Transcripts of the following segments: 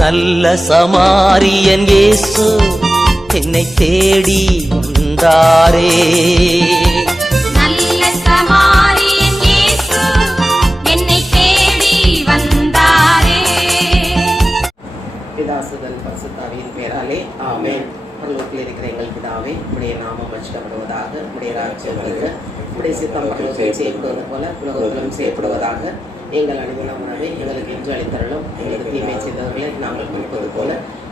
நல்ல சமாரியன் இயேசு என்னை தேடி வந்தாரே. நல்ல சமாரியன் இயேசு என்னை தேடி வந்தாரே. பிதாசுதன் பரிசுத்தாவியின் பெயராலே ஆமென். பரலோகத்தில் இருக்கிற எங்கள் பிதாவே, உம்முடைய நாமம் பரிசுத்தப்படுவதாக, உம்முடைய ராஜ்யம் வருக, உம்முடைய சித்தம் பரலோகத்தில் செய்யப்படுவது போல உலகத்திலும் செய்யப்படுவதாக. எங்கள் அனுதின உணவை எங்களுக்கு இன்று அளித்தருளும். எங்களுக்கு தீமை செய்தவர்களை நாங்கள் குறிப்பது போல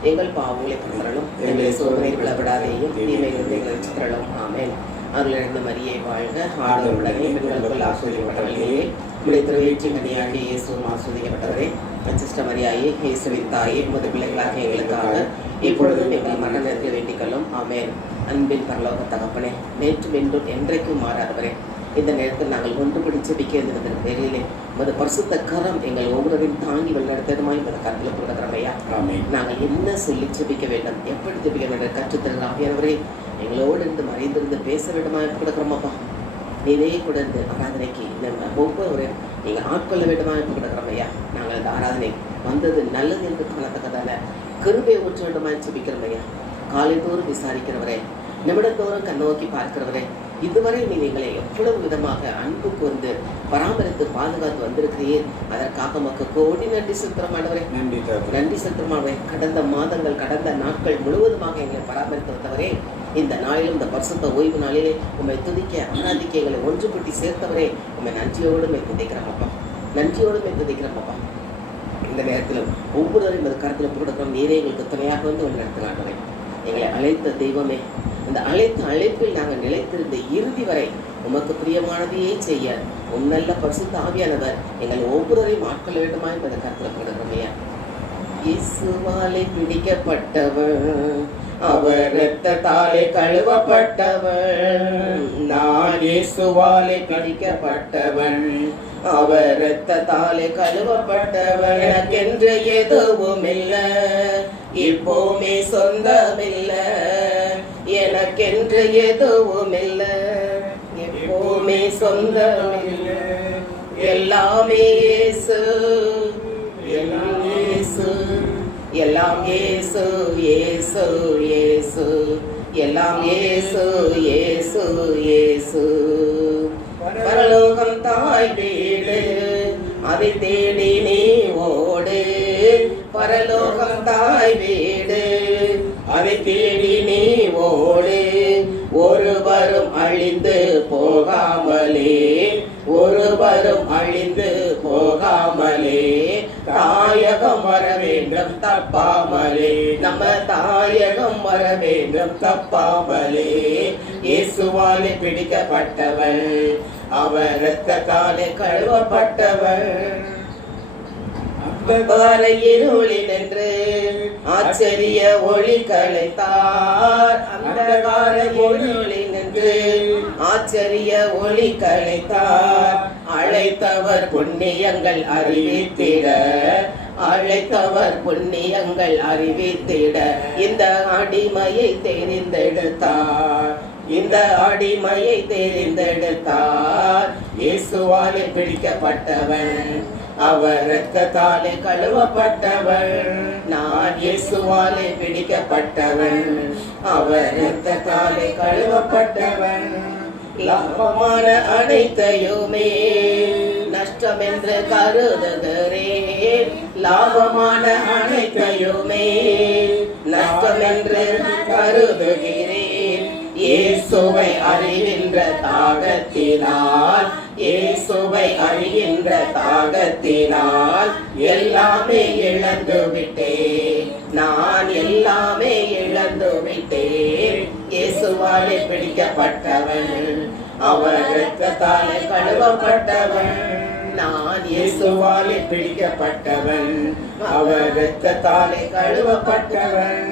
எங்கள் பாவங்களை தந்தருளும். எங்களை சோதனை விழவிடாதேயும் தீமையிலிருந்து எங்களை ரட்சித்தருளும். ஆமென். அருளிழந்த மரியே வாழ்க, ஆண்டவர் உடனே பெண்களுக்குள் ஆசீர்வதிக்கப்பட்டவளே, உம்முடைய திருவயிற்றின் கனியாகிய இயேசுவும் ஆசீர்வதிக்கப்பட்டவரே. அச்சிஷ்ட மரியாயே, இயேசுவின் தாயே, உமது பிள்ளைகளாக எங்களுக்காக இப்பொழுதும் எங்கள் மரண நேரத்தில் வேண்டிக்கொள்ளும். ஆமென். அன்பின் பரலோக தகப்பனே, நேற்றும் இன்றும் என்றைக்கும் மாறாதவரே, இந்த நேரத்தில் நாங்கள் ஒன்றுபடி ஜெபிக்க இருந்ததன் பேரிலே உமது பரிசுத்த கரம் எங்கள் ஒவ்வொருவரையும் தாங்கி வழிநடத்ததுமாய் உமது கரத்தில் கொடுக்கிறமையா. நாங்கள் என்ன சொல்லி ஜெபிக்க வேண்டும், எப்படி ஜெபிக்க வேண்டும் கற்றுத்தருங்க ஆகியவரே. எங்களோடு இருந்து மறைந்திருந்து பேச வேண்டுமாய் கொடுக்கிறோமாப்பா. நீரே கூட இருந்து ஆராதனைக்கு ஒவ்வொருவரையும் நீங்கள் ஆட்கொள்ள வேண்டுமாய் கொடுக்கிறோமையா. நாங்கள் இந்த ஆராதனை வந்தது நல்லது என்று காணத்தக்கதான கிருபை ஊற்ற வேண்டுமாய் ஜெபிக்கிறோமையா. காலைதோறும் விசாரிக்கிறவரே, நிமிடத்தோறும் கண்ணோக்கி பார்க்கிறவரே, இதுவரை நீ எங்களை எவ்வளவு விதமாக அன்பு கொண்டு பராமரித்து பாதுகாத்து வந்திருக்கிறீர். அதற்காக மக்கள் கோடி நன்றி செலுத்துறமானவரே, நன்றி செலுத்துறமானவரே. கடந்த மாதங்கள், கடந்த நாட்கள் முழுவதுமாக எங்களை பராமரித்து வந்தவரே, இந்த நாளிலும் இந்த பரிசுத்த ஓய்வு நாளிலே உண்மை துதிக்க ஆராதிக்க எங்களை ஒன்று கூட்டி சேர்த்தவரே, உண்மை நன்றியோடு துதிக்கிறோம்ப்பா, நன்றியோடு துதிக்கிறோம்ப்பா. இந்த நேரத்திலும் ஒவ்வொருவரையும் இந்த கருத்தில் கொடுக்கிறோம். நீரே எங்களுக்கு துணையாக வந்து ஒன்று நடத்தினாங்களே. எங்களை அழைத்த தெய்வமே, இந்த அழைத்த அழைப்பில் நாங்கள் நிலைத்திருந்த இறுதி வரை உமக்கு பிரியமானதையே செய்ய உம் நல்ல பரிசுத்த ஆவியானவர் எங்கள் ஒவ்வொருவரையும் ஆட்கொள்ள வேண்டுமா என்பதை கருத்தில் கொடுக்கிறோமையா. இயேசுவாலே பிடிக்கப்பட்டவர், அவர் இரத்தத்தாலே கழுவப்பட்டவன். நான் இயேசுவாலே பிடிக்கப்பட்டவன், அவர் இரத்தத்தாலே கழுவப்பட்டவன். எனக்கென்று எதுவும் இல்லை, இப்போமே சொந்தமில்லை. எனக்கென்று எதுவும் இல்லை, எப்போமே சொந்தமில்லை. எல்லாமே இயேசு, எல்லாம் இயேசு, எல்லாம் இயேசு, இயேசு இயேசு, எல்லாம் இயேசு, இயேசு இயேசு. பரலோகம் தாய் வீடு, அதை தேடி நீ ஓடு. பரலோகம் தாய் வீடு, அதை தேடி நீ ஓடு. ஒருவரும் அழிந்து போகாமலே, ஒருவரும் அழிந்து போகாமலே, தாயகம் வர வேண்டும் தப்பாமலே, நம்ம தாயகம் வர வேண்டும் தப்பாமலே. இயேசுவாலே பிடிக்கப்பட்டவள், அவர் இரத்தத்தாலே கழுவப்பட்டவள். இருளினின்று ஆச்சரிய ஒளி கலைத்தார், அந்தகார இருளினின்று ஆச்சரிய ஒளி கலைத்தார். அழைத்தவர் புண்ணியங்கள் அறிவித்திட, அழைத்தவர் புண்ணியங்கள் அறிவித்திட, இந்த அடிமையை தெரிந்தெடுத்தார், இந்த அடிமையை தெரிந்தெடுத்தார். இயேசுவாலே பிடிக்கப்பட்டவன், அவர் இரத்தத்தாலே கழுவப்பட்டவன். நான் இயேசுவாலே பிடிக்கப்பட்டவன், அவர் இரத்தத்தாலே கழுவப்பட்டவன். லாபமான அனைத்தையுமே நஷ்டம் என்று கருதுகிறேன், லாபமான அனைத்தையுமே நஷ்டம் என்று கருதுகிறேன். இயேசுவை அறிகின்ற தாகத்தினால், இயேசுவை அறிகின்ற தாகத்தினால் எல்லாமே இழந்து விட்டேன், நான் எல்லாமே இழந்து விட்டேன். இயேசுவாலே பிடிக்கப்பட்டவன், அவர் இரத்தத்தாலே கழுவப்பட்டவன். நான் இயேசுவாலே பிடிக்கப்பட்டவன், அவர் இரத்தத்தாலே கழுவப்பட்டவன்.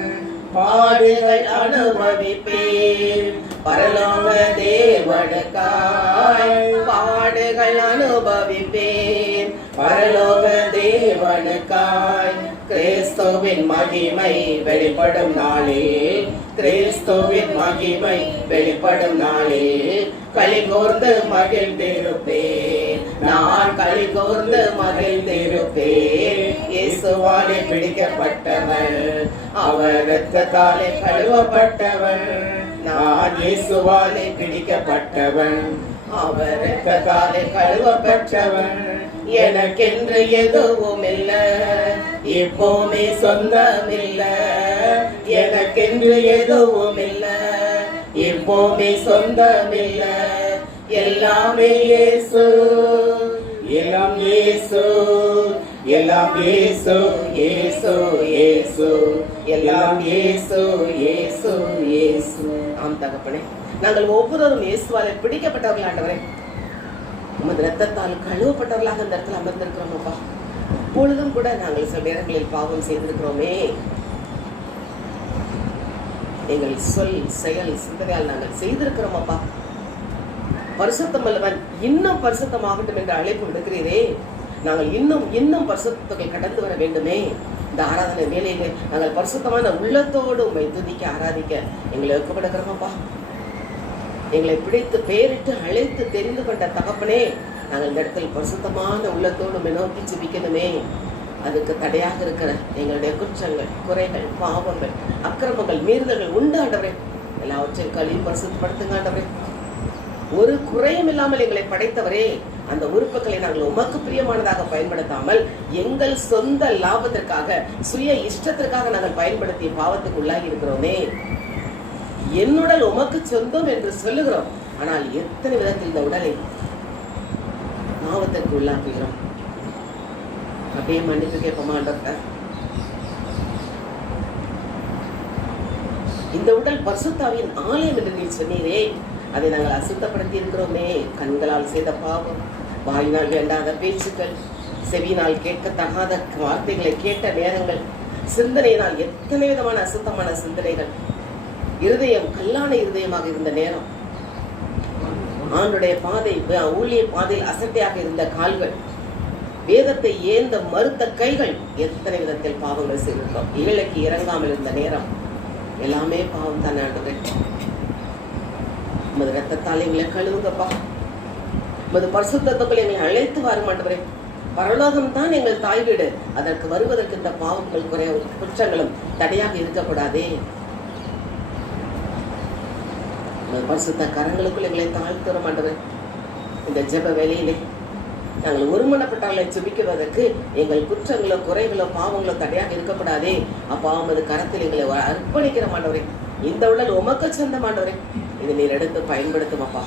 பாடுகள் அனுபவிப்பேன் பரலோக தேவனுக்காய், பாடுகள் அனுபவிப்பேன் பரலோக தேவனுக்காய். கிறிஸ்துவின் மகிமை வெளிப்படும் நாளில், கிறிஸ்துவின் மகிமை வெளிப்படும் நாளில் களிகூர்ந்து மகிழ்ந்திருப்பேன், நான் களி கூர்ந்து மகிழ்ந்திருப்பேன். இயேசுவாலே பிடிக்கப்பட்டவன், அவர் இரத்தத்தாலே கழுவப்பட்டவன். நான் இயேசுவாலே பிடிக்கப்பட்டவன், அவர் இரத்தத்தாலே கழுவப்பட்டவன். எனக்கென்று எதுவும் இல்ல, இப்போமே சொந்தமில்ல. எனக்கென்று எதுவும் இல்ல, இப்போமே சொந்தமில்ல. எல்லாமே இயேசு, எல்லாம் இயேசு, எல்லாம் இயேசு, இயேசு இயேசு, எல்லாம் இயேசு, இயேசு இயேசு. ஆம் தகப்பனே, நாங்கள் ஒவ்வொருவரும் இயேசுவாலே பிடிக்கப்பட்டவர்கள் ஆண்டவரே. உமது இரத்தத்தால் கழுவப்பட்டவர்களாக இந்த இடத்துல அமர்ந்திருக்கிறோம் அப்பா. இப்பொழுதும் கூட நாங்கள் சில நேரங்களில் பாவம் செய்திருக்கிறோமே. எங்கள் சொல், செயல், சிந்தனையால் நாங்கள் செய்திருக்கிறோம் அப்பா. பரிசுத்தம் அல்லவன் இன்னும் பரிசுத்தமாகட்டும் என்று அழைப்பு விடுக்கிறீரே. நாங்கள் இன்னும் இன்னும் பரிசுத்தத்தை கடந்து வர வேண்டுமே. இந்த ஆராதனை வேலையிலே நாங்கள் பரிசுத்தமான உள்ளத்தோடு உண்மை துதிக்க ஆராதிக்க எங்களை வைக்கப்படுகிறோமப்பா. எங்களை பிடித்து பெயரிட்டு அழைத்து தெரிந்து கொண்ட தகப்பனே, நாங்கள் இந்த இடத்தில் பரிசுத்தமான உள்ளத்தோடு உண்மை நோக்கி ஜெபிக்கணுமே. அதுக்கு தடையாக இருக்கிற எங்களுடைய குற்றங்கள், குறைகள், பாவங்கள், அக்கிரமங்கள், மீறுதல்கள் உண்டு ஆண்டவரே. எல்லாவற்றையும் கழுவி பரிசுத்தப்படுத்துங்க ஆண்டவரே. ஒரு குறையும் இல்லாமல் எங்களை படைத்தவரே, அந்த உறுப்புகளை நாங்கள் உமக்கு பிரியமானதாக பயன்படுத்தாமல் எங்கள் சொந்த லாபத்திற்காக, சுய இஷ்டத்திற்காக நாங்கள் பயன்படுத்திய பாவத்துக்கு உள்ளாகி இருக்கிறோமே. என்னுடல் உமக்கு சொந்தம் என்று சொல்லுகிறோம், ஆனால் எத்தனை விதத்தில் இந்த உடலை பாவத்திற்கு உள்ளாக்குகிறோம். அப்படியே மன்னிப்பு கேட்போமாண்டவர். இந்த உடல் பரிசுத்தாவின் ஆலயம் என்று நீ சொன்னீரே, அதை நாங்கள் அசுத்தப்படுத்தி இருக்கிறோமே. கண்களால் செய்த பாவம், வாயினால் வேண்டாத பேச்சுக்கள், செவியினால் கேட்கத்தகாத வார்த்தைகளை கேட்ட நேரங்கள், சிந்தனையினால் எத்தனை விதமான அசுத்தமான சிந்தனைகள், இருதயம் கல்லான இருதயமாக இருந்த நேரம், ஆண்டுடைய பாதை, ஊழிய பாதையில் அசட்டையாக இருந்த கால்கள், வேதத்தை ஏந்த மறுத்த கைகள், எத்தனை விதத்தில் பாவங்கள் செய்திருக்கிறோம். ஏழைக்கு இறங்காமல் இருந்த நேரம், எல்லாமே பாவம் தானே ஆண்டவரே. உமது ரத்தத்தால் எங்களை கழுவுங்கப்பா. உமது பரிசுத்தத்துக்குள் எங்களை அழைத்து வரும் ஆண்டவரே. பரலோகம் தான் எங்கள் தாய் வீடு. அதற்கு வருவதற்கு இந்த பாவங்கள், குறை, குற்றங்களும் தடையாக இருக்கக்கூடாதே. உமது பரிசுத்த கரங்களுக்குள் எங்களை தாழ்த்துறோம் ஆண்டவரே. இந்த ஜெப வேலையிலே நாங்கள் ஒருமனப்பட்டாங்களை ஜெபிக்குவதற்கு எங்கள் குற்றங்களோ, குறைகளோ, பாவங்களோ தடையாக இருக்கக்கூடாதே. அப்பா, உமது கரத்தில் எங்களை அர்ப்பணிக்கிற ஆண்டவரே. இந்த உடல் உமக்கு சொந்தம் ஆண்டவரே. இதை நீர் எடுத்து பயன்படுத்தும் அப்பா.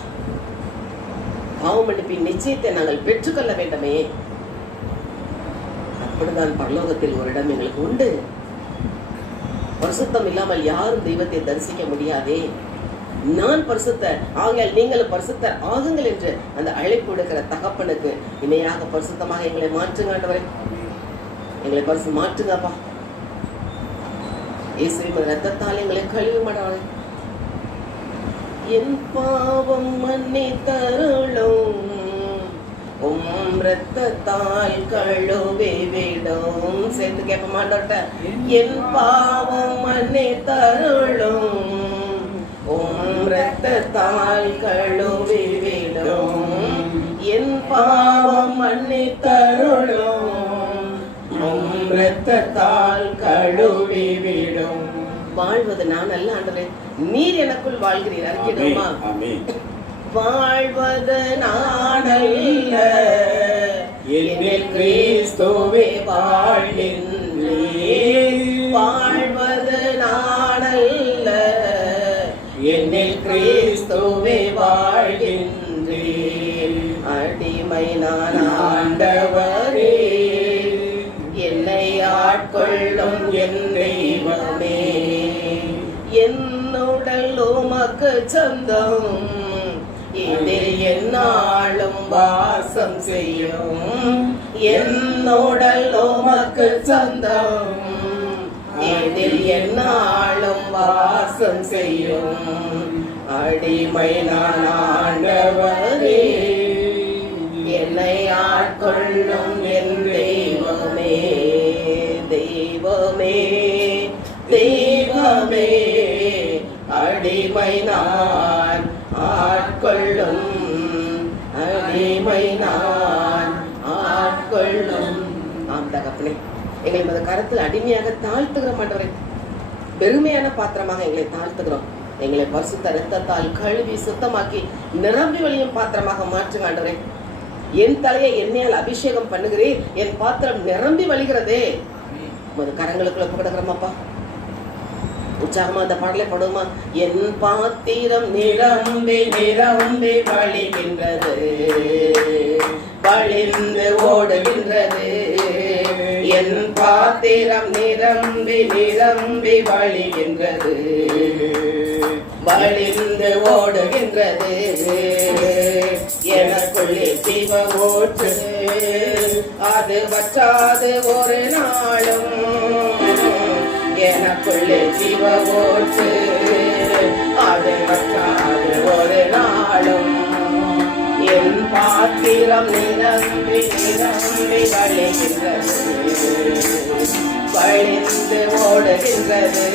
பாவ மன்னிப்பின் நிச்சயத்தை நாங்கள் பெற்றுக்கொள்ள வேண்டுமே. அப்படிதான் பரலோகத்தில் ஒரு இடம் எங்களுக்கு உண்டு. பரிசுத்தம் இல்லாமல் யாரும் தெய்வத்தை தரிசிக்க முடியாதே. நான் பரிசுத்தர் ஆகையால் நீங்களும் பரிசுத்தர் ஆகுங்கள் என்று அந்த அழைப்பு விடுக்கிற தகப்பனுக்கு இணையாக பரிசுத்தமாக எங்களை மாற்றுங்க ஆண்டவரே. எங்களை பரிசு மாற்றுங்கப்பா. இயேசுவின் ரத்தத்தால் எங்களை கழுவி மாட்டவரே. என் பாவம் மன்னித்தருளும், உம் ரத்தத்தால் கழுவி விடும். சேர்த்து கேட்ப மாட்டோட்ட. என் பாவம் மன்னித்தருளும், உம் ரத்தத்தால் கழுவி விடும். என் பாவம் மன்னித்தருளும், உம் ரத்தத்தால் கழுவி விடும். வாழ்வது நான் அல்ல ஆண்டவரே, நீர் எனக்குள் வாழ்கிறீர். அறிக்கையிடுமா? வாழ்வது நான் அல்ல, என்னில் கிறிஸ்துவே வாழ்கின்றீர். வாழ்வது நான் அல்ல, என்னில் கிறிஸ்துவே வாழ்கின்றீர். அடிமை நான் ஆண்டவரே, என்னை ஆட்கொள்ளும் என் தெய்வமே. என்னுடல் உமக்கு சொந்தம், இதில் என்னாலும் வாசம் செய்யும். என்னுடல் உமக்கு சொந்தம், இதில் என்னாலும் வாசம் செய்யும். அடிமை நான் ஆண்டவரே, என்னை ஆட்கொள்ளும் என் தெய்வமே. தெய்வமே, தெய்வமே, அடிமை நான் ஆட்கொள்ளும், அடிமை நான் ஆட்கொள்ளும். ஆம் தகப்பனே, எங்களை இந்த கரத்தில் அடிமையாக தாழ்த்துகிறோம் ஆண்டவரே. பெருமையான பாத்திரமாக எங்களை தாழ்த்துகிறோம். எங்களை பரிசுத்த இரத்தத்தால் கழுவி சுத்தமாக்கி நிரம்பி வழியும் பாத்திரமாக மாற்றுங்க ஆண்டவரே. என் தலையை எண்ணெயால் அபிஷேகம் பண்ணுகிறேன், என் பாத்திரம் நிரம்பி வழிகிறதே. உமது கரங்களுக்குள்ள கிடக்கிறோமாப்பா. உற்சாகமா அந்த பாடலை படுமா? என் பாத்திரம் நிரம்பி நிரம்பி வழிகின்றது, வழிந்து ஓடுகின்றது. என் பாத்திரம் நிரம்பி நிரம்பி வழிகின்றது, வழிந்து ஓடுகின்றது. எனக்குள்ளே ஜீவ ஊற்று, அது வற்றாது ஒரு நாளும். எனக்குள்ளே ஜீவ ஊற்று, அது வற்றாது ஒரு நாளும். என் பாத்திரம் நிரம்பி நிரம்பி வழிகின்றது, வழிந்து ஓடுகின்றது.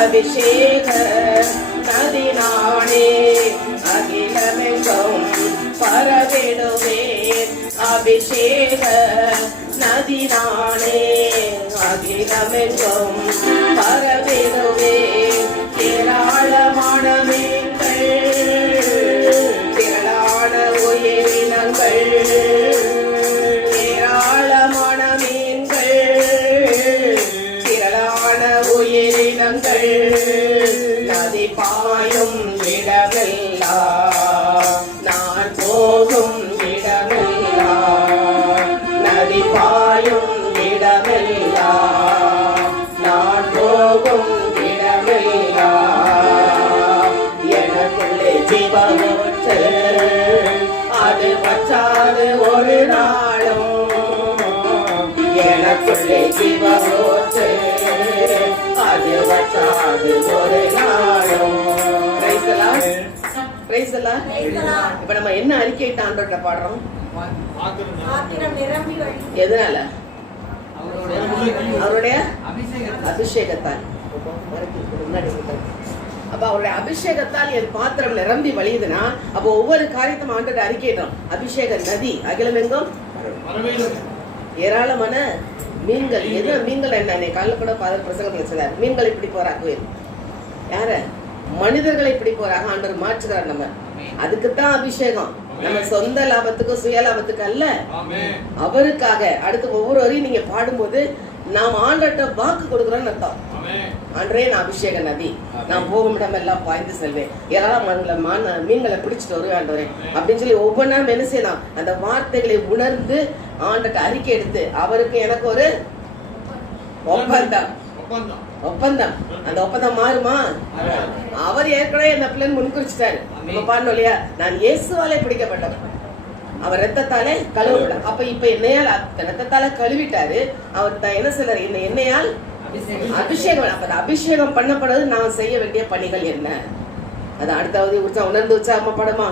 அபிஷேக நதி நானே, அகிலமெங்கும் பரவிடுவேன். அபிஷேக நதி நானே, அகிலமெங்கும் பரவிடுவேன். ஏராளமான மீன்கள், திரளான உயிரினங்கள், ஏராளமான மீன்கள், திரளான உயிரினங்கள். நதி பாயும் இடமெல்லாம், நான் போகும் இடமெல்லாம். நதி பாயும் இடமெல்லாம், நான் போகும் இடமெல்லாம். எனக்குள்ளே ஜீவ ஊற்று, அது வற்றாது ஒரு நாளும். எனக்குள்ளே ஜீவ ஊற்று, அது வற்றாது ஒரு நாளும். இப்ப நம்ம என்ன அறிக்கையிட்ட ஆண்டவர்கிட்ட பாடுறோம்? எதனால? அவருடைய அபிஷேகத்தால். அப்ப அவருடைய அபிஷேகத்தால் என் பாத்திரம் நிரம்பி வழியுதுன்னா, அப்ப ஒவ்வொரு காரியத்தையும் ஆண்டவர்கிட்ட அறிக்கையிட்டோம். அபிஷேக நதி அகிலமெங்கும் ஏராளமான மீன்கள். எது மீன்கள்? என்ன காலைல கூட பிரசங்கத்தில் சொன்னார், மீன்கள் இப்படி போறாங்க. யார? மனிதர்களை இப்படி போறாங்க. ஆண்டவர் மாற்றுகிறார். நம்ம அதுக்குத்தான் அபிஷேகம். நம்ம சொந்த லாபத்துக்கும் சுய லாபத்துக்கு அல்ல, அவருக்காக. அடுத்து ஒவ்வொருவரையும் நீங்க பாடும்போது நாம் ஆண்டவர்கிட்ட வாக்கு கொடுக்குறோம்னு அர்த்தம். ஆண்டரே, நான் அபிஷேக நதி, நான் போகும் இடம் எல்லாம் பாய்ந்து செல்வேன், ஏராளமான மீன்களை பிடிச்சிட்டு வருவேன் ஆண்டவரே அப்படின்னு சொல்லி ஒவ்வொன்றா என்ன செய்யலாம்? அந்த வார்த்தைகளை உணர்ந்து ஆண்டவர்கிட்ட அறிக்கை எடுத்து, அவருக்கு எனக்கு ஒரு ஒப்பந்தம். அந்த ஒப்பந்தம் மாறுமா? அவர் ஏற்கனவே என்ன பிள்ளைன்னு முன்குறிச்சிட்டாரு. நம்ம பாடணும் இல்லையா? நான் இயேசுவாலே பிடிக்கப்பட்டவர், அவர் ரத்தத்தாலே கழுவப்பட. அப்ப இப்ப என்னையால் ரத்தத்தால கழுவிட்டாரு. அவர் என்ன சொல்றாரு? இந்த எண்ணெயால் அபிஷேகம். அப்ப அபிஷேகம் பண்ணப்படுறது நான் செய்ய வேண்டிய பணிகள் என்ன? அது அடுத்தாவது உணர்ந்து உற்சாகமா படமா?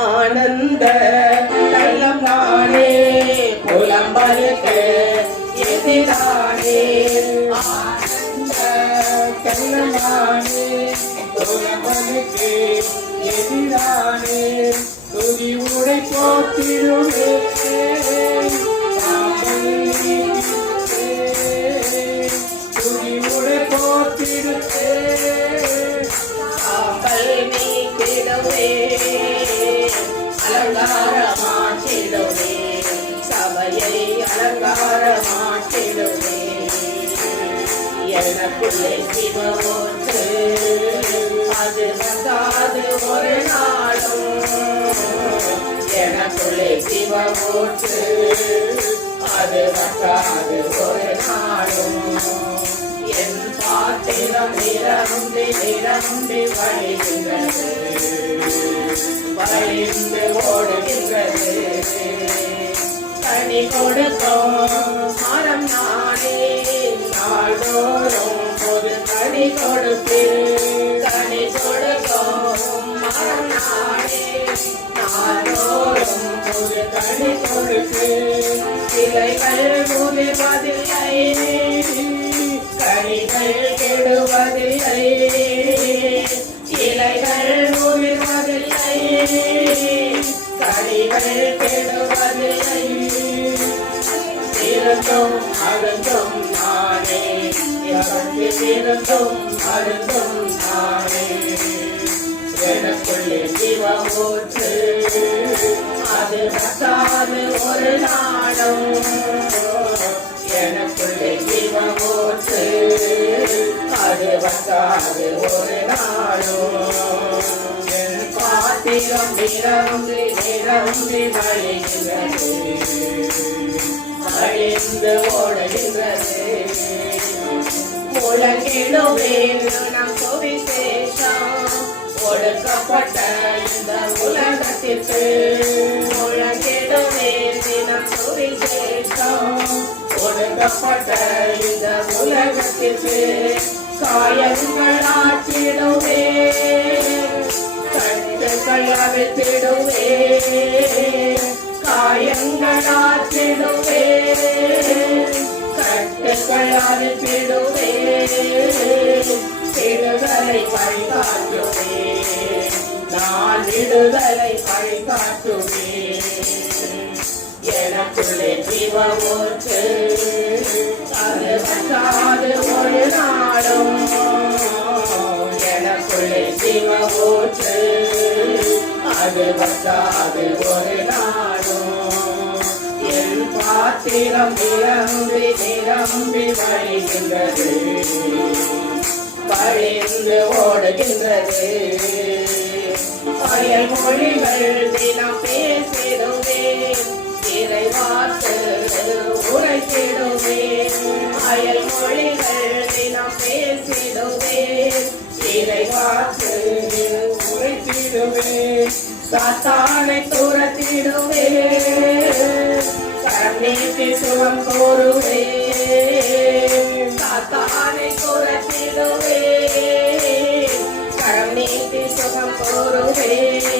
ஆனந்த தைலம் நானே, புலம்பலுக்கு எதிரானே. ஆனந்த தைலம் நானே, புலம்பலுக்கு எதிரானே. துதி உடை போற்றிடுவேன், துதி உடை போற்றிடுவேன். சாம்பல் நீக்கிடுவேன், அலங்காரமாற்றிடுவேன். சபையை அலங்காரமாற்றிடுவேன். எனக்குள்ளே ஜீவ ஊற்று, அது வந்தாது ஒரு நாளும். எனக்குள்ளே ஜீவ ஊற்று, அது வந்தாது ஒரு நாளும். என் பாத்திரம் நிரம்பி நிரம்பி வழிகின்றது, வழிந்து ஓடுகின்றது. கனி கொடுக்கும் மரம் நானே, நாள்தோறும் பொது கனி கொடுப்பேன். கனி கொடுக்கும் மரம் நானே, நாள்தோறும் பொது கனி கொடுப்பேன். இலைகள் முதிர்வதில்லை, கனிகள் கெடுவதில்லை. இலைகள் முதிர்வதில்லை, கனிகள் கெடுவதில்லை. இருந்தும் அருந்தும் நானே, என் கண்ணில் இருந்தும் அருந்தும் நானே. எனக்குள்ளே ஜீவ ஊற்று, அது வற்றாது ஒரு நாளும். எனக்குள்ளே ஜீவ ஊற்று, அது வற்றாது ஒரு நாளும். என் பாத்திரம் நிரம்பி நிரம்பி வழிகின்றது, வழிந்து ஓடுகின்றது. முழங்கிடுவேன் நம் சுவிசேஷம், ஒடுக்கப்பட்ட இந்த உலகத்திற்கு. முழங்கிடுவேன் தினம் சுவிசேஷம், ஒடுக்கப்பட்ட இந்த உலகத்திற்கு. காயங்கள் ஆற்றிடுவேன், கட்டுக்கள் அவிழ்த்திடுவேன். காயங்கள் ஆற்றிடுவேன், கட்டுக்கள் அவிழ்த்திடுவேன். விடுதலை பழிகாட்டுவேன், நான் விடுதலை பழிகாட்டுவேன். எனக்குள்ளே ஜீவ ஊற்று, அது வற்றாது ஒரு நாளும். எனக்குள்ளே ஜீவ ஊற்று, அது வற்றாது ஒரு நாளும். என் பாத்திரம் நிரம்பி நிரம்பி வழிகின்றது, வழிந்து ஓடுகின்றது. அயல் மொழிகள் தினம் பேசிடுவேன், இறைவாக்கு உரைத்திடுவேன். அயல் மொழிகள் தினம் பேசிடுவேன், இறைவாக்கு உரைத்திடுவேன். சாத்தானை துரத்திடுவேன், கண்ணீட்டி சுகம் கோருவேன். சாத்தானை துரத்திடுவேன், கண்ணீட்டி சுகம் கோருவேன்.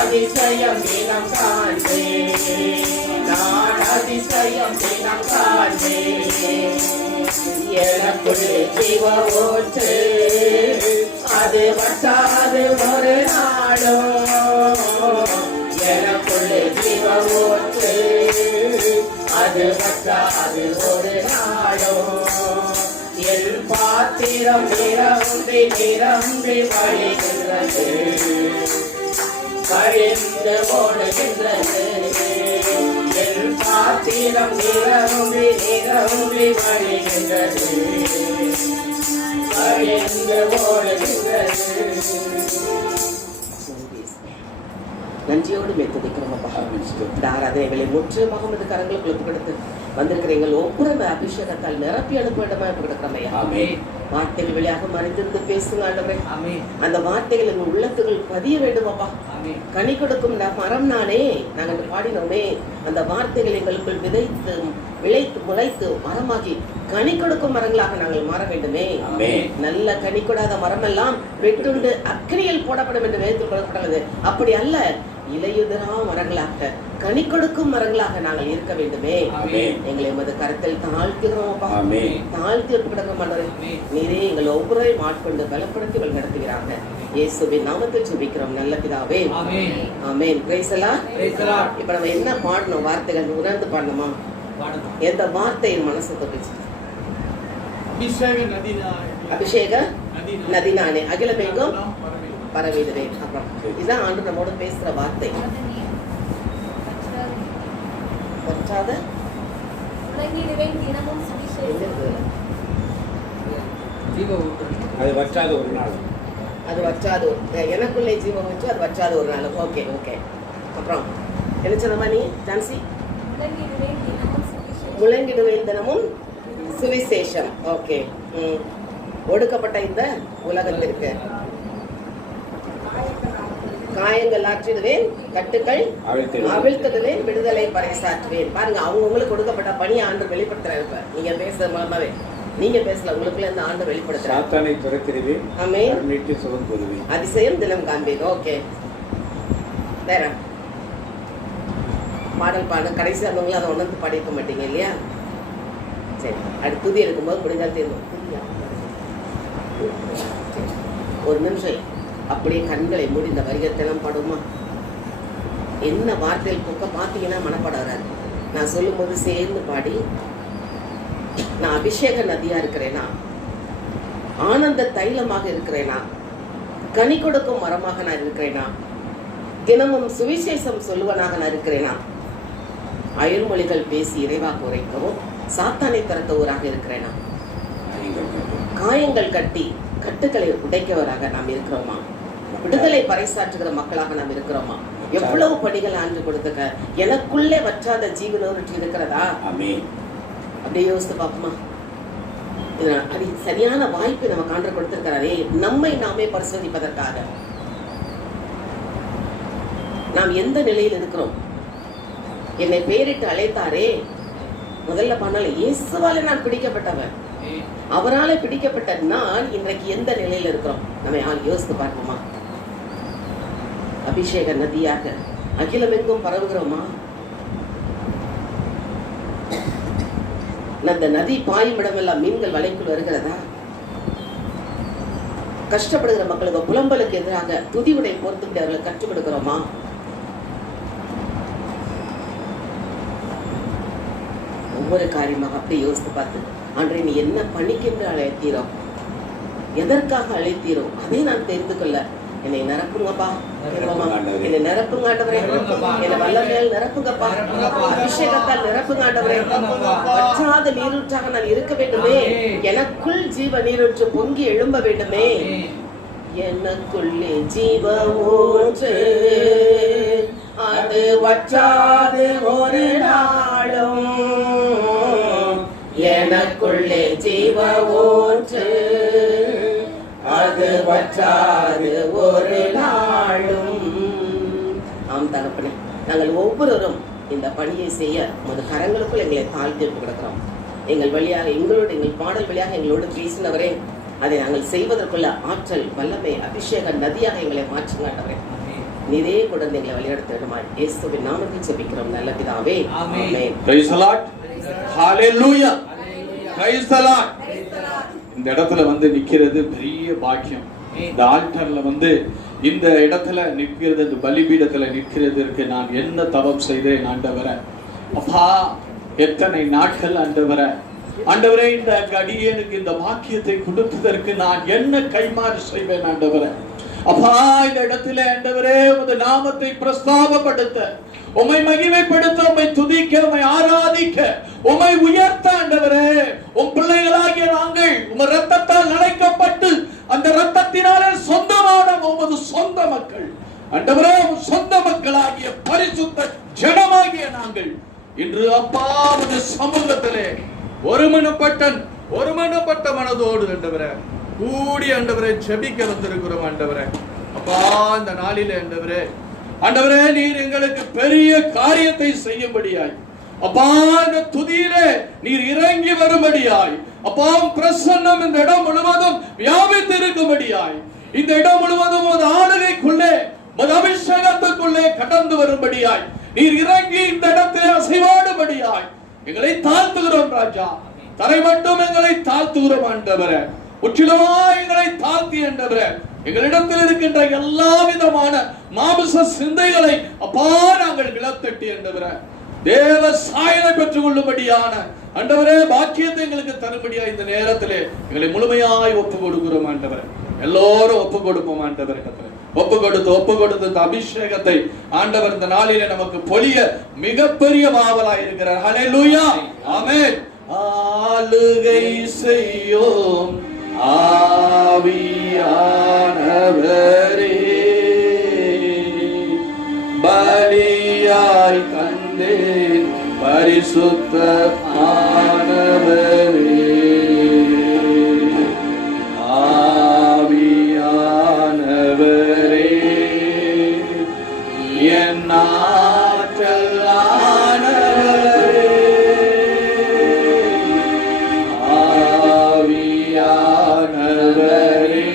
அதிசயம் தினம் காண்பேன், நான் அதிசயம் தினம் காண்பேன். எனக்குள்ளே ஜீவ ஊற்று, அது வற்றாது ஒரு நாளும். எனக்குள்ளே ஜீவ ஊற்று, அது வற்றாது ஒரு நாளும். என் பாத்திரம் நிரம்பி நிரம்பி வழிகின்றது, வழிந்து ஓடுகின்றது. என் பாத்திரம் நிரம்பி நிரம்பி வழிகின்றது, வழிந்து ஓடுகின்றது. நன்றியோடு மெத்ததிக்கிறோம் அப்பா. இந்த ஆராதனைகளை முற்றிலுமாக உமது கரங்களுக்கு ஒப்புக்கொடுத்து வந்திருக்கிற எங்கள் ஒவ்வொரு அபிஷேகத்தால் நிரப்பி அனுப்ப வேண்டுமா கொடுக்கிறோமையா. வார்த்தைகள் வழியாக மறைந்திருந்து பேசுங்க ஆண்டவரே. அந்த வார்த்தைகள் எங்கள் உள்ளத்துகள் பதிய வேண்டுமாப்பா. கனி கொடுக்கும் மரம் நானே, நாங்கள் பாடினோமே, அந்த வார்த்தைகள் எங்களுக்குள் விதைத்து விளைத்து முளைத்து மரமாகி கனி கொடுக்கும் மரங்களாக நாங்கள் மாற வேண்டுமே. நல்ல கனி கொடாத மரம் எல்லாம் வெட்டுண்டு அக்கினியில் போடப்படும் என்று வேதத்தில் சொல்லப்பட்டுள்ளது. அப்படி அல்ல, இலையுதிரா மரங்களாக கனி கொடுக்கும் மரங்களாக நாங்கள் இருக்க வேண்டுமே. எங்களை உமது கருத்தில் தாழ்த்துகிறோம், தாழ்த்தி ஒப்புக்கிடக்கிறோம். நீரே எங்கள் ஒவ்வொருவரையும் ஆட்கொண்டு பலப்படுத்தி வழி நடத்துகிறாங்க. இயேசுவின் நாமத்தில் ஜெபிக்கிறோம் நல்ல பிதாவே, ஆமென். Praise the Lord. இப்ப நம்ம என்ன பாடணும்? வார்த்தைகள் உணர்ந்து பாடணுமா? எந்த வார்த்தையின் மனசு தொட்டுச்சு? அபிஷேக நதினானே அகிலமெங்கும் பரவிடுவேன். அப்புறம் இதுதான் ஆண்டு நம்மோட பேசுற வார்த்தை. அது வற்றாது. எனக்குள்ளே ஜீவம் வச்சு அது வற்றாது ஒரு நாள். Okay okay. அப்புறம் என்ன சொன்னமா நீ ஜான்சி? முழங்கிடுவேன் தினமும் சுவிசேஷம். ஓகே. ஒடுக்கப்பட்ட இந்த உலகத்திற்கு காயங்கள் ஆற்றிடுவேன், கட்டுக்கள் அவிழ்த்திடுவேன், விடுதலை பறைசாற்றுவேன். பாருங்க, அவங்களுக்கு கொடுக்கப்பட்ட பணி ஆண்டு வெளிப்படுத்துறாரு. இப்ப நீங்க பேசுற மூலமாவே, நீங்க பேசல, உங்களுக்குள்ள இந்த ஆண்டு வெளிப்படுத்துறாரு. அதிசயம் தினம் காண்பேன். ஓகே. வேற பாடல் பாடு. கடைசி வந்தவங்களும் அதை உணர்ந்து பாடிக்க மாட்டீங்க இல்லையா? சரி, அடுத்து துதி எடுக்கும்போது முடிஞ்சால் தீர்வோம். ஒரு நிமிஷம் அப்படியே கண்களை மூடி இந்த வரிகத்தெல்லாம் பாடுமா? என்ன வார்த்தைகள் புக்க பார்த்தீங்கன்னா மனப்பாட வராது. நான் சொல்லும்போது சேர்ந்து பாடி, நான் அபிஷேக நதியா இருக்கிறேனா, ஆனந்த தைலமாக இருக்கிறேனா, கனி கொடுக்கும் மரமாக நான் இருக்கிறேனா, தினமும் சுவிசேஷம் சொல்லுவனாக நான் இருக்கிறேனா, அயல்மொழிகள் பேசி இறைவாக்கு உரைக்கவும் சாத்தானை திறத்தவராக இருக்கிறேனா, காயங்கள் கட்டி கட்டுக்களை உடைக்கவராக நாம் இருக்கிறோமா, விடுதலை பறைசாற்றுகிற மக்களாக நாம் இருக்கிறோமா? எவ்வளவு பணிகள் ஆண்டு கொடுத்துக்க, எனக்குள்ளே வற்றாத ஜீவனோடு இருக்கிறதா? அப்படியே யோசித்து பார்ப்போமா? அது சரியான வாய்ப்பு நமக்கு ஆண்டு கொடுத்திருக்கிறாரே, நம்மை நாமே பரிசோதிப்பதற்காக. நாம் எந்த நிலையில் இருக்கிறோம்? என்னை பெயரிட்டு அழைத்தாரே, முதல்ல பண்ணல, இயேசுவால நான் பிடிக்கப்பட்டவன், அவரால பிடிக்கப்பட்ட நான் இன்றைக்கு எந்த நிலையில இருக்கிறோம்? நம்ம யோசித்து பார்ப்போமா? அபிஷேக நதியாக அகிலமெங்கும் பரவுகிறோமா? அந்த நதி பாயும் இடமெல்லாம் மீன்கள் வலைக்குள் வருகிறதா? கஷ்டப்படுகிற மக்களுக்கு, புலம்பலுக்கு எதிராக துதி உடை போர்த்துக்கிட்டு அவர்களை கற்றுக் கொடுக்கிறோமா? ஒவ்வொரு காரியமாக அப்படி யோசித்து பார்த்து, அன்றை நீ என்ன பணிக்கென்று அழைத்தீரோ, எதற்காக அழைத்தீரோ அதை நான் தெரிந்து கொள்ள என்னை நிரப்புங்கப்பா, என்னை நிரப்புங்க ஆண்டவரே, என்னை வல்லமையால் நிரப்புங்கப்பா, அபிஷேகத்தால் நிரப்புங்க ஆண்டவரே. வற்றாத நீரூற்றாக நான் இருக்க வேண்டுமே, எனக்குள் ஜீவ நீரூற்று பொங்கி எழும்ப வேண்டுமே. எனக்குள்ளே ஜீவ ஊற்று, அது வற்றாது ஒரு நாளும், எனக்குள்ளே ஜீவ ஊற்று, அது வற்றாது ஒரு நாளும். ஆம் தகப்பனே, நாங்கள் ஒவ்வொருவரும் இந்த பணியை செய்ய உமது கரங்களுக்குள் எங்களை தாழ்த்தி கிடக்கிறோம். எங்கள் வழியாக, எங்கள் பாடல் வழியாக எங்களோடு பேசினவரே, அதை நாங்கள் செய்வதற்குள்ள ஆற்றல், வல்லமை, அபிஷேக நதியாக எங்களை மாற்றுங்காட்டவரே. நீரே கொண்டு எங்களை வழிநடத்திடுமாய் இயேசுவின் நாமத்தில் ஜெபிக்கிறோம் நல்ல பிதாவே, amen. Praise the Lord, hallelujah, praise the Lord. இந்த இடத்துல வந்து நிக்கிறது பெரிய பாக்கியம். இந்த ஆல்டர்ல வந்து இந்த இடத்துல நிற்கிறது, இந்த பலிபீடத்துல நிற்கிறதுக்கு நான் என்ன தவம் செய்தேன் ஆண்டவரே. அப்பா, எத்தனை நாட்கள் ஆண்டவரே, ஆண்டவரே இந்த அடியேனுக்கு இந்த பாக்கியத்தை கொடுப்பதற்கு நான் என்ன கைமாறு செய்வேன் ஆண்டவரே. அப்பா, இந்த இடத்துல ஆண்டவரே உமது நாமத்தை பிரஸ்தாபப்படுத்த, உம்மை மகிமைப்படுத்த, உம்மை துதிக்க, உம்மை ஆராதிக்க, உம்மை உயர்த்த ஆண்டவரே, உம் பிள்ளைகளாகிய நாங்கள் உம் இரத்தத்தால் அழைக்கப்பட்டு அந்த இரத்தத்தினாலே சொந்தமான உமது சொந்த மக்கள் ஆண்டவரே, உம் சொந்த மக்களாகிய பரிசுத்த ஜனமாகிய நாங்கள் இன்று அப்பா உமது சமூகத்திலே ஒருமனப்பட்ட மனதோடு ஆண்டவரே கூடி ஆண்டவரே ஜெபிக்க வந்திருக்கிறோம் ஆண்டவரே. அப்பா, இந்த நாளிலே ஆண்டவரே நீர் எங்களுக்கு பெரிய காரியத்தை செய்யும்படியாய், அப்பா இந்த துதியிலே நீர் இறங்கி வரும்படியாய், அப்பா பிரசன்னம் இந்த இடம் முழுவதும் வியாபித்து இருக்கும்படியாய், இந்த இடம் முழுவதும் ஒரு ஆளுகைக்குள்ளே ஒரு அபிஷேகத்துக்குள்ளே கடந்து வரும்படியாய், நீர் இறங்கி இந்த இடத்திலே அசைவாடும்படியாய் எங்களை தாழ்த்துகிறோம் ராஜா. தரை மட்டும் எங்களை தாழ்த்துகிறோம் ஆண்டவரே, முற்றிலுமாய் எங்களை தாழ்த்தி ஆண்டவரே, எங்களிடத்தில் இருக்கின்ற எல்லா விதமான மாமிச சிந்தைகளை அப்பா நாங்கள் விலத்தட்டி ஆண்டவரே, தேவ சாயலை பெற்றுக் கொள்ளும்படியான ஆண்டவரே பாக்கியத்தை எங்களுக்கு தரும்படியா இந்த நேரத்திலே எங்களை முழுமையாய் ஒப்பு கொடுக்கிறோம் ஆண்டவரே. எல்லோரும் ஒப்பு கொடுப்போம் ஆண்டவரே. ஒப்பு கொடுத்து இந்த அபிஷேகத்தை ஆண்டவர் இந்த நாளிலே நமக்கு பொழிய மிகப்பெரிய மாவலாய் இருக்கிறார். ஹல்லேலூயா, ஆமென். ஆளுகை செய்யோம் ஆவியானவரே, பலியாய் தந்தேன் பரிசுத்த ஆனவரே, ஆவியானவரே என் ஆற்றல் ஆனவரே, ஆவியானவரே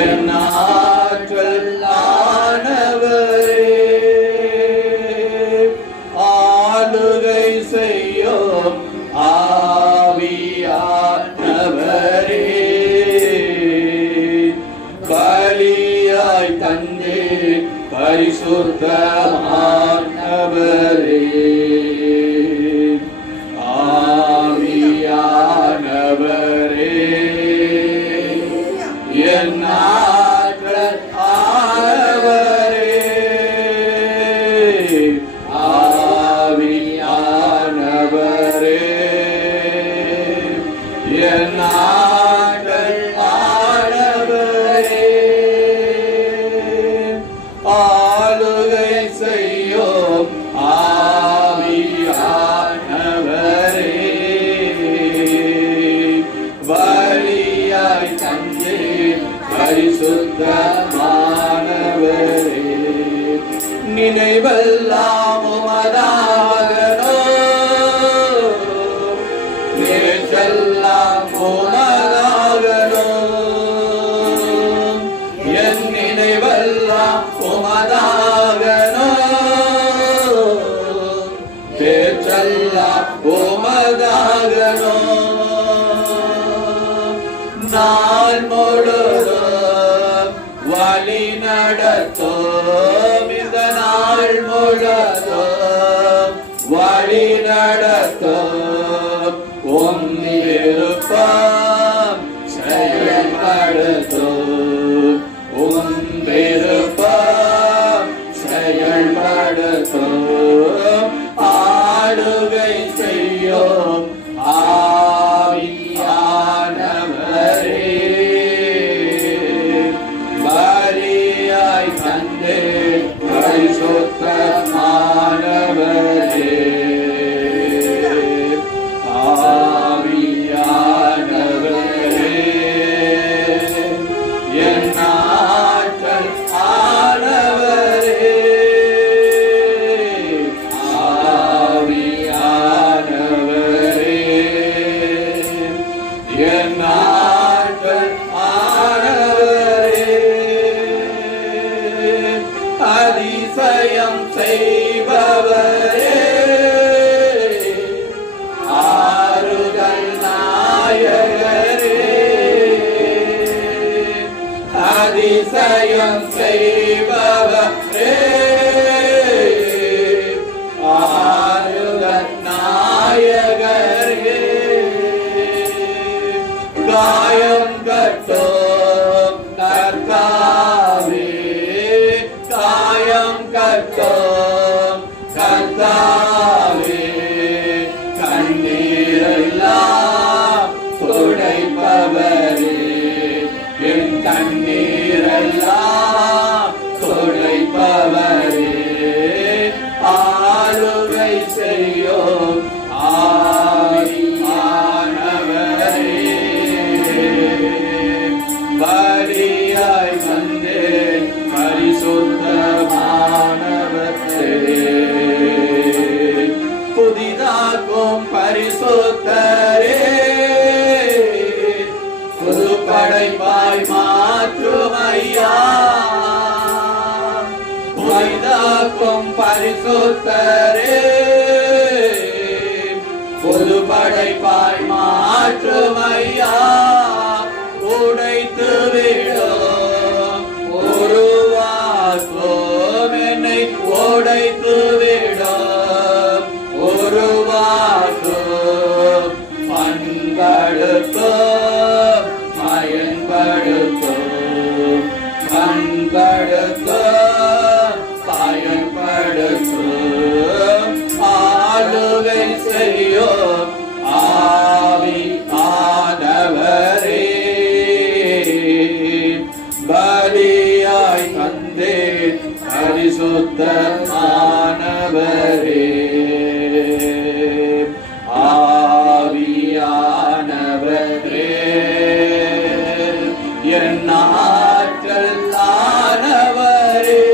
என் ஆற்றல் ஆனவரே, ஆளுகை செய்யும் ஆவியானவரே, பலியாய் தந்தே பரிசுத்தமானவரே, உமதாகணும், என் நினைவெல்லாம் உமதாகணும், பேச்செல்லாம் உமதாகணும். நாள் முழுதும் வழி நடத்தும், இந்த நாள் முழுதும் வழி நடத்தும், உம் விருப்பம் செயல்படுத்தும், உம் விருப்பம் செயல்படுத்தும், ஆளுகை செய்யும் ஆவியானவரே, பலியாய் தந்து பரிசுத்தமானவரே, ஆவியானவரே, என் ஆற்றல் ஆனவரே, ஆவியானவரே, என் ஆற்றல் ஆனவரே, அதிசயம் செய்பவரே, ஆறுதல் நாயகரே, அதிசயம் செய்பவரே, ஆறுதல் நாயகரே, காயம் கட்டும் கர்த்தாவே, காயம் கட்டும் கர்த்தாவே, கண்ணீரெல்லாம் துடைப்பவரே, என் கண்ணீரெல்லாம் துடைப்பவரே, ஆளுகை செய்யும் ஆவியானவரே, பலியாய் வந்தேன் பரிசுத்தமானவரே, புதிதாக்கும் பரிசுத்தரே, புது படைப்பாய் மாற்றும் ஐயா, புதிதாக்கும் பரிசுத்தரே, புது படைப்பாய் மாற்றும் ஐயா, உடைத்து விடும் உருவாக்கும் என்னை, உடைத்து விடும் உருவாக்கும், பண்படுத்தும் பயன்படுத்தும், பண்படுத்தும் பயன்படுத்தும், ஆளுகை செய்யும் ஆவியானவரே, பலியாய் தந்தேன் பரிசுத்தமானவரே, ஆவியானவரே, என் ஆற்றல் ஆனவரே,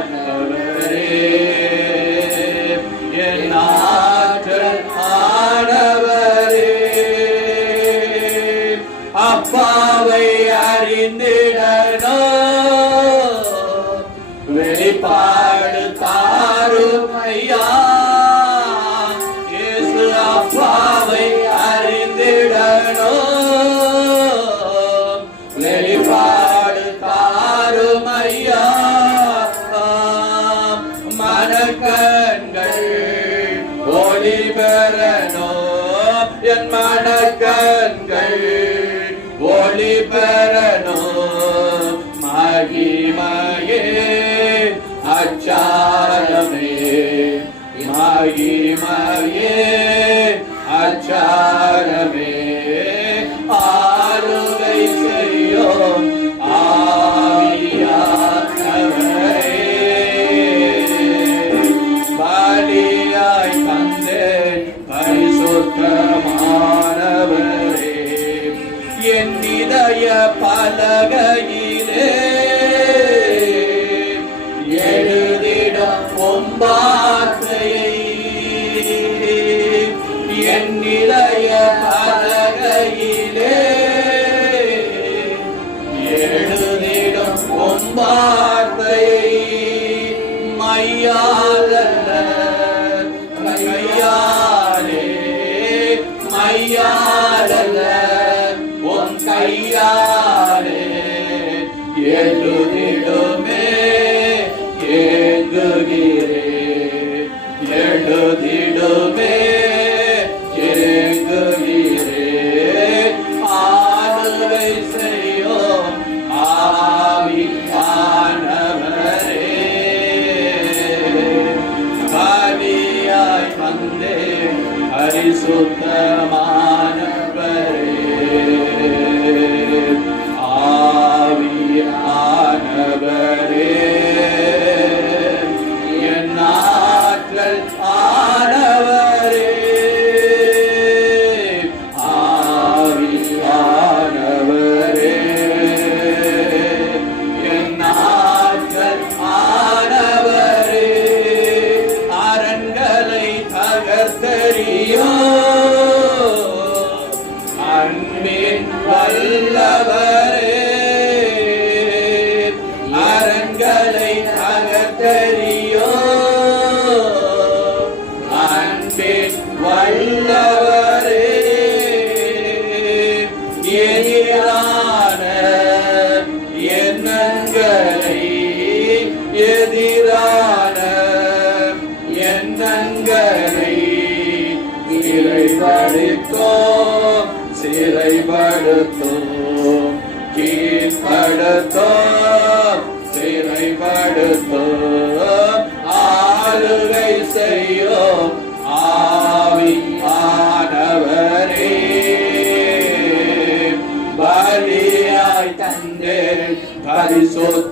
ஆவியானவரே, என் ஆற்றல் ஆனவரே, அப்பாவை அறிந்திடணும், வெளிப்பாடு தாரும் ஐயா, இயேசு அப்பாவை அறிந்திடணும், வெளிப்பாடு தாரும் ஐயா, மனக்கண்கள் ஒளி பெறணும், என் மனக்கண்கள் ஒளி பெறணும், மகிமையே அச்சாரமே, மகிமையே அச்சாரமே, ஆளுகை செய்யும் ஆவியானவரே, பலியாய் தந்தேன் பரிசுத்தமானவரே, என் இதய பலகையிலே எழுதிடும் உம் வார்த்தையை ஆவியானவரே என் ஆற்றல் ஆனவரே, ஆவியானவரே என் ஆற்றல் ஆனவரே, அரண்களை தகர்த்தெறியும் அன்பின் வல்லவரே, அரண்களை தகர்த்தெறியும் அன்பின் வல்லவரே, எதிரான எண்ணங்களை எதிரான எண்ணங்களை சிறைப்படுத்தும் சிறைப்படுத்தும் கீழ்ப்படுத்தும் சிறைப்படுத்தும் ஆளுகை செய்யும் ஆவியானவரே, பலியாய் தந்தேன் பரிசுத்தமானவரே,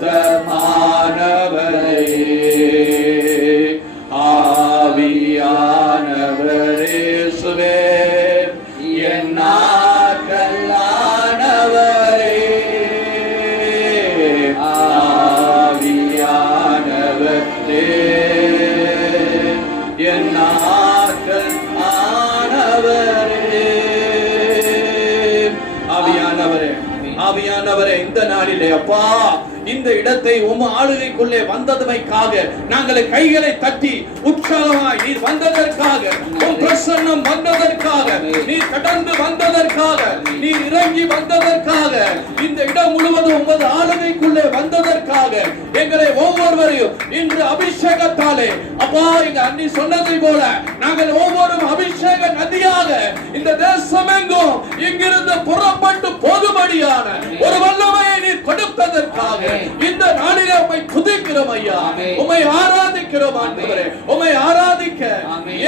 ஆவியானவரே சுவே என் ஆற்றலானவரே, ஆவியானவரே என் ஆற்றல் ஆனவரே. ஆவியானவரே, ஆவியானவரே இந்த நாளிலே அப்பா இந்த இடத்தை ஆளுகைக்குள்ளே வந்ததுமைக்காக நாங்கள் கைகளை தட்டி உற்சாகமாய் நீர் வந்ததற்காக, பிரசன்னம் வந்ததற்காக, நீர் கடந்து வந்ததற்காக, நீர் இறங்கி வந்ததற்காக, இந்த இடம் முழுவதும் உமது ஆளுகைக்குள்ளே வந்ததற்காக எங்களை ஒவ்வொருவரையும் இன்று அபிஷேகத்தாலே அப்பா எங்க அண்ணி சொன்னதை போல நாங்கள் ஒவ்வொரு அபிஷேக நதியாக இந்த தேசமெங்கும் இங்கிருந்து புறப்பட்டு போகும்படியான ஒரு வல்லமையை நீர் கொடுத்ததற்காக இந்த நாளிலே உம்மை துதிக்கிறோம் ஐயா, உம்மை ஆராதிக்கிறோம் ஆண்டவரே, உம்மை ஆராதிக்க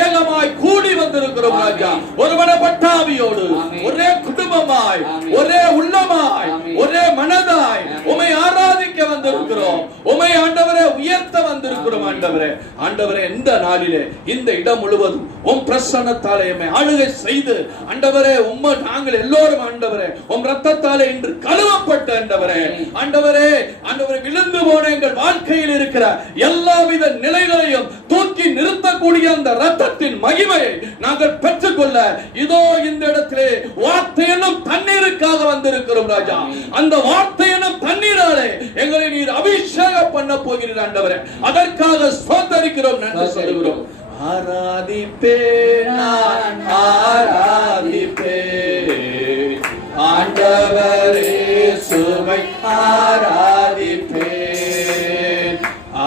ஏகமாய் கூடி வந்திருக்கிறோம் ராஜா. ஒரு மனப்பட்டாவியோடு ஒரே குடும்பமாய் ஒரே உள்ளமாய் ஒரே மனதாய் உம்மை ஆராதிக்க வந்திருக்கிறோம், உம்மை ஆண்டவரே உயர்த்த வந்திருக்கிறோம் ஆண்டவரே. ஆண்டவரே இந்த நாளிலே இந்த இடம் முழுவதும் உம் பிரசன்னத்தாலே எம்மை ஆளுகை செய்து ஆண்டவரே உம்மை நாங்கள் எல்லோரும் ஆண்டவரே உம் இரத்தத்தாலே இன்று கழுவப்பட்ட ஆண்டவரே, ஆண்டவரே ஆண்டவரே விழுந்து போன எங்கள் வாழ்க்கையில் இருக்கிற எல்லாவித நிலைகளையும் தூக்கி நிறுத்தக்கூடிய அந்த இரத்தத்தின் மகிமையை நாங்கள் பெற்றுக்கொள்ள இதோ இந்த இடத்திலே வார்த்தை என்னும் தண்ணீருக்காக வந்திருக்கிறோம் ராஜா. அந்த வார்த்தை என்னும் தண்ணீராலே எங்களை நீர் அபிஷேகம் பண்ண போகிறீர் ஆண்டவரே, அதற்காக ஸ்தோத்திரிக்கிறோம், நன்றி சொல்கிறோம். ஆராதிப்பேன் நான் ஆராதிப்பேன் ஆண்டவரே சுமை ஆராதிப்பேன்,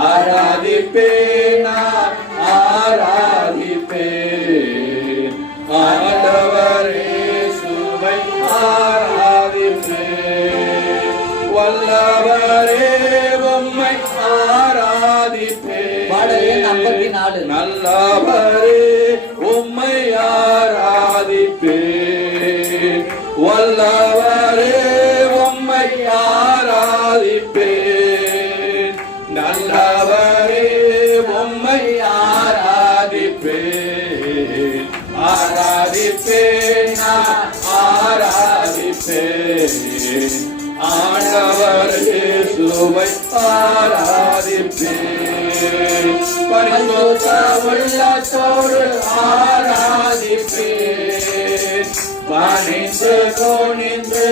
ஆராதிப்பேன் நான் ஆராதிப்பேன் ஆண்டவரே சுமை ஆராதிப்பேன், வல்லவரே உம்மை ஆராதிப்பேன், நல்லவரே உம்மை ஆராதிப்பேன், வல்லவரே உம்மை ஆராதிப்பேன், நல்லவரே உம்மை ஆராதிப்பேன், ஆராதிப்பேன் ஆராதிப்பேன் ஆண்டவரே சுவை ஆராதிப்பேன், பரிசுத்த உள்ளத்தோடு ஆராதிப்பேன், பணிந்து குனிந்து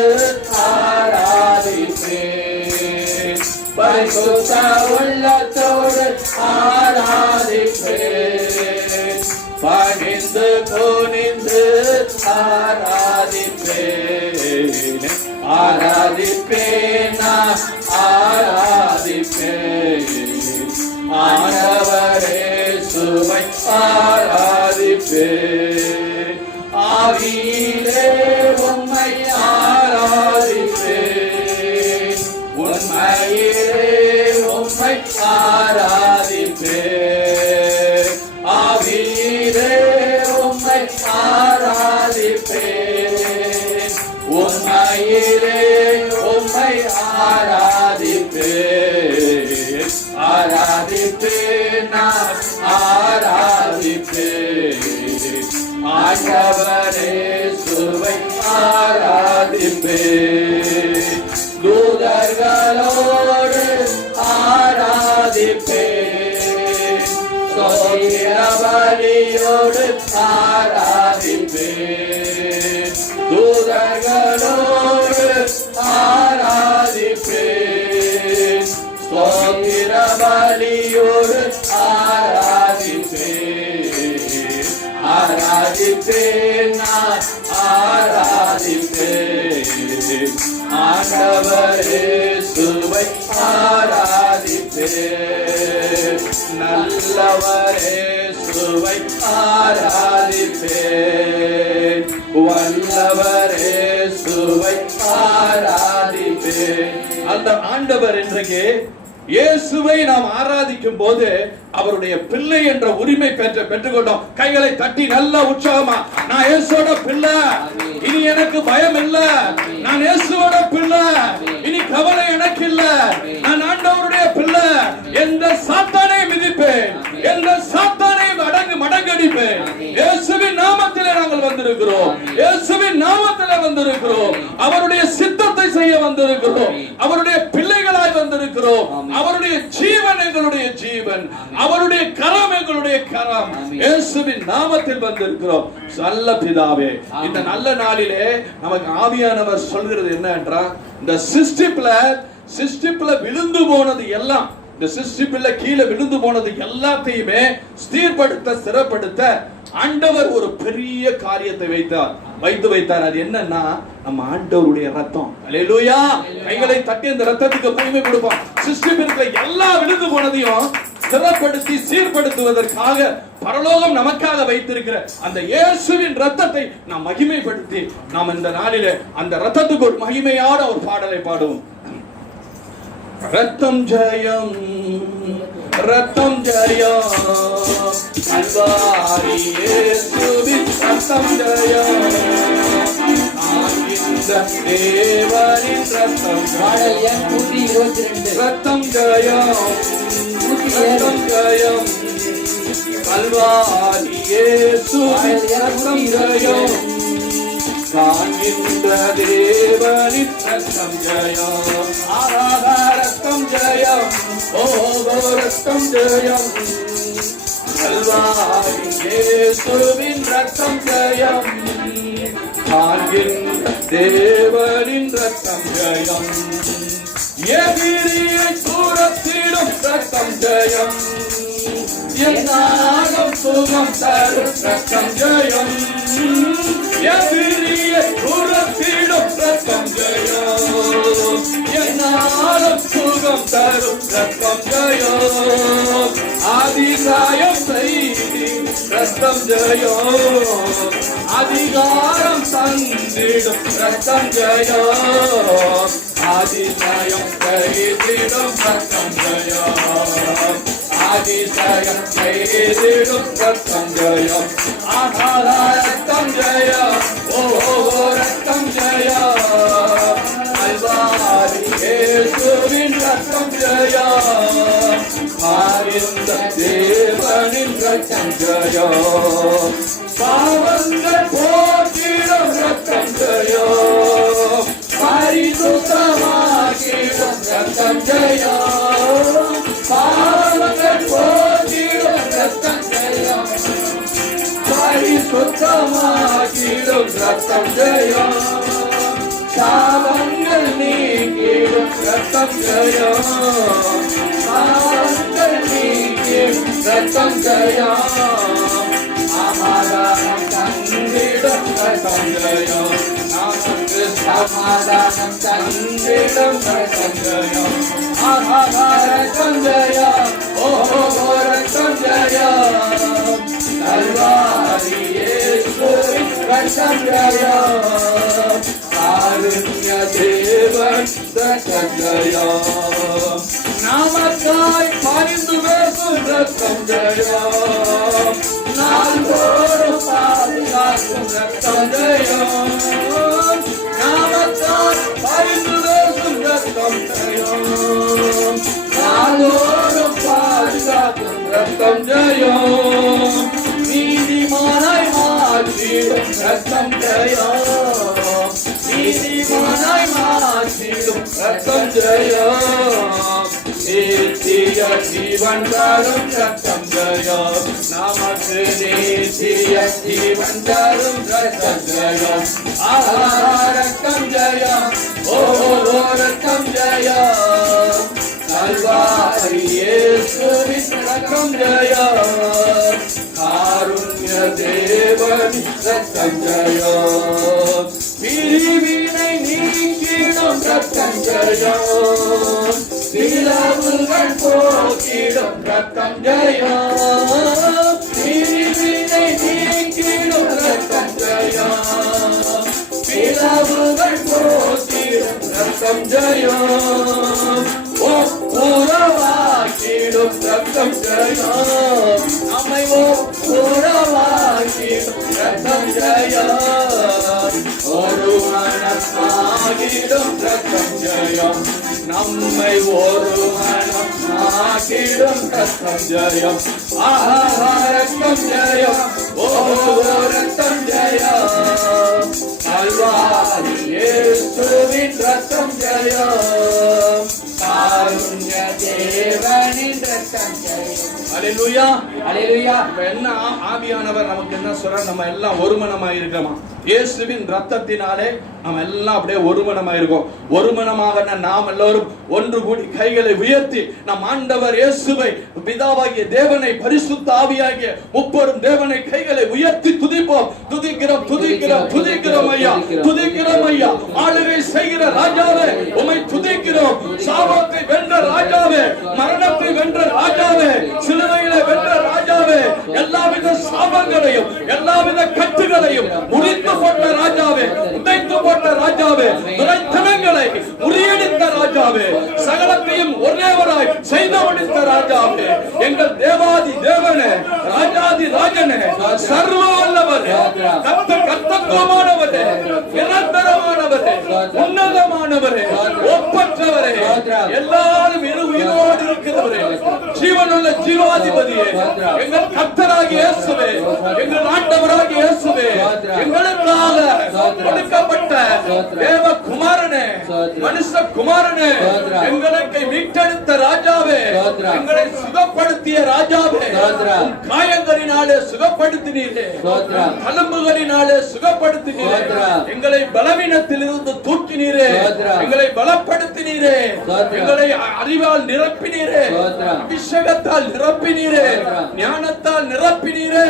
ஆராதிப்பேன், பரிசுத்த உள்ளத்தோடு ஆராதிப்பேன், பணிந்து குனிந்து ஆராதிப்பேன், ஆராதிப்பேன் ஆராதிப்பேன் ஆண்டவரே சுவை ஆராதிப்பேன், ஆவியிலே உம்மை ஆராதிப்பேன், உண்மையிலே உம்மை ஆராதிப்பேன், ஆவியிலே உம்மை ஆராதிப்பேன், நான் ஆராதிப்பேன். ஆண்டவரே சுவை ஆராதிப்பேன். தூதர்களோடு ஆராதிப்பேன். சோதிர பலியோடு ஆராதிப்பேன். தூதர்களோடு ஆராதிப்பேன். சோதிர பலியோடு ஆராதிப்பேன். ஆராதிப்பேன் நான் ஆராதிப்பேன். ஆண்டவரே சுவை ஆராதிப்பேன். நல்லவரே சுவை ஆராதிப்பேன். வல்லவரே சுவை ஆராதிப்பேன். அந்த ஆண்டவர் இன்றைக்கு இயேசுவை நாம் ஆராதிக்கும் போது அவருடைய பிள்ளை என்ற உரிமை பெற்றுக்கொண்டோம். கைகளை தட்டி நல்ல உற்சாகமா, நான் இயேசுவோட பிள்ளை, இனி எனக்கு பயம் இல்ல, நான் இயேசுவோட பிள்ளை, இனி கவலை எனக்கு இல்ல, நான் ஆண்டவருடைய பிள்ளை, எந்த சாத்தானை மிதிப்பேன், எந்த சாத்தானை மடங்கடிப்பேன். இயேசுவின் நாமத்திலே நாங்கள் வந்திருக்கிறோம். இயேசுவின் நாமத்திலே வந்திருக்கிறோம். அவருடைய சித்தத்தை செய்ய வந்திருக்கிறோம். அவருடைய பிள்ளைகளாய் வந்திருக்கிறோம். அவருடைய ஜீவன் எங்களுடைய ஜீவன், அவருடைய கரம் எங்களுடைய கரம். இயேசுவின் நாமத்தில் வந்திருக்கிறோம். நல்ல பிதாவே, இந்த நல்ல நாளிலே நமக்கு ஆவியானவர் சொல்கிறது என்ன என்றால், இந்த சிஸ்டிப்ல விழுந்து போனது எல்லாம், இந்த சிஸ்டிப்ல கீழே விழுந்து போனது எல்லாத்தையுமே ஸ்திரப்படுத்த ஸ்திரப்படுத்த ஆண்டவர் ஒரு பெரிய காரியத்தை வைத்தார். அது என்னன்னா, நம்ம ஆண்டவருடைய ரத்தம். அல்லேலூயா. கைகளை தட்டி அந்த ரத்தத்துக்கு மகிமை கொடுப்போம். சிஸ்டிப்ல எல்லா விழுந்து போனதையும் ஸ்திரப்படுத்தி சீர்படுத்துவதற்காக பரலோகம் நமக்காக வைத்திருக்கிற அந்த இயேசுவின் ரத்தத்தை நாம் மகிமைப்படுத்தி நாம் இந்த நாளிலே அந்த ரத்தத்துக்கு ஒரு மகிமையான ஒரு பாடலை பாடுவோம். ரத்தம் ஜெயம், ரத்தம் ஜெயம், கல்வாரி இயேசுவின் ரத்தம் ஜெயம், ஆகின்ற தேவனின் ரத்தம் ஜெயம், 122 ரத்தம் ஜெயம், ரத்தம் ஜெயம், கல்வாரி இயேசுவின் ரத்தம் ஜெயம், காண்கின்ற தேவனின் ரத்தம் ஜெயம், ஆராத ரத்தம் ஜெயம், ஓ ரத்தம் ஜெயம், கல்வாரி இயேசுவின் ரத்தம் ஜெயம், காண்கின்ற தேவனின் ரத்தம் ஜெயம், எதிரியை தூரத்திடும் ரத்தம் ஜெயம், என்னாலும் சுகம் தரும் ரத்தம் ஜெயம், எதிரியை தூரத்திடும் ரத்தம் ஜெயம், என்னாலும் சுகம் தரும் ரத்தம் ஜெயம், அதிகாயம் செய்தி ரத்தம் ஜெயம், அதிகாரம் தந்திடும் ரத்தம் ஜெயம், அதிசயம் செய்திடும் ரத்தம் ஜெயம், அதிசயம் செய்திடும் ரத்தம் ஜெயம், ஆகாத ரத்தம் ஜெயம், ஓ ரத்தம் ஜெயம், கல்வாரி இயேசுவின் ரத்தம் ஜெயம், மாறிந்த தேவனின் ரத்தம் ஜெயம், பாவங்கள் போக்கிடும் ரத்தம் ஜெயம், பரிசுத்தமாக்கிடும் ரத்தம் ஜெயம், பாவங்கள் போக்கிடும் ரத்தம் ஜெயம், பரிசுத்தமாக்கிடும் ரத்தம் ஜெயம், சாபங்கள் நீக்கிடும் ரத்தம் ஜெயம், சாபங்கள் நீக்கிடும் ரத்தம் ஜெயம், சமாதானம் தந்திடும் ரத்தம் ஜெயம், நமக்கு சமாதானம் தந்திடும் ரத்தம் ஜெயம், ரத்தம் ஜெயம், ஓ ரத்தம் ஜெயம், கல்வாரி இயேசுவின் ரத்தம் ஜெயம், காருண்ய தேவன் ரத்தம் ஜெயம், நமக்காய் பரிந்து பேசும் ரத்தம் ஜெயம், நாள்தோறும் பாதுகாக்கும் ரத்தம் ஜெயம், நமக்காய் பரிந்து பேசும் ரத்தம் ஜெயம், நாள்தோறும் பாதுகாக்கும் ஜெயம் நித்திய ஜீவன் தரும் ரத்தம் ஜெயம் நமக்கு நித்திய ஜீவன் தரும் ரத்தம் ஜெயம் ரத்தம் ஜெயம் ஓ ரத்தம் ஜெயம் கல்வாரி இயேசுவின் ரத்தம் ஜெயம் காருண்ய தேவன் ரத்தம் ஜெயம் பிரிவினை நீக்கிடும் ரத்தம் ஜெயம் பிளவுகள் போக்கிடும் ரத்தம் ஜெயம் பிரிவினை நீக்கிடும் ரத்தம் ஜெயம் பிளவுகள் போக்கிடும் ரத்தம் ஜெயம் உறவாக்கிடும் ரத்தம் ஜெயம் நம்மை உறவாக்கிடும் ரத்தம் ஜெயம் ஒரு மனமாகிடும் ரத்தம் ஜெயம் நம்மை ஒரு மனமாகிடும் ரத்தம் ஜெயம் ரத்தம் ஜெயம் ஓ ரத்தம் ஜெயம் கல்வாரி இயேசுவின் ரத்தம் ஜெயம் காருண்ய தேவனின் ரத்தம் ஜெயம் அல்லேலூயா அல்லேலூயா. இப்ப என்ன ஆவியானவர் நமக்கு என்ன சொல்ற? நம்ம எல்லாம் ஒருமனமாய் இருக்கோமா? இயேசுவின் ரத்தத்தினாலே நம்ம எல்லாம் அப்படியே ஒருமனமாய் இருக்கோம். ஒருமனமாக நாம் எல்லோரும் ஒன்று கூடி கைகளை உயர்த்தி நம் ஆண்டவர் இயேசுவை பிதாவாகிய தேவனை பரிசுத்த ஆவியாகிய முப்பெரும் தேவனை கைகளை உயர்த்தி துதிப்போம். துதிக்கிறோம் துதிக்கிறோம் துதிக்கிறோம் ஐயா, துதிக்கிறோம் ஐயா. ஆளுகை செய்கிற ராஜாவே உம்மை துதிக்கிறோம். சாபத்தை வென்ற ராஜாவே, மரணத்தை வென்ற ராஜாவே, சிலுவையிலே வென்ற ராஜாவே, எல்லாவித சாபங்களையும் எல்லாவித கட்டுகளையும் முறித்து போட்ட ராஜாவே, உடைத்து போட்ட ராஜாவே, துரைத்தனங்களை முறியடித்த ராஜாவே, சகலத்தையும் ஒரேவராய் செய்து முடித்த ராஜாவே, எங்கள் தேவாதி தேவனே, ராஜாதி ராஜனே, சர்வ வல்லவரே, கர்த்தத்துவமானவரே, நிரந்தரமானவரே, உன்னதமானவரே, ஒப்பற்றவரே, எல்லாரும் உயிரோடு இருக்கிறவரே, ஜீவனுள்ள ஜீவாதிபதியே, எங்கள் கர்த்தராகிய இயேசுவே, எங்கள் ஆண்டவராகிய இயேசுவே, எங்களுக்காக கொடுக்கப்பட்ட தேவ குமாரனே, மனுஷ குமாரனே, எங்களுக்கு மீட்டெடுத்த ராஜாவே, எங்களை சுகப்படுத்திய ராஜாவே, காயங்களினாலே சுகப்படுத்தினீரே, தழும்புகளினாலே சுகப்படுத்தினீரே, எங்களை பலவீனத்திலிருந்து தூக்கினீரே, எங்களை பலப்படுத்தினீரே, எங்களை அறிவால் நிரப்பினீரே, அபிஷேகத்தால் நிரப்பினீரே, ஞானத்தால் நிரப்பினீரே,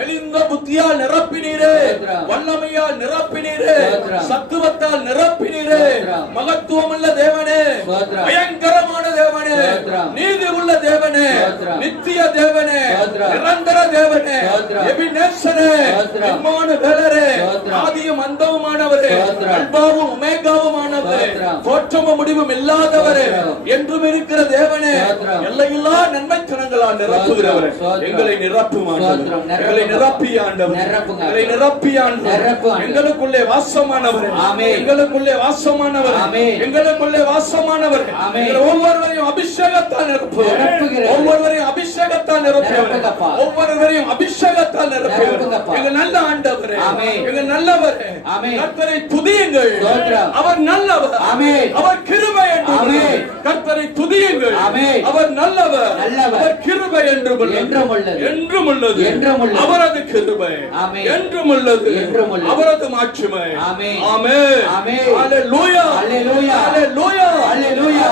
தெளிந்த புத்தியால் நிரப்பினீரே, வல்லமையால் நிரப்பினீரே, சத்துவத்தால் நிரப்பினீரே, மகத்துவமுள்ள தேவனே, பயங்கரமான தேவனே, நீதி உள்ள தேவனே, நித்திய தேவனே, நிரந்தர தேவனே, எபினேசரே, இம்மானுவேலரே, ஆதியும் அந்தமுமானவரே, அல்பாவும் ஒமேகாவுமானவரே, தோற்றமும் முடிவும் இல்லாதவரே, என்றும் இருக்கிற தேவனே, எல்லையில்லா நன்மைத்தனங்களால் நிரப்புகிறவரே, எங்களை நிரப்புமானவரே, எங்களை நிரப்பிய ஆண்டவரே, எங்களை நிரப்பிய ஆண்டவரே, எங்களுக்குள்ளே வாசமானவரே, எங்களுக்குள்ளே வாசமானவரே, எங்களுக்குள்ளே வாசமானவரே, ஒவ்வொருவரையும் அபிஷேகத்தால் நிரப்புகிறவரே, ஒவ்வொருவரையும் அபிஷேகத்தால் நிரப்புகிறவரே, ஒவ்வொருவரையும் அபிஷேகத்தால் நிரப்புகிறவரே, எங்கள் நல்ல ஆண்டவரே, எங்கள் நல்லவரே, கர்த்தரை துதியுங்கள், அவர் நல்லவர், அவர் கிருபை என்று, கர்த்தரை துதியுங்கள், அவர் நல்லவர், அவர் கிருபை என்று என்றும் உள்ளது, அவரது கிருபை என்றும் உள்ளது, அவரது மாட்சிமை. ஆமென் ஆமென் ஹalleluya ஹalleluya ஹalleluya ஹalleluya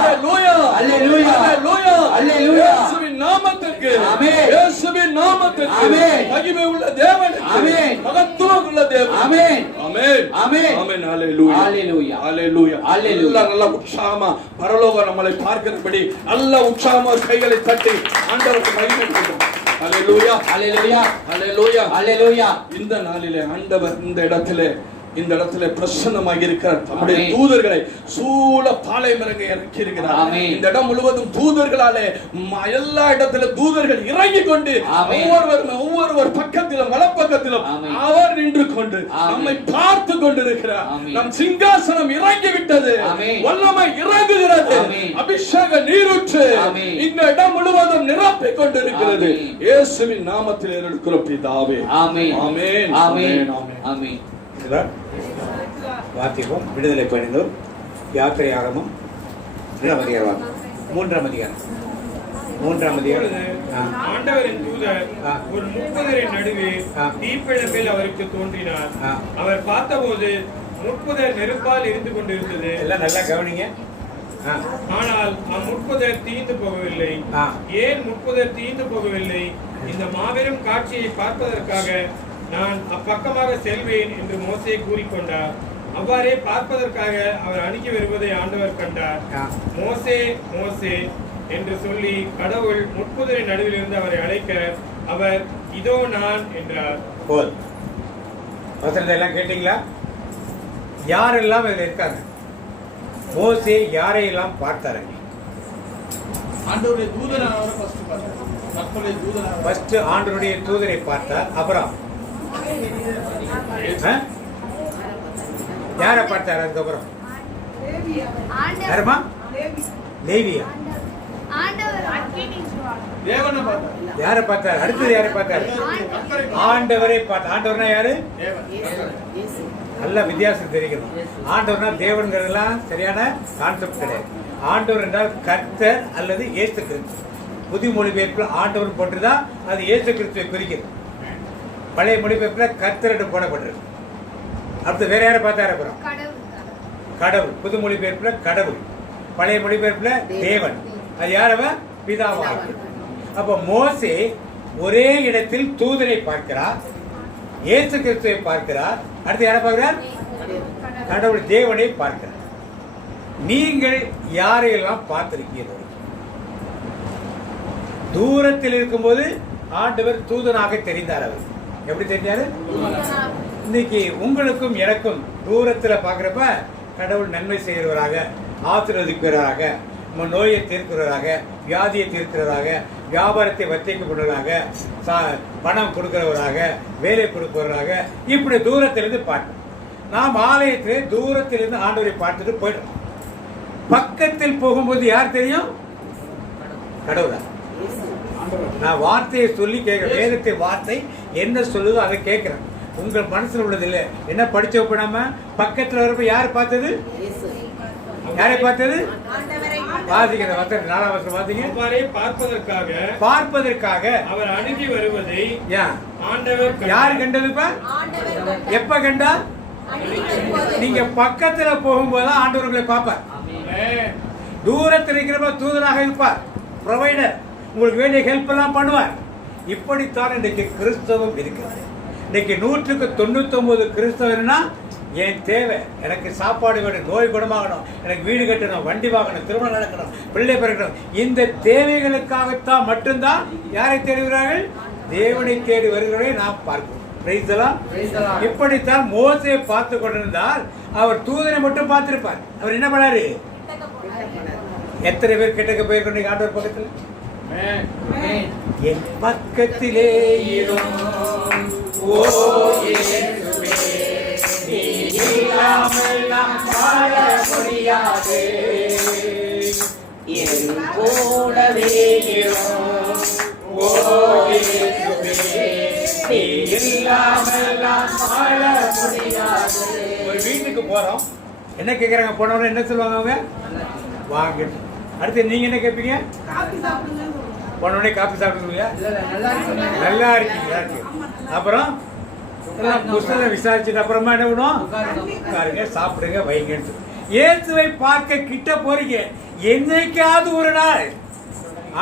ஹalleluya ஹalleluya ஹalleluya. இயேசுவின் நாமத்திற்கு ஆமென், இயேசுவின் நாமத்திற்கு ஆமென். மகிமை உள்ள தேவன், ஆமென். மகத்துவம் உள்ள தேவன், ஆமென் ஆமென் ஆமென் ஆமென் ஹalleluya ஹalleluya ஹalleluya ஹalleluya. நல்ல உற்சாகமா பரலோகம் நம்மளை பார்க்கிறபடி நல்ல உற்சாகமா கைகளை தட்டி ஆண்டவருக்கு மகிமை கொடுப்போம். ஹalleluya ஹalleluya ஹalleluya ஹalleluya. இந்த நாளிலே ஆண்டவர் இந்த இடத்திலே பிரசன்னமாக இருக்கிறார். நம்முடைய தூதர்களை சூழ பாளையமிறங்க இறக்கி இருக்கிறார். இந்த இடம் முழுவதும் தூதர்களாலே எல்லா இடத்துல தூதர்கள் இறங்கி கொண்டு ஒவ்வொருவர் பக்கத்திலும் வலப்பக்கத்திலும் அவர் நின்று கொண்டு நம்மை பார்த்து கொண்டிருக்கிறார். நம் சிங்காசனம் இறங்கி விட்டது, வல்லமை இறங்குகிறது, அபிஷேக நீரூற்று இந்த இடம் முழுவதும் நிரப்பிக் கொண்டிருக்கிறது. இயேசுவின் நாமத்தில் இருக்கிற பிதாவே ஆமென் ஆமென் ஆமென் ஆமென். வாத்தியமும் விடுதலை பணிந்தோர் யாத்திரை ஆகமும் 2ஆம் அதிகாரம், 3ஆம் அதிகாரம். அப்பொழுது ஆண்டவரின் தூதர் ஒரு முட்புதரின் நடுவே தீப்பிழம்பில் அவருக்கு தோன்றினார். அவர் பார்த்தபோது முட்புதர் நெருப்பால் எரிந்து கொண்டிருந்தது. எல்லாம் நல்லா கவனிங்க. ஆனால் அம்முட்புதர் தீர்ந்து போகவில்லை. ஏன் முட்புதர் தீர்ந்து போகவில்லை? இந்த மாபெரும் காட்சியை பார்ப்பதற்காக நான் அப்பக்கமாக செல்வேன் என்று மோசே கூறிக்கொண்டார். அவ்வாறே பார்ப்பதற்காக அவர் அணுகி வருவதை ஆண்டவர் கண்டார். மோசே மோசே என்று சொல்லி கடவுள் முட்புதரின் நடுவில் இருந்து அவரை அழைக்க அவர் இதோ நான் என்றார். போல் வசனத்தை எல்லாம் கேட்டீங்களா? யாரெல்லாம் இதில் இருக்காங்க? மோசே யாரையெல்லாம் பார்த்தாருங்க? ஆண்டவருடைய தூதனை அவரை ஃபர்ஸ்ட் பார்த்தார். கர்த்தருடைய தூதனை ஃபர்ஸ்ட் ஆண்டவருடைய தூதரை பார்த்தார். அப்புறம் யாரை பார்த்தார்? அதுக்கப்புறம் யாருமா? லேவியா. தேவனை பார்த்தார். யாரை பார்த்தார்? அடுத்தது யாரை பார்த்தார்? ஆண்டவரை பார்த்தார். ஆண்டவர்னா யாரு? நல்ல வித்தியாசம் தெரிவிக்கணும். ஆண்டவர்னா தேவன்கிறதுலாம் சரியான கான்செப்ட் கிடையாது. ஆண்டவர் என்றால் கர்த்தர் அல்லது இயேசு கிறிஸ்து. புதிய மொழிபெயர்ப்பில் ஆண்டவர் போட்டுதான் அது இயேசு கிறிஸ்துவை குறிக்கிறது. பழைய மொழிபெயர்ப்பில் கர்த்தர் என்று போடப்பட்டிருக்கு. அடுத்து வேற யாரை பார்த்தாரு? அப்புறம் கடவுள். புது மொழிபெயர்ப்பில் கடவுள், பழைய மொழிபெயர்ப்பில் தேவன். அது யாரவன்? பிதாவாக. அப்ப மோசே ஒரே இடத்தில் தூதரை பார்க்கிறார், இயேசு கிறிஸ்துவை பார்க்கிறார். அடுத்து யாரை பார்க்கிறார்? கடவுள் தேவனை பார்க்கிறார். நீங்கள் யாரையெல்லாம் பார்த்திருக்கீர்கள்? தூரத்தில் இருக்கும்போது ஆண்டவர் தூதனாக தெரிந்தார். அவர் எப்படி தெரிஞ்சாரு? இன்னைக்கு உங்களுக்கும் எனக்கும் தூரத்துல பாக்குறப்ப கடவுள் நன்மை செய்கிறவராக, ஆசீர்வதிக்கிறவராக, நம்ம நோயை தீர்க்கிறவராக, வியாதியை தீர்க்கிறவராக, வியாபாரத்தை வர்த்திக்க கொண்டவராக, பணம் கொடுக்கிறவராக, வேலை கொடுக்கிறவராக, இப்படி தூரத்திலிருந்து பார்க்கணும். நாம் ஆலயத்திலே தூரத்திலிருந்து ஆண்டவரை பார்த்துட்டு போயிடும். பக்கத்தில் போகும்போது யார் தெரியும்? கடவுளா? நான் வார்த்தையை சொல்லி கேட்கிறேன். வேதத்தை வார்த்தை என்ன சொல்லுதோ அதை கேட்கிறேன். உங்கள் மனசுல உள்ளது இல்லை. என்ன படிச்ச நம்ம பக்கத்துல வரப்ப யார் பார்த்தது? யாரை பார்த்தது? வாசிக்கிற வசனம் 4ஆம் வசனம் வாசிங்க. பார்ப்பதற்காக அவர் அணுகி வருவதை ஆண்டவர் யார் கண்டதுப்பா? எப்ப கண்டா? நீங்க பக்கத்துல போகும்போது ஆண்டவர்களை பார்ப்பார். தூரத்தில் இருக்கிறப்ப தூதராக இருப்பார், ப்ரொவைடர், உங்களுக்கு வேண்டிய ஹெல்ப் எல்லாம் பண்ணுவார். இப்படித்தான் இன்னைக்கு கிறிஸ்தவம் இருக்கிறது. இன்னைக்கு 199 கிறிஸ்தவர்னா என் தேவை, எனக்கு சாப்பாடு வேணும், நோய் குணமாகணும், எனக்கு வீடு கட்டணும், வண்டி வாங்கணும், திருமணம் நடக்கணும், பிள்ளை பிறக்கணும், இந்த தேவைகளுக்காகத்தான் மட்டும்தான் யாரை தேடுகிறார்கள்? தேவனை தேடி வருகிறவரை நாம் பார்க்கிறோம். இப்படித்தான் மோசே பார்த்து கொண்டிருந்தால் அவர் தூதனை மட்டும் பார்த்திருப்பார். அவர் என்ன பண்ணாரு? எத்தனை பேர் கிட்டக்க போயிருக்கோம் ஆண்டவர் பக்கத்தில்? என் பக்கத்திலே முடியாது, என் கூடவே ஒரு வீட்டுக்கு போறோம், என்ன கேக்குறாங்க? போனவங்க என்ன சொல்லுவாங்க? அவங்க வாங்க. அடுத்து நீங்க என்ன கேட்பீங்க? போனோடனே காபி சாப்பிடுவீங்க, நல்லா இருக்கீங்க. அப்புறம் புஸ்தகம் விசாரிச்சுட்டு அப்புறமா என்ன பண்ணுவோம்? பாருங்க, சாப்பிடுங்க, வைங்கன்னு. இயேசுவை பார்க்க கிட்ட போறீங்க, என்னைக்காவது ஒரு நாள்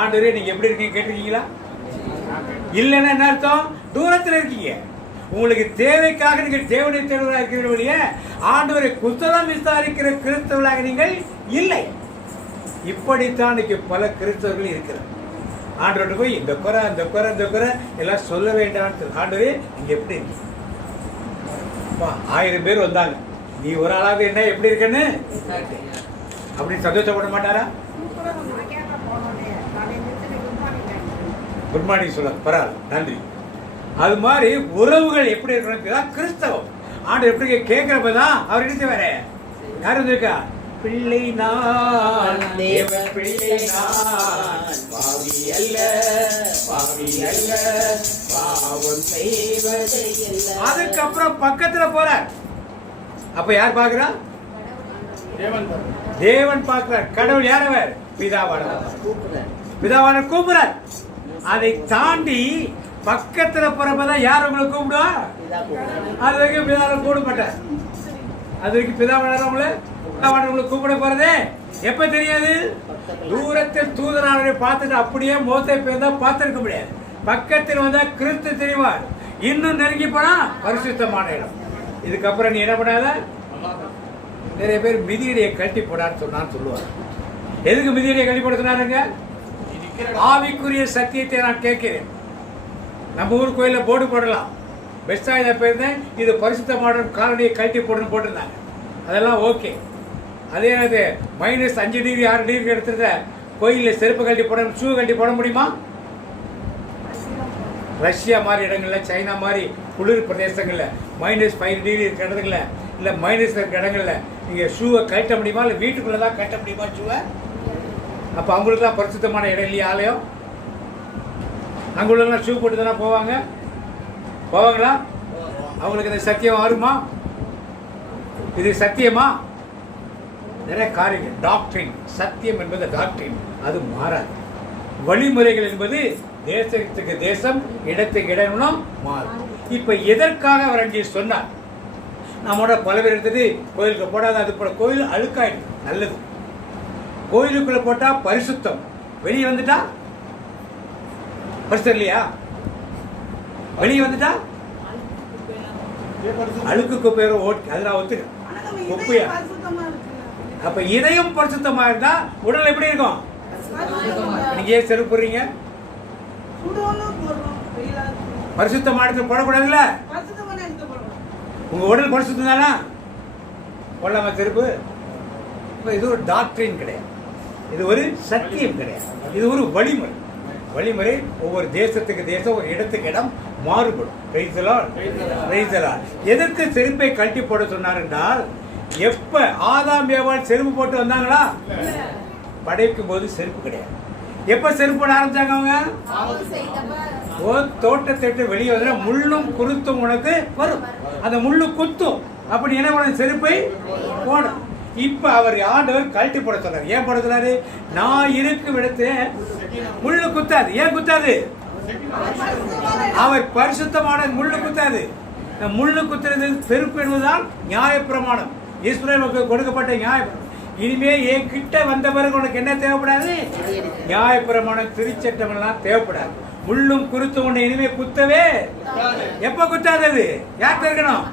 ஆண்டவரே நீங்க எப்படி இருக்கீங்க கேட்டிருக்கீங்களா? இல்லைன்னா என்ன அர்த்தம்? தூரத்தில் இருக்கீங்க. உங்களுக்கு தேவைக்காக நீங்கள் தேவனை தேடுவதாக இருக்கிற வழிய ஆண்டவரை குசலம் விசாரிக்கிற கிறிஸ்தவர்களாக நீங்கள் இல்லை. இப்படித்தான் இன்னைக்கு பல கிறிஸ்தவர்கள் இருக்கிறார். ஆண்டவர்கிட்ட போய் இந்த குறை அந்த குறை இந்த குறை எல்லாம் சொல்ல வேண்டாம். ஆண்டவரே நீங்க எப்படி 1000 பேர் வந்தாங்க, நீ ஒரு ஆளாவது என்ன எப்படி இருக்குன்னு அப்படி சந்தோஷப்பட மாட்டாரா? குட் மார்னிங் சொல்ல பரவாயில்ல, நன்றி. அது மாதிரி உறவுகள் எப்படி இருக்கணும் கிறிஸ்தவம். ஆண்டு எப்படி கேட்கிறப்பதான் அவர் என்ன செய்வாரு? யார் வந்திருக்கா? பிள்ளை நான், தேவ பிள்ளை நான், பாவி அல்ல, பாவி அல்ல, பாவம் செய்வதே இல்லை. அதுக்கப்புறம் பக்கத்துல போற அப்ப யார் பாக்குறா? தேவன் பார்க்கிறார். கடவுள் யாரவர்? பிதாவானவர். கூப்பிடுறாரு. பிதாவானவர் கூப்பிடுறார். அதை தாண்டி பக்கத்துல போறப்பதான் யார் உங்களை கூப்பிடுவா? இதா கூப்பிடுறாரு. அது வரைக்கும் பிதாவை கூப்பிட மாட்டார். அது வரைக்கும் பிதாவானவர்களை கூப்பிட போறதே எப்ப தெரியாது? தூரத்தில் தூதனானவரை பார்த்துட்டு அப்படியே மோசே பேர்ந்தா பார்த்திருக்க முடியாது. பக்கத்தில் வந்தா கிறிஸ்து தெரிவார். இன்னும் நெருங்கி போனா பரிசுத்தமான இடம். இதுக்கப்புறம் நீ என்ன பண்ணாத? நிறைய பேர் மிதியடியை கட்டி போடான்னு சொன்னான்னு சொல்லுவாங்க. எதுக்கு மிதியடியை கட்டி போட சொன்னாருங்க? ஆவிக்குரிய சத்தியத்தை நான் கேட்கிறேன். நம்ம ஊர் கோயில போர்டு போடலாம். பெஸ்டாக போயிருந்தேன், இது பரிசுத்தமான காலனியை கழட்டி போடுன்னு போட்டிருந்தாங்க. அதெல்லாம் ஓகே. அதே அது -5 டிகிரி 6 டிகிரி எடுத்துருந்த கோயிலில் செருப்பு கழட்டி போட, ஷூ கழட்டி போட முடியுமா? ரஷ்யா மாதிரி இடங்கள்ல, சைனா மாதிரி குளிர் பிரதேசங்கள்ல -5 டிகிரி இருக்கிற இடத்துல, இல்லை மைனஸ் இருக்கிற இடங்கள்ல நீங்கள் ஷூவை கழட்ட முடியுமா? இல்லை வீட்டுக்குள்ளே தான் கட்ட முடியுமா ஷூவை? அப்போ அவங்களுக்குலாம் பரிசுத்தமான இடம் இல்லையா? ஆலயம் அங்குள்ளலாம் ஷூ போட்டு தானே போவாங்களா? அவங்களுக்கு இந்த சத்தியம் வருமா? இது சத்தியமா? நிறைய காரியங்கள் டாக்டரின், சத்தியம் என்பது டாக்டரின், அது மாறாது. வழிமுறைகள் என்பது தேசத்துக்கு தேசம், இடத்துக்கு இடம் மாறும். இப்ப எதற்காக அவர் அங்கே சொன்னார்? நம்மோட பல பேர் எடுத்துட்டு கோயிலுக்கு போடாத, அது போட கோயில் அழுக்காயிடும். நல்லது. கோயிலுக்குள்ள போட்டா பரிசுத்தம், வெளியே வந்துட்டா பரிசுத்தம் இல்லையா? வெளியே வந்துட்டா அழுக்கு குப்பையோட ஓட்டு, அது நான் ஒத்துக்கிறேன். குப்பையா? அப்ப இதயம் பரிசுத்தமா இருந்தா உடல் எப்படி இருக்கும்? நீங்க ஏன் செருப்பு போடுறீங்க? பரிசுத்தமா எடுத்து போடக்கூடாதுல்ல? உங்க உடல் பரிசுத்தம் தானா? போடலாமா செருப்பு? இது ஒரு டாக்டரின் கிடையாது, இது ஒரு சத்தியம் கிடையாது, இது ஒரு வழிமுறை. வழிமுறை ஒவ்வொரு தேசத்துக்கு தேசம், ஒரு இடத்துக்கு இடம் மாறுபடும். எதற்கு செருப்பை கழட்டி போட சொன்னார் என்றால், எப்ப ஆதாம் ஏவாள் செருப்பு போட்டு வந்தாங்களா? படைக்கும் போது செருப்பு கிடையாது. எப்ப செருப்பு போட ஆரம்பிச்சாங்க அவங்க? தோட்டத்தை விட்டு வெளியே வந்து முள்ளும் குருத்தும் உனக்கு வரும், அந்த முள்ளு குத்தும். அப்படி என்ன பண்ண? செருப்பை போடும். இப்ப அவர் ஆண்டவர் கழட்டி போட சொன்னார். ஏன் போட சொன்னாரு? நான் இருக்கும் இடத்துல முள்ளு குத்தாது. ஏன் குத்தாது? அவர் பரிசுத்தமான முள்ளு குத்தாது. முள்ளு குத்துறது செருப்பு என்பதுதான் நியாயப்பிரமாணம், ஈஸ்வரனுக்கு கொடுக்கப்பட்ட நியாயப்பிரமாணம். இனிமே என் கிட்ட வந்த பிறகு உனக்கு என்ன தேவைப்படாது? நியாயப்பிரமாணம், திருச்சட்டம் எல்லாம் தேவைப்படாது. முள்ளும் குருத்தும் உன்னை இனிமே குத்தவே. எப்ப குத்தாதது? யார் இருக்கணும்?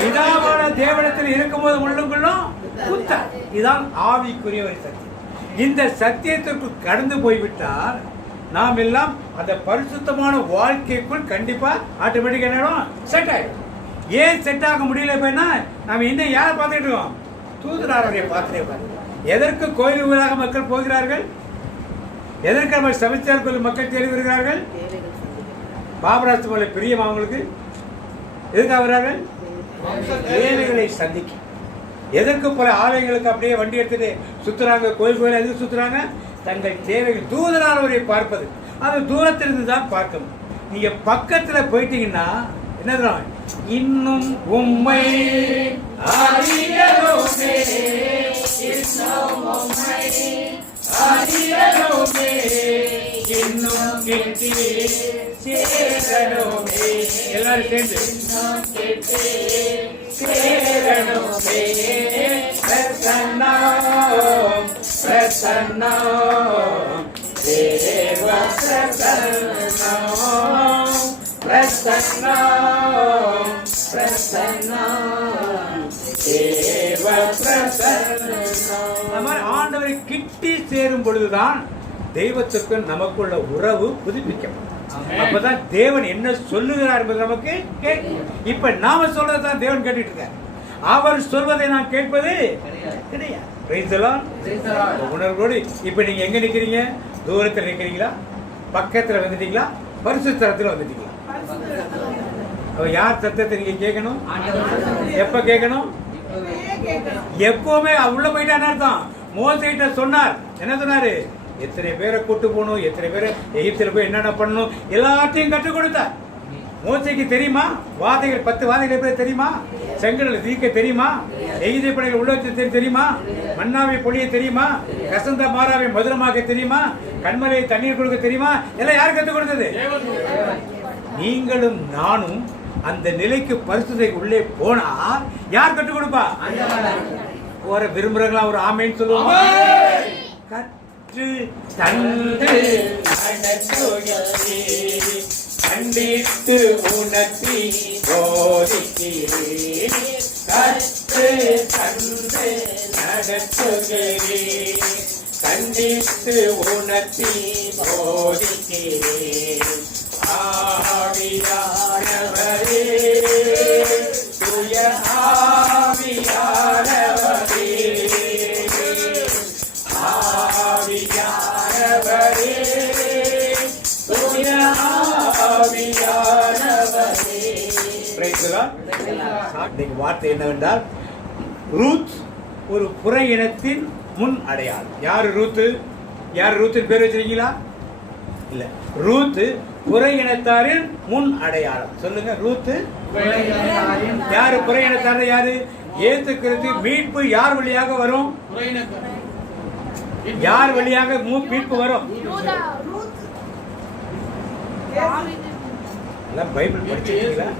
பிதாவான தேவனத்தில் இருக்கும்போது முள்ளுங்குள்ளும் குத்தா. இதுதான் ஆவிக்குரிய ஒரு சத்தியம். இந்த சத்தியத்திற்கு கடந்து போய்விட்டால் நாம் எல்லாம் அந்த பரிசுத்தமான வாழ்க்கைக்குள் கண்டிப்பா ஆட்டோமேட்டிக்கா என்ன செட் ஆயிடும். ஏன் செட் ஆக முடியல? இப்ப நாம இன்னும் யாரை பார்த்துட்டு இருக்கோம்? தூதராருடைய பார்த்துட்டே. எதற்கு கோயிலுகளாக மக்கள் போகிறார்கள்? எதற்கு நம்ம சமைச்சார் கோயில் மக்கள் தேடி வருகிறார்கள்? பாபராஜ் போல பிரியம் அவங்களுக்கு எதுக்காக வர்றார்கள்? தேவைகளை சந்திக்க. எதற்கு பல ஆலயங்களுக்கு அப்படியே வண்டி எடுத்துட்டு சுத்துறாங்க, கோயில் கோயில் எதுக்கு சுத்துறாங்க? தங்கள் தேவைகள். தூதரானவரை பார்ப்பது, அது தூரத்திலிருந்து தான் பார்க்கணும். நீங்க பக்கத்துல போயிட்டீங்கன்னா என்ன? இன்னும் உம்மை அறியலோமே, இன்னும் உம்மை அறியலோமே, இன்னும் கேட்டி சேரலோமே. எல்லாரும் சேர்ந்து இன்னும் கேட்டி சேரலோமே. பிரசன்னம் பிரசன்னம் தேவ பிரசன்னம் பிரசன்னம் பிரசன்னம் தேவ பிரசன்னம். ஆண்டவரை கிட்டி சேரும் பொழுதுதான் தெய்வத்துக்கு நமக்குள்ள உறவு புதுப்பிக்கப்படும். அப்பதான் தேவன் என்ன சொல்லுகிறார் என்பது நமக்கு கேட்கும். இப்ப நாம சொல்றதான் தேவன் கேட்டுட்டு இருக்கார். அவர் சொல்வதை நான் கேட்பது கிடையாது. உணர்வோடு இப்ப நீங்க எங்க நிக்கிறீங்க? தூரத்தில் நிக்கிறீங்களா? பக்கத்துல வந்துட்டீங்களா? பரிசுத்தத்துல வந்துட்டீங்களா? யார் சத்தத்தை நீங்க கேட்கணும்? எப்ப கேட்கணும்? எப்பவுமே உள்ள போயிட்டான்னு அர்த்தம். மோசேட்ட சொன்னார். என்ன சொன்னாரு? எத்தனை பேரை கூட்டு போகணும், எத்தனை பேரை எகிப்தில் போய் என்னென்ன பண்ணணும், எல்லாத்தையும் கற்றுக் கொடுத்தார். மோசைக்கு தெரியுமா வாதைகள் 10 வாதைகள் எப்படி தெரியுமா? செங்கடலை தீர்க்க தெரியுமா? எகிப்திய படைகள் உள்ளத்தை தெரியுமா? மன்னாவை பொழிய தெரியுமா? கசந்த மாறாவை மதுரமாக்க தெரியுமா? கண்மலையை தண்ணீர் கொடுக்க தெரியுமா? எல்லாம் யார் கற்றுக் கொடுத்தது? நீங்களும் நானும் அந்த நிலைக்கு பரிசுத்தை உள்ளே போனா யார் கற்றுக் கொடுப்பா? ஒரு விரும்புறங்களா ஒரு ஆமேன்னு சொல்லுவாங்க. கற்று தந்து கண்டித்து உணர்த்தி போதிக்கிறேன், கற்று தந்து நடத்துகிறேன், கண்டித்து உணர்த்தி போதிக்கிறேன். ஆவியானவரே, தூய ஆவியானவரே, ஆவியானவரே, தூய ஆவியானவரே. இன்னைக்கு வார்த்தை என்னவென்றால், ரூத் ஒரு புற இனத்தின் முன் அடையாளம். யாரு ரூத்து? யார் ரூத்தின் பேர் வச்சிருக்கீங்களா? இல்ல, ரூத்து புற இனத்தாரின் முன் அடையாளம். சொல்லுங்க, ரூத்து யாரு? புற இனத்தார் யாரு? இயேசு கிறிஸ்து மீட்பு யார் வழியாக வரும்? யார் வழியாக மீட்பு வரும்? பைபிள் படிச்சிருக்கீங்களா?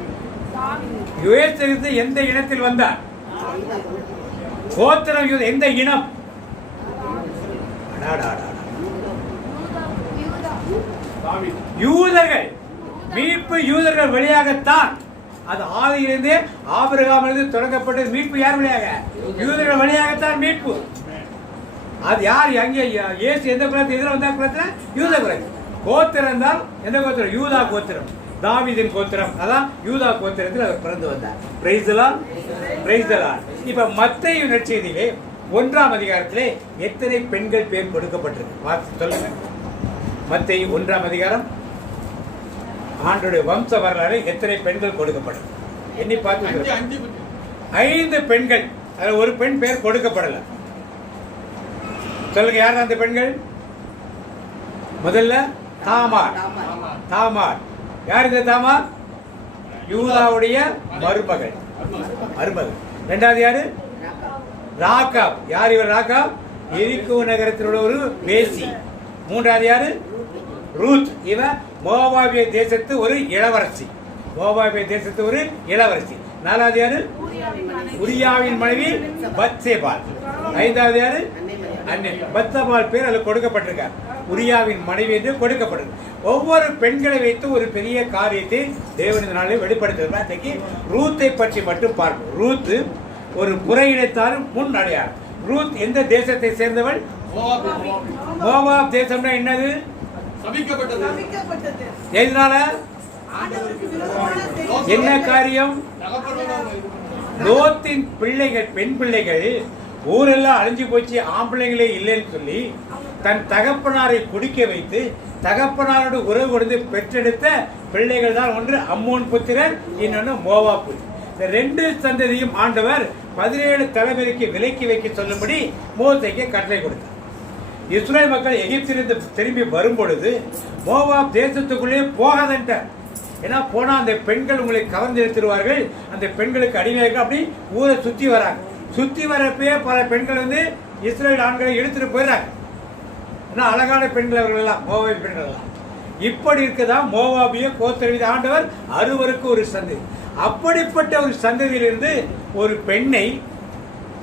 இயேசு கிறிஸ்து எந்த இனத்தில் வந்தார்? கோத்திரம் எந்த இனம்? யூதர்கள். மீட்பு யூதர்கள் வழியாகத்தான். அது ஆதியிலிருந்தே ஆபிரகாமிலிருந்து தொடங்கப்பட்டது. மீட்பு யார் வழியாக? யூதர்கள் வழியாகத்தான் மீட்பு. அது யார்? அங்கே இயேசு எந்த குலத்தில் எதிர வந்தார்? குலத்தில் யூத குலம். கோத்திரம் தான் எந்த கோத்திரம்? யூதா கோத்திரம், தாவீதின் கோத்திரம். அதான் யூதா கோத்திரத்தில் அவர் பிறந்து வந்தார். Price the Lord, price the Lord. இப்ப மத்தேயு நற்செய்தியிலே 1ஆம் அதிகாரத்திலே எத்தனை பெண்கள் பேர் கொடுக்கப்பட்டிருக்கு? பார்த்து சொல்லுங்க. மத்தேயு 1ஆம் அதிகாரம் ஆண்டோட வம்ச வரலாறு எத்தனை பெண்கள் கொடுக்கப்படும்? எண்ணி பார்த்து 5 பெண்கள். அதுல ஒரு பெண் பேர் கொடுக்கப்படல. சொல்லுங்க, யார் அந்த பெண்கள்? முதல்ல தாமார். தாமார் யார்? இந்த தாமார் யூதாவுடைய மருமகள். இரண்டாவது யாரு? ராகாப். யார் இவர்? ராகாப் எரிகோ நகரத்தில் உள்ள ஒரு வேசி. மூன்றாவது யாரு? ரூத். இவ மோவாபிய தேசத்து ஒரு இளவரசி. மோவாபிய தேசத்து ஒரு இளவரசி. நாலாவது யாரு? உரியாவின் மனைவி பத்சேபாள். ஐந்தாவது யாரு? பத்சேபாள் பேர் அதுல கொடுக்கப்பட்டிருக்கார். உரியாவின் மனைவி என்று கொடுக்கப்பட்டிருக்கு. ஒவ்வொரு பெண்களை வைத்து ஒரு பெரிய காரியத்தை தேவனின் நாளில் வெளிப்படுத்துகிறார். இன்னைக்கு ரூத்தை பற்றி மட்டும் பார்ப்போம். ரூத் ஒரு புற இனத்தாரும் முன் அடையாளம். ரூத் எந்த தேசத்தை சேர்ந்தவள்? மோவாப் தேசம்னா என்னது? எதனால? என்ன காரியம்? லோத்தின் பிள்ளைகள், பெண் பிள்ளைகள் ஊரெல்லாம் அழிஞ்சு போச்சு, ஆம்பிள்ளைங்களே இல்லைன்னு சொல்லி தன் தகப்பனாரை குடிக்க வைத்து தகப்பனாரோடு உறவு கொடுத்து பெற்றெடுத்த பிள்ளைகள் தான். ஒன்று அம்மோன் புத்திரர், இன்னொன்று மோவாப். இந்த 2 சந்ததியும் ஆண்டவர் 17 தலைமுறைக்கு விலக்கி வைக்க சொல்லும்படி மோசேக்கு கட்டளை கொடுத்தார். இஸ்ரேல் மக்கள் எகிப்திலிருந்து திரும்பி வரும் பொழுது மோவாப் தேசத்துக்குள்ளே போகாதன்ட்டார். ஏன்னா போனா அந்த பெண்கள் உங்களை கவர்ந்து எடுத்துருவார்கள், அந்த பெண்களுக்கு அடிமையாக அப்படி ஊரை சுத்தி வராங்க. சுத்தி வரப்பே பல பெண்கள் வந்து இஸ்ரேல் ஆண்களை எடுத்துட்டு போயிடறாங்க. ஏன்னா அழகான பெண்கள் அவர்கள் எல்லாம், மோவாபிய பெண்கள் எல்லாம். இப்படி இருக்குதா மோவாபிய கோத்திரவித ஆண்டவர் அறுவருக்கு ஒரு சந்ததி. அப்படிப்பட்ட ஒரு சந்ததியிலிருந்து ஒரு பெண்ணை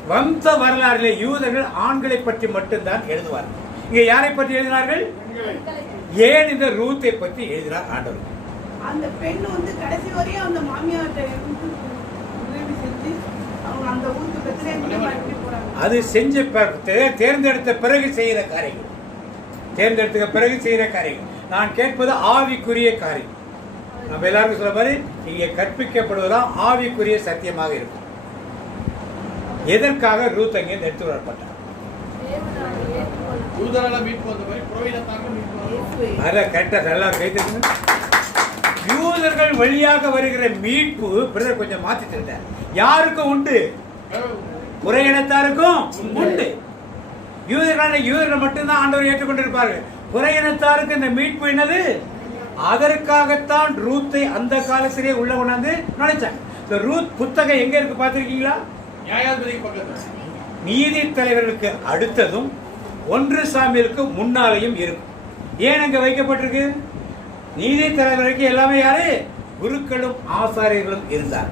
வம்ச வரலாறுல யூதர்கள் ஆண்களை பற்றி மட்டும்தான் எழுதுவார்கள். இங்க யாரை பற்றி எழுதினார்கள்? ஏன் இந்த ரூத்தை பற்றி எழுதினார் ஆண்டவர்? அந்த பெண் வந்து கடைசி வரையும் அந்த மாமியார்ட்ட உதவி செஞ்சு அவங்க அந்த ஊருக்கு பிரச்சனை போறாங்க. அது செஞ்ச தேர்ந்தெடுத்த பிறகு செய்கிற காரியங்கள். தேர்ந்தெடுத்த பிறகு செய்கிற காரியங்கள். நான் கேட்பது ஆவிக்குரிய காரியம். நம்ம எல்லாருக்கும் சொல்ல மாதிரி இங்கே கற்பிக்கப்படுவதெல்லாம் ஆவிக்குரிய சத்தியமாக இருக்கும். எதற்காக ரூத் அங்கே எடுத்து வரப்பட்டார்? யூதர்கள் வழியாக வருகிற மீட்பு பிரதர் கொஞ்சம் மாத்தி தந்தார். யாருக்கும் உண்டு? புற இனத்தாருக்கும் உண்டு. யூதர்கள் மட்டும்தான் ஆண்டவர் ஏற்றுக்கொண்டிருப்பார்கள். புற இனத்தாருக்கு இந்த மீட்பு என்னது? அதற்காகத்தான் ரூத்தை அந்த காலத்திலே உள்ள கொண்டாந்து நினைச்சாங்க. இந்த ரூத் புத்தகம் எங்க இருக்கு பார்த்திருக்கீங்களா? நியாயாதிபதிக்கு பக்கத்துல. நீதி தலைவர்களுக்கு அடுத்ததும் 1 சாமுவேலுக்கு முன்னாலேயும் இருக்கும். ஏன் அங்க வைக்கப்பட்டிருக்கு? நீதி தலைவருக்கு எல்லாமே யாரு? குருக்களும் ஆசாரியர்களும் இருந்தார்.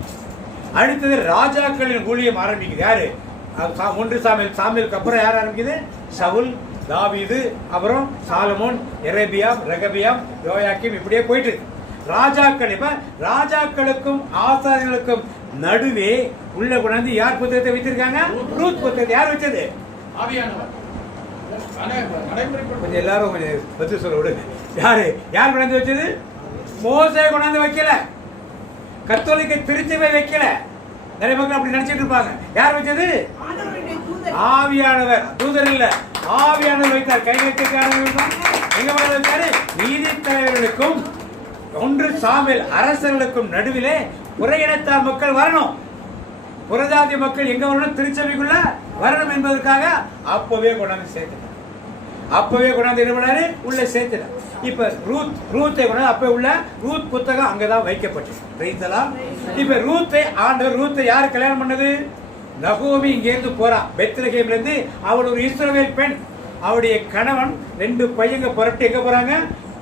அடுத்தது ராஜாக்களின் ஊழியம் ஆரம்பிக்குது. யாரு? 1 சாமுவேலுக்கு அப்புறம் யார் ஆரம்பிக்குது? சவுல், தாவீது, அப்புறம் சாலமோன், எரேபியாம், ரெகபியாம், யோயாக்கிம், இப்படியே போயிட்டு ராஜாக்கள். இப்ப ராஜாக்களுக்கும் ஆசாரியர்களுக்கும் நடுவே உள்ள கொண்டாந்து யார் புத்தகத்தை வச்சிருக்காங்க? ரூத் புத்தகத்தை. யார் வச்சது? ஆவியானவர். கொஞ்சம் எல்லாரும் கொஞ்சம் பதில் சொல்ல விடுங்க. யார் கொண்டாந்து வச்சது? மோசே கொண்டாந்து வைக்கல. கத்தோலிக்க திருச்சபை வைக்கல. நிறைய மக்கள் அப்படி நினைச்சிட்டு இருப்பாங்க. யார் வச்சது? ஆவியானவர். தூதர் இல்ல, ஆவியானவர் வைத்தார். கை எங்க வைத்தாரு? நீதி தலைவர்களுக்கும் 1 சாமுவேல் அரசர்களுக்கும் நடுவிலே புறையினத்தார் மக்கள் வரணும். புறஜாதி மக்கள் எங்க வரணும்? திருச்சபைக்குள்ள வரணும் என்பதற்காக அப்பவே கொண்டாந்து சேர்த்துட்டார். அப்பவே கொண்டாந்து என்ன பண்ணாரு? உள்ள சேர்த்துட்டார். இப்ப ரூத்தை கொண்டாந்து அப்ப உள்ள ரூத் புத்தகம் அங்கதான் வைக்கப்பட்டது. இப்ப ரூத்தை யாரு கல்யாணம் பண்ணது? நகோமி இங்க இருந்து போறா, பெத்லகேம்ல இருந்து. அவள் ஒரு இஸ்ரவேல் பெண். அவருடைய கணவன் 2 பையங்க புரட்டு எங்க போறாங்க?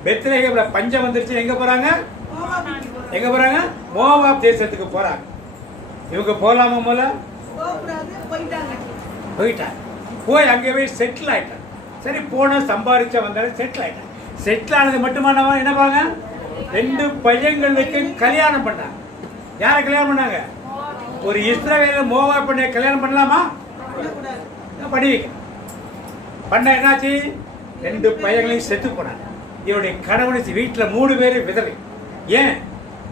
பெத்லகேம்ல பஞ்சம் வந்துருச்சு. எங்க போறாங்க? மோவாப் தேசத்துக்கு போறாங்க. இவங்க போலாமா? போல போயிட்டாங்க. போய் அங்கே போய் செட்டில் ஆயிட்டாங்க. சரி, போன சம்பாதிச்சா வந்தாலும் செட்டில் ஆயிட்டாங்க. செட்டில் ஆனது மட்டுமா என்ன பாங்க? 2 பையங்களுக்கு கல்யாணம் பண்ணாங்க. யாரை கல்யாணம் பண்ணாங்க? ஒரு இஸ்ரவேல மோவாப் பெண்ணை கல்யாணம் பண்ணலாமா? பண்ணி வைக்க. பண்ண என்னாச்சு? 2 பையங்களையும் செத்து போனாங்க. இவருடைய கணவன் வீட்டில் 3 பேர் விதவை. ஏன்?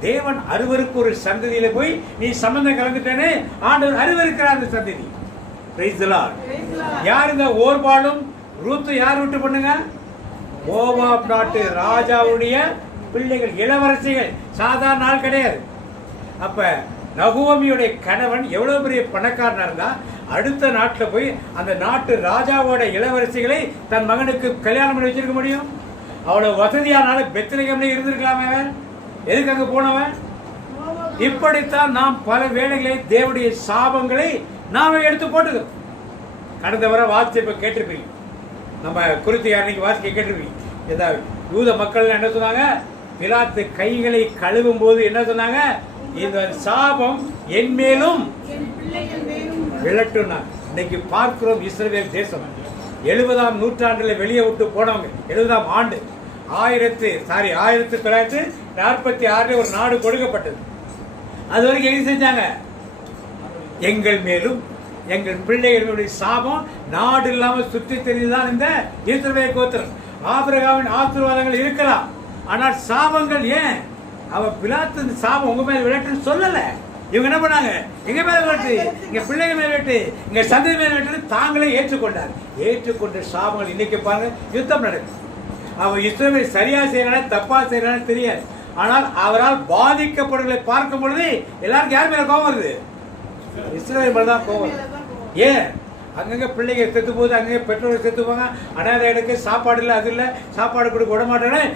தேவன் அருவருக்கு ஒரு சந்ததியில போய் நீ சம்பந்தம் கலந்துட்டேன்னு ஆண்டவர் அருவருக்கிறார் அந்த சந்ததி. Price the Lord. யார் இந்த ஓர்பாலும் ரூத் யார் விட்டு பண்ணுங்க? மோவாப் நாட்டு ராஜாவுடைய பிள்ளைகள், இளவரசிகள். சாதாரண ஆள் கிடையாது. அப்ப நகோமியுடைய கணவன் எவ்வளவு பெரிய பணக்காரனா இருந்தா அடுத்த நாட்டில் போய் அந்த நாட்டு ராஜாவோட இளவரசிகளை தன் மகனுக்கு கல்யாணம் பண்ணி வச்சிருக்க முடியும்? அவ்வளவு வசதியானால பெத்லகேம்ல இருந்திருக்கலாமே. எதுக்கு அங்க போனவன்? இப்படித்தான் நாம் பல வேளைகளை தேவனுடைய சாபங்களை நாம எடுத்து போட்டுக்கிறோம். கடந்த வர வாசிப்பை கேட்டிருப்பீங்க. நம்ம குறித்து அன்னைக்கு வாசிக்க கேட்டிருப்பீங்க. ஏதாவது யூத மக்கள் என்ன சொன்னாங்க? பிலாத்து கைகளை கழுவும் போது என்ன சொன்னாங்க? இந்த சாபம் என் மேலும் விழட்டும்னா. இன்னைக்கு பார்க்கிறோம் இஸ்ரவேல் தேசம் 70ஆம் நூற்றாண்டுல வெளியே விட்டு போனவங்க. 70ஆம் ஆண்டு 1946 ஒரு நாடு கொடுக்கப்பட்டது. அது வரைக்கும் என்ன செஞ்சாங்க? எங்கள் மேலும் எங்கள் பிள்ளைகளுடைய சாபம் நாடு இல்லாம சுற்றி தெரிந்துதான் இந்த இஸ்ரவேல் கோத்திரம். ஆபிரகாமின் ஆசீர்வாதங்கள் இருக்கலாம், ஆனால் சாபங்கள் ஏன்? அவன் பிலாத்து சாபம் உங்க மேல விளையாட்டுன்னு சொல்லல. இவங்க என்ன பண்ணாங்க? எங்க மேல விளையாட்டு, எங்க பிள்ளைங்க மேல விளையாட்டு, எங்க சந்ததி மேல விளையாட்டு தாங்களே ஏற்றுக்கொண்டார். ஏற்றுக்கொண்ட சாபங்கள் இன்னைக்கு பாருங்க யுத்தம் நடக்குது. அவன் இஸ்ரவேல் சரியா செய்யறானே தப்பா செய்யறானே தெரியாது. ஆனால் அவரால் பாதிக்கப்படுகளை பார்க்கும் பொழுது எல்லாருக்கும் யார் மேல கோபம் வருது? இஸ்ரவேல் மேல தான் கோபம். ஏன்? அங்கங்க பிள்ளைங்க செத்து போகுது, அங்கங்க பெற்றோர்கள் செத்து போங்க, அனாதை எடுக்க சாப்பாடு இல்லை, அது இல்லை, சாப்பாடு கொடுக்க விட மாட்டேன்.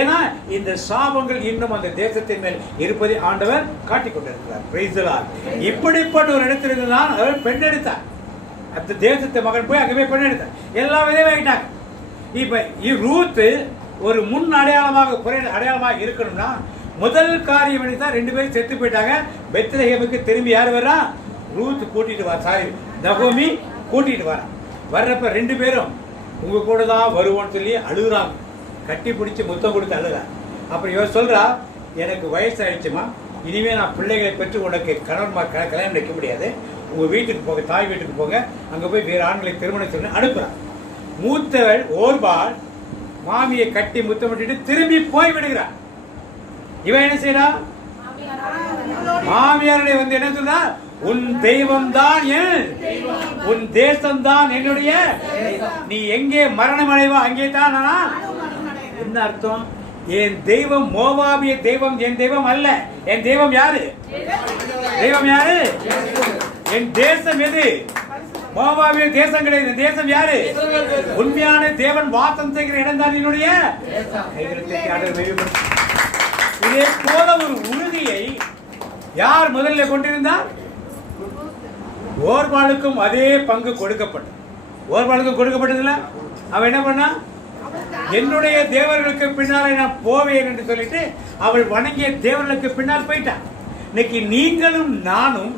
ஏன்னா இந்த சாபங்கள் இன்னும் அந்த தேசத்தின் மேல் இருப்பதை ஆண்டவர் காட்டிக் கொண்டிருக்கிறார். Price the Lord. இப்படிப்பட்ட ஒரு இடத்திலிருந்து தான் அவர் பெண் எடுத்தார். அந்த தேசத்தை மகன் போய் அங்கே போய் பெண் எடுத்தார். எல்லா விதவாயிட்டாங்க. இப்ப ரூத் ஒரு முன் அடையாளமாக இருக்கணும்னா முதல் காரியம் என்னதான்? 2 பேரும் செத்து போயிட்டாங்க. பெத்லகேமுக்கு திரும்பி யார் வரா? ரூத் கூட்டிட்டு வர. நகோமி கூட்டிட்டு வர. வர்றப்ப 2 பேரும் உங்க கூட தான் வருவோம்னு சொல்லி அழுகுறாங்க. கட்டி பிடிச்சி முத்தம் கொடுத்து அழுகிறாங்க. அப்புறம் இவர் சொல்றா, எனக்கு வயசு ஆயிடுச்சுமா, இனிமே நான் பிள்ளைகளை பெற்று உனக்கு கல்யாணம் வைக்க முடியாது, உங்க வீட்டுக்கு போங்க, தாய் வீட்டுக்கு போங்க, அங்க போய் வேறு ஆண்களை திருமணம் சொல்லி அனுப்புறான். மூத்தவள் ஓர்பால் மாமியை கட்டி முத்தமிட்டு திரும்பி போய் விடுகிறார். இவன் என்ன செய்யறா? மாமியாருடைய வந்து என்ன சொல்றா? உன் தெய்வம் தான் உன் தேசம் தான் என்னுடைய. நீ எங்கே மரணம் அடைவா அங்கே தான். என்ன அர்த்தம்? என் தெய்வம் மோவாபிய தெய்வம் என் தெய்வம் அல்ல. என் தெய்வம் யாரு? தெய்வம் யாரு? என் தேசம் எது? மோவாபிய தேசம் கிடையாது. தேசம் யாரு? உண்மையான தேவன் வாசம் செய்கிற இடம் தான் என்னுடைய. இதே போல ஒரு உறுதியை யார் முதல்ல கொண்டிருந்தார்? ஓர்பாளுக்கும் அதே பங்கு கொடுக்கப்பட்டது. ஓர்பாளுக்கும் கொடுக்கப்பட்டதில்ல. அவன் என்ன பண்ணா? என்னுடைய தேவர்களுக்கு பின்னாலே நான் போவேன் என்று சொல்லிட்டு அவள் வணங்கிய தேவர்களுக்கு பின்னால் போயிட்டான். இன்னைக்கு நீங்களும் நானும்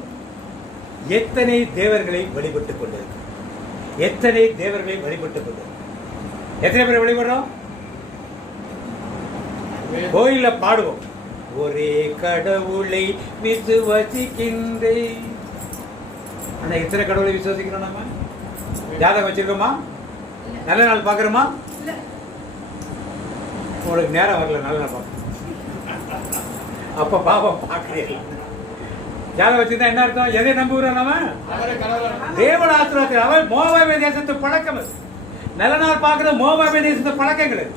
எத்தனை தேவர்களை வழிபட்டுக் கொண்டிருக்கிறோம்? எத்தனை தேவர்களை வழிபட்டுக் கொண்டிருக்கிறோம்? எத்தனை பேர் வழிபடுறோம்? கோயில பாடுவோம், ஒரே கடவுளை விசுவசிக்கின்றேன். ஆனா எத்தனை கடவுளை விசுவசிக்கிறோம்? நம்ம ஜாதகம் வச்சிருக்கோமா? நல்ல நாள் பாக்குறோமா? உங்களுக்கு நேரம் வரல, நல்ல நாள் பார்க்க. அப்ப பாப்போம், பார்க்கிறேன். ஜாதகம் வச்சிருந்தா என்ன அர்த்தம்? எதை நம்புகிறோம்? நம்ம தேவன் ஆசீர்வாதத்தில் அவள் மோவாபிய தேசத்து பழக்கம். அது நல்ல நாள் பார்க்கறது மோவாபிய தேசத்து பழக்கங்கள்.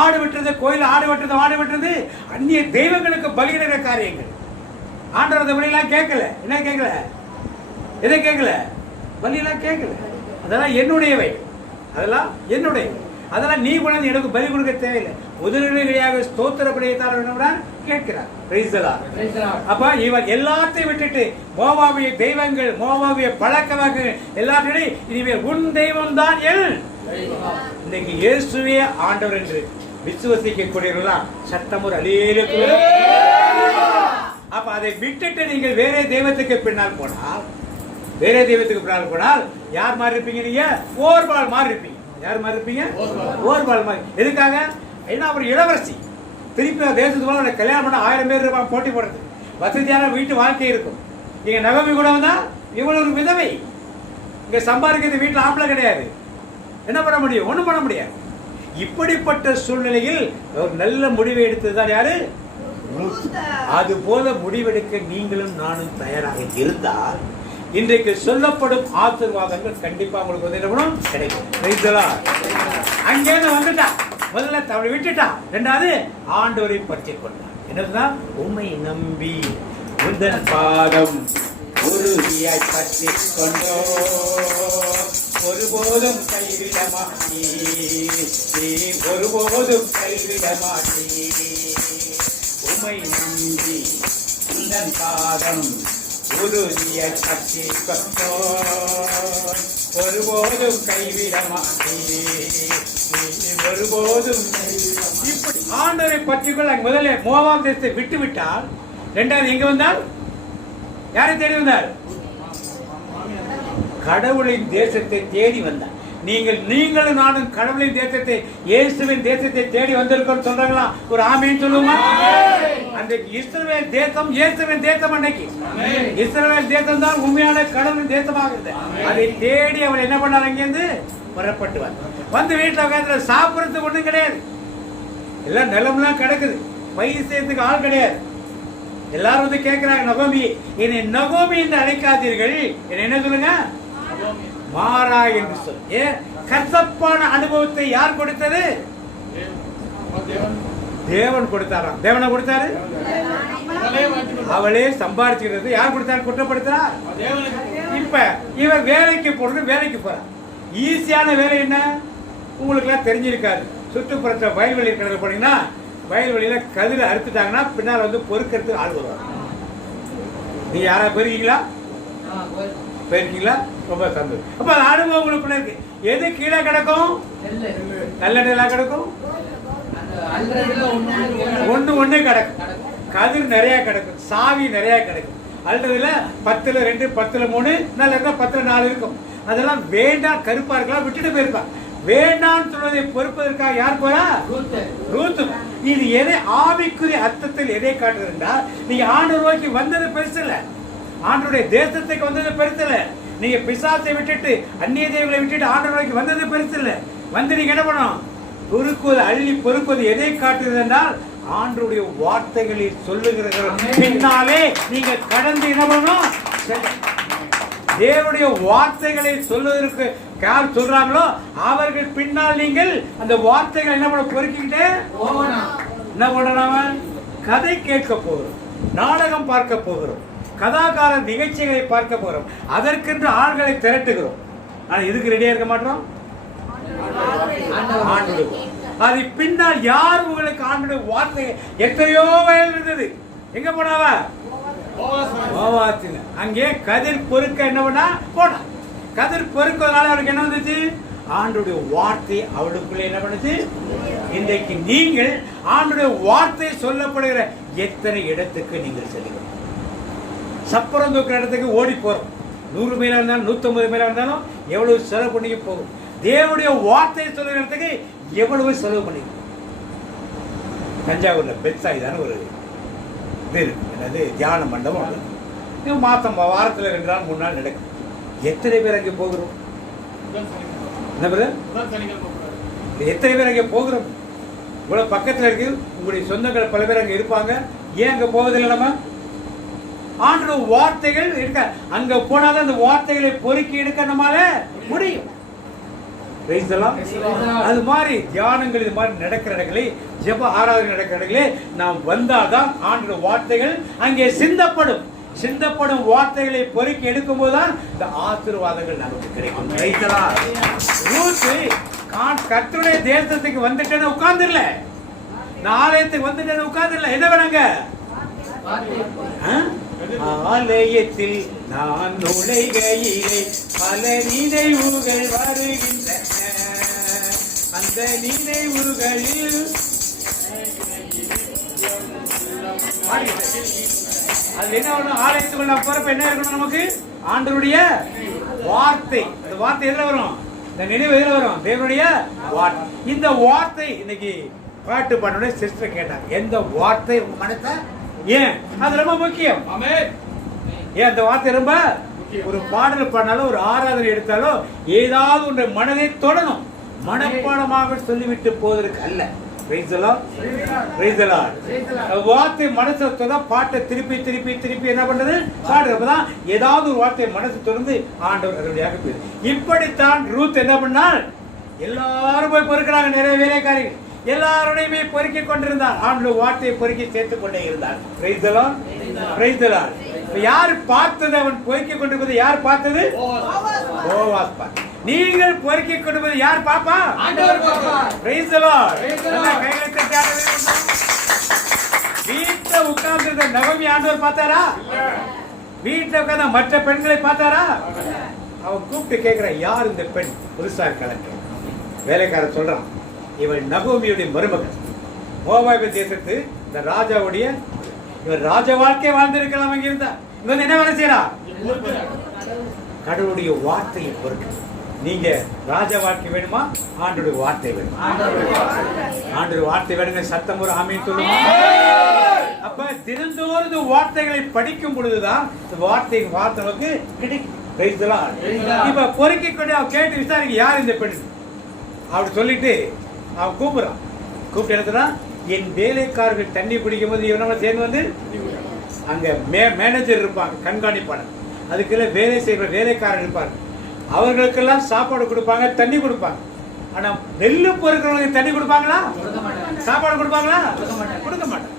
ஆடு விட்டுறது, கோயில் ஆடு வெட்டுறது, ஆடு வெட்டுறது அந்நிய தெய்வங்களுக்கு பலியிடுற காரியங்கள். ஆண்டவர் பலியெல்லாம் கேட்கல. என்ன கேட்கல? எதை கேட்கல? பலியெல்லாம் கேட்கல. அதெல்லாம் என்னுடையவை, அதெல்லாம் என்னுடைய. அதெல்லாம் நீ கூட எனக்கு பலி கொடுக்க தேவையில்லை. முதலியாக ஸ்தோத்திர பலியைத்தான் கேட்கிறார். அப்ப இவர் எல்லாத்தையும் விட்டுட்டு மோவாபிய தெய்வங்கள், மோவாபிய பழக்கமாக எல்லாத்தையும் இனிமே உன் தெய்வம் தான் என். இன்னைக்கு இயேசுவே ஆண்டவர் என்று விசுவசிக்கக்கூடியவர்களா சத்தம் ஒரு அலேலூயா. அப்ப அதை விட்டுட்டு நீங்கள் வேற தெய்வத்துக்கு பின்னால் போனால், வேற தெய்வத்துக்கு பின்னால் போனால் யார் மாதிரி இருப்பீங்க? நீங்க ஓர்பாள் மாதிரி இருப்பீங்க. யார் மாதிரி இருப்பீங்க? ஓர்பாள் மாதிரி. எதுக்காக? ஏன்னா அவர் இளவரசி. திருப்பி தேசத்துக்குள்ள கல்யாணம் பண்ண 1000 பேர் இருப்பாங்க, போட்டி போடுறது. வசதியான வீட்டு வாழ்க்கை இருக்கும். நீங்க நகமி கூட வந்தா இவ்வளவு ஒரு விதவை. இங்க சம்பாதிக்கிறது வீட்டுல ஆம்பளை கிடையாது. என்ன பண்ண முடியும்? ஒண்ணும் பண்ண முடியாது. இப்படிப்பட்ட சூழ்நிலையில் ஒரு நல்ல முடிவை எடுத்ததுதான் யாரு? அது போல முடிவெடுக்க நீங்களும் நானும் தயாராக இருந்தால் இன்றைக்கு சொல்லப்படும் ஆசீர்வாதங்கள் கண்டிப்பா உங்களுக்கு வந்து என்ன பண்ணும்? கிடைக்கும். அங்கேருந்து வந்துட்டா, முதல்ல தவளை விட்டுட்டா, ரெண்டாவது ஆண்டவரை பற்றிக் கொண்டார். என்னதுதான்? உம்மை நம்பி உந்தன் பாதம் உறுதியாய் பற்றிக் கொண்டோ, ஒருபோதும் கைவிட மாட்டீ, ஒருபோதும் கைவிட மாட்டீ. உம்மை நம்பி உந்தன் பாதம் உறுதியாய் பற்றிக் கொண்டோ, ஒருபோதும் கைவிட மாட்டீ, ஒருபோதும். இப்படி ஆண்டவரை பற்றிக்கொள்ள முதல்ல மோவாப் தேசத்தை விட்டு விட்டால், இரண்டாவது எங்க வந்தால்? யாரை தேடி வந்தார்? கடவுளின் தேசத்தை தேடி வந்தார். நீங்களும் நானும் கடவுளின் தேசத்தை, இயேசுவின் தேசத்தை தேடி வந்திருக்கோம் சொல்றாங்களா? ஒரு ஆமீன் சொல்லுமா? அன்றைக்கு இஸ்ரவேல் தேசம் இயேசுவின் தேசம். அன்றைக்கு இஸ்ரவேல் தேசம் தான் உண்மையான கடவுளின் தேசமாக இருந்தது. அதை தேடி அவர் என்ன பண்ணார்? அங்கிருந்து புறப்பட்டுவார். வந்து வீட்டில் உட்காந்து சாப்பிட்றதுக்கு ஒன்றும் கிடையாது. எல்லாம் நிலம்லாம் கிடக்குது, பயிர் செய்யறதுக்கு ஆள் கிடையாது. எல்லாரும் வந்து கேட்கிறாங்க, நகோமி என்னை நகோமி என்று அழைக்காதீர்கள், என்ன சொல்லுங்க? மாறா என்று சொல். கசப்பான அனுபவத்தை யார் கொடுத்தது? தேவன் கொடுத்தாராம். தேவனை கொடுத்தாரு. அவளே சம்பாதிச்சுக்கிறது. யார் கொடுத்தாரு? குற்றப்படுத்துறார். இப்ப இவர் வேலைக்கு போறது, வேலைக்கு போறார். ஈஸியான வேலை என்ன? உங்களுக்கு எல்லாம் தெரிஞ்சிருக்காது. சுற்றுப்புறத்துல வயல்வெளி கடல் போனீங்கன்னா, வயல்வெளியில கதிரை அறுத்துட்டாங்கன்னா பின்னால் வந்து பொறுக்கிறதுக்கு ஆள் வருவாங்க. நீங்க யாரா போயிருக்கீங்களா? போயிருக்கீங்களா? ரொம்ப சந்தோஷம். அப்ப அந்த அனுபவம் உங்களுக்குள்ள இருக்கு. எது கீழே கிடக்கும்? நல்ல நிலா கிடக்கும். ஒண்ணு கிடக்கும். கதிர் நிறைய கிடக்கும், சாவி நிறைய கிடக்கும். அல்றதுல 10ல் 2, 10ல் 3, நல்ல 10ல் 4 இருக்கும். அதெல்லாம் வேண்டாம், கருப்பா இருக்கலாம், விட்டுட்டு போயிருப்பான். வேண்டாம் சொல்வதை பொறுப்பதற்காக யார் போறா? ரூத்து. இது எதை ஆவிக்குரிய அர்த்தத்தில் எதை காட்டுதுன்னா, நீங்க ஆண்டவர் நோக்கி வந்தது பெருசு இல்ல, ஆண்டவருடைய தேசத்துக்கு வந்தது பெருசு இல்ல. நீங்க பிசாசை விட்டுட்டு அந்நிய தெய்வங்களை விட்டுட்டு ஆண்டவர் நோக்கி வந்தது பெருசு இல்ல. வந்து நீங்க என்ன பண்ணணும்? பொறுக்குவது, அள்ளி பொறுக்குவது எதை காட்டுது என்றால், ஆண்டவருடைய வார்த்தைகளை சொல்லுகிற பின்னாலே நீங்க கடந்து என்ன பண்ணணும்? தேவனுடைய வார்த்தைகளை சொல்வதற்கு யார் சொல்றாங்களோ அவர்கள் பின்னால் நீங்கள் அந்த வார்த்தைகளை என்ன பண்ண பொறுக்கிக்கிட்டே என்ன பண்ணணும்? கதை கேட்க போகிறோம், நாடகம் பார்க்க போகிறோம், கதாகார நிகழ்ச்சிகளை பார்க்க போகிறோம், அதற்கென்று ஆள்களை திரட்டுகிறோம். ஆனா இதுக்கு ரெடியா இருக்க மாட்டோம். அது பின்னால் யார் உங்களுக்கு ஆண்டுடைய வார்த்தை எத்தனையோ வயல் இருந்தது. எங்க போனாவ? மோவாசில. அங்கே கதிர் பொறுக்க என்ன பண்ணா போனா. கதிர் பொறுக்கிறதுனால அவருக்கு என்ன வந்துச்சு? ஆண்டுடைய வார்த்தை அவளுக்குள்ள என்ன பண்ணுச்சு? இன்றைக்கு நீங்கள் ஆண்டுடைய வார்த்தை சொல்லப்படுகிற எத்தனை இடத்துக்கு நீங்கள் செல்லுங்கள். சப்பரம் தூக்குற இடத்துக்கு ஓடி போறோம். 100 மைலா இருந்தாலும் 150 மைலா இருந்தாலும் எவ்வளவு செலவு பண்ணி போகும். தேவனுடைய வார்த்தை சொல்லுற இடத்துக்கு எவ்வளவு செலவு பண்ணி. தஞ்சாவூர்ல பெட்சாய்தான ஒரு இது இருக்கு. என்னது தியான மண்டபம். மாசம் வாரத்துல 2 நாள் 3 நாள் நடக்கும். எத்தனை பேர் அங்கே போகிறோம்? என்ன பிரதர்? எத்தனை பேர் அங்கே போகிறோம்? இவ்வளவு பக்கத்துல இருக்கு. உங்களுடைய சொந்தங்கள் பல பேர் அங்க இருப்பாங்க. ஏன் அங்க போவதில்லை? நம்ம ஆண்டு வார்த்தைகள் இருக்க. அங்க போனாதான் அந்த வார்த்தைகளை பொறுக்கி எடுக்க நம்மால முடியும். அது மாதிரி தியானங்கள் இது மாதிரி நடக்கிற இடங்களே, ஜெப ஆராதனை நடக்கிற இடங்களே நாம் வந்தால்தான் ஆண்டு வார்த்தைகள் அங்கே சிந்தப்படும். சிந்தப்படும் வார்த்தைகளை பொறுக்கி எடுக்கும் போதுதான் இந்த ஆசீர்வாதங்கள் நமக்கு கிடைக்கும். கர்த்தருடைய தேசத்துக்கு வந்துட்டேன்னு உட்கார்ந்துடல, ஆலயத்துக்கு வந்துட்டேன்னு உட்கார்ந்துடல. என்ன வேணாங்க? ஆலயத்தில் நான் நுழைகையிலே பல நினைவுகள் வருகின்றன. அந்த நினைவுகளில் அது என்ன ஒண்ணு? ஆலயத்துக்குள்ள நான் போறப்ப என்ன இருக்கணும்? நமக்கு ஆண்டவருடைய வார்த்தை. இந்த வார்த்தை எதுல வரும்? இந்த நினைவு எதுல வரும்? தேவனுடைய வார்த்தை. இந்த வார்த்தை இன்னைக்கு பாட்டு பண்ணோட சிஸ்டர் கேட்டாங்க, எந்த வார்த்தை உங்க மனச? ஏன் அது ரொம்ப முக்கியம். ஏன் அந்த வார்த்தை ரொம்ப ஒரு பாடல் பண்ணாலும் ஒரு ஆராதனை எடுத்தாலும் ஏதாவது ஒன்று மனதை தொடணும். மனப்பாடமாக சொல்லிவிட்டு போவதற்கு அல்ல. வார்த்தை மனசு பாட்டை திருப்பி திருப்பி திருப்பி என்ன பண்றது? பாடுறப்பதான் ஏதாவது ஒரு வார்த்தை மனசு தொடர்ந்து ஆண்டவர் அதனுடைய. இப்படித்தான் ரூத் என்ன பண்ணால் எல்லாரும் போய் பொறுக்கிறாங்க. நிறைய வேலைக்காரிகள் எல்லாரோடையுமே பொறுக்கி கொண்டிருந்தார். ஆண்டு வார்த்தையை பொறுக்கி சேர்த்துக் கொண்டே இருந்தார். யார் பார்த்தது? அவன் பொறுக்கி கொண்டிருப்பது யார் பார்த்தது? போவாஸ் பார்த்தார். நீங்கள் பொறுக்கி கொண்டிருப்பது யார் பாப்பா? வீட்டுல உட்கார்ந்து நவமி ஆண்டவர் பார்த்தாரா? வீட்டுல உட்கார்ந்த மற்ற பெண்களை பார்த்தாரா? அவன் கூப்பிட்டு கேட்கிறான், யார் இந்த பெண்? புதுசா இருக்க வேலைக்காரன் சொல்றான், இவன் நகோமியுடைய மருமகன். மோவாபு தேசத்து இந்த ராஜாவுடைய. இவர் ராஜ வாழ்க்கை வாழ்ந்திருக்கலாம். அங்க இருந்தா இவங்க என்ன வேலை செய்யறா? கடவுளுடைய வார்த்தையை பொறுக்க. நீங்க ராஜ வாழ்க்கை வேணுமா? ஆண்டோடைய வார்த்தை வேணுமா? ஆண்டோடைய வார்த்தை வேணுங்க. சத்தம் ஒரு ஆமீன் சொல்லுமா? அப்ப தினந்தோறும் வார்த்தைகளை படிக்கும் பொழுதுதான் வார்த்தை வார்த்தைக்கு கிடைக்கும். இப்ப பொறுக்கி கொண்டு அவன் கேட்டு விசாரிக்க, யார் இந்த பெண் அப்படி சொல்லிட்டு அவன் கூப்பிடுறான். கூப்பிட்டு எடுத்துறான், என் வேலைக்காரர்கள் தண்ணி குடிக்கும் போது இவனோட சேர்ந்து வந்து அங்க மேனேஜர் இருப்பாங்க, கண்காணிப்பாளர். அதுக்குள்ள வேலை செய்கிற வேலைக்காரர் இருப்பாங்க. அவர்களுக்கெல்லாம் சாப்பாடு கொடுப்பாங்க, தண்ணி கொடுப்பாங்க. ஆனா நெல்லு பொறுக்கிறவங்களுக்கு தண்ணி கொடுப்பாங்களா? சாப்பாடு கொடுப்பாங்களா? கொடுக்க மாட்டாங்க.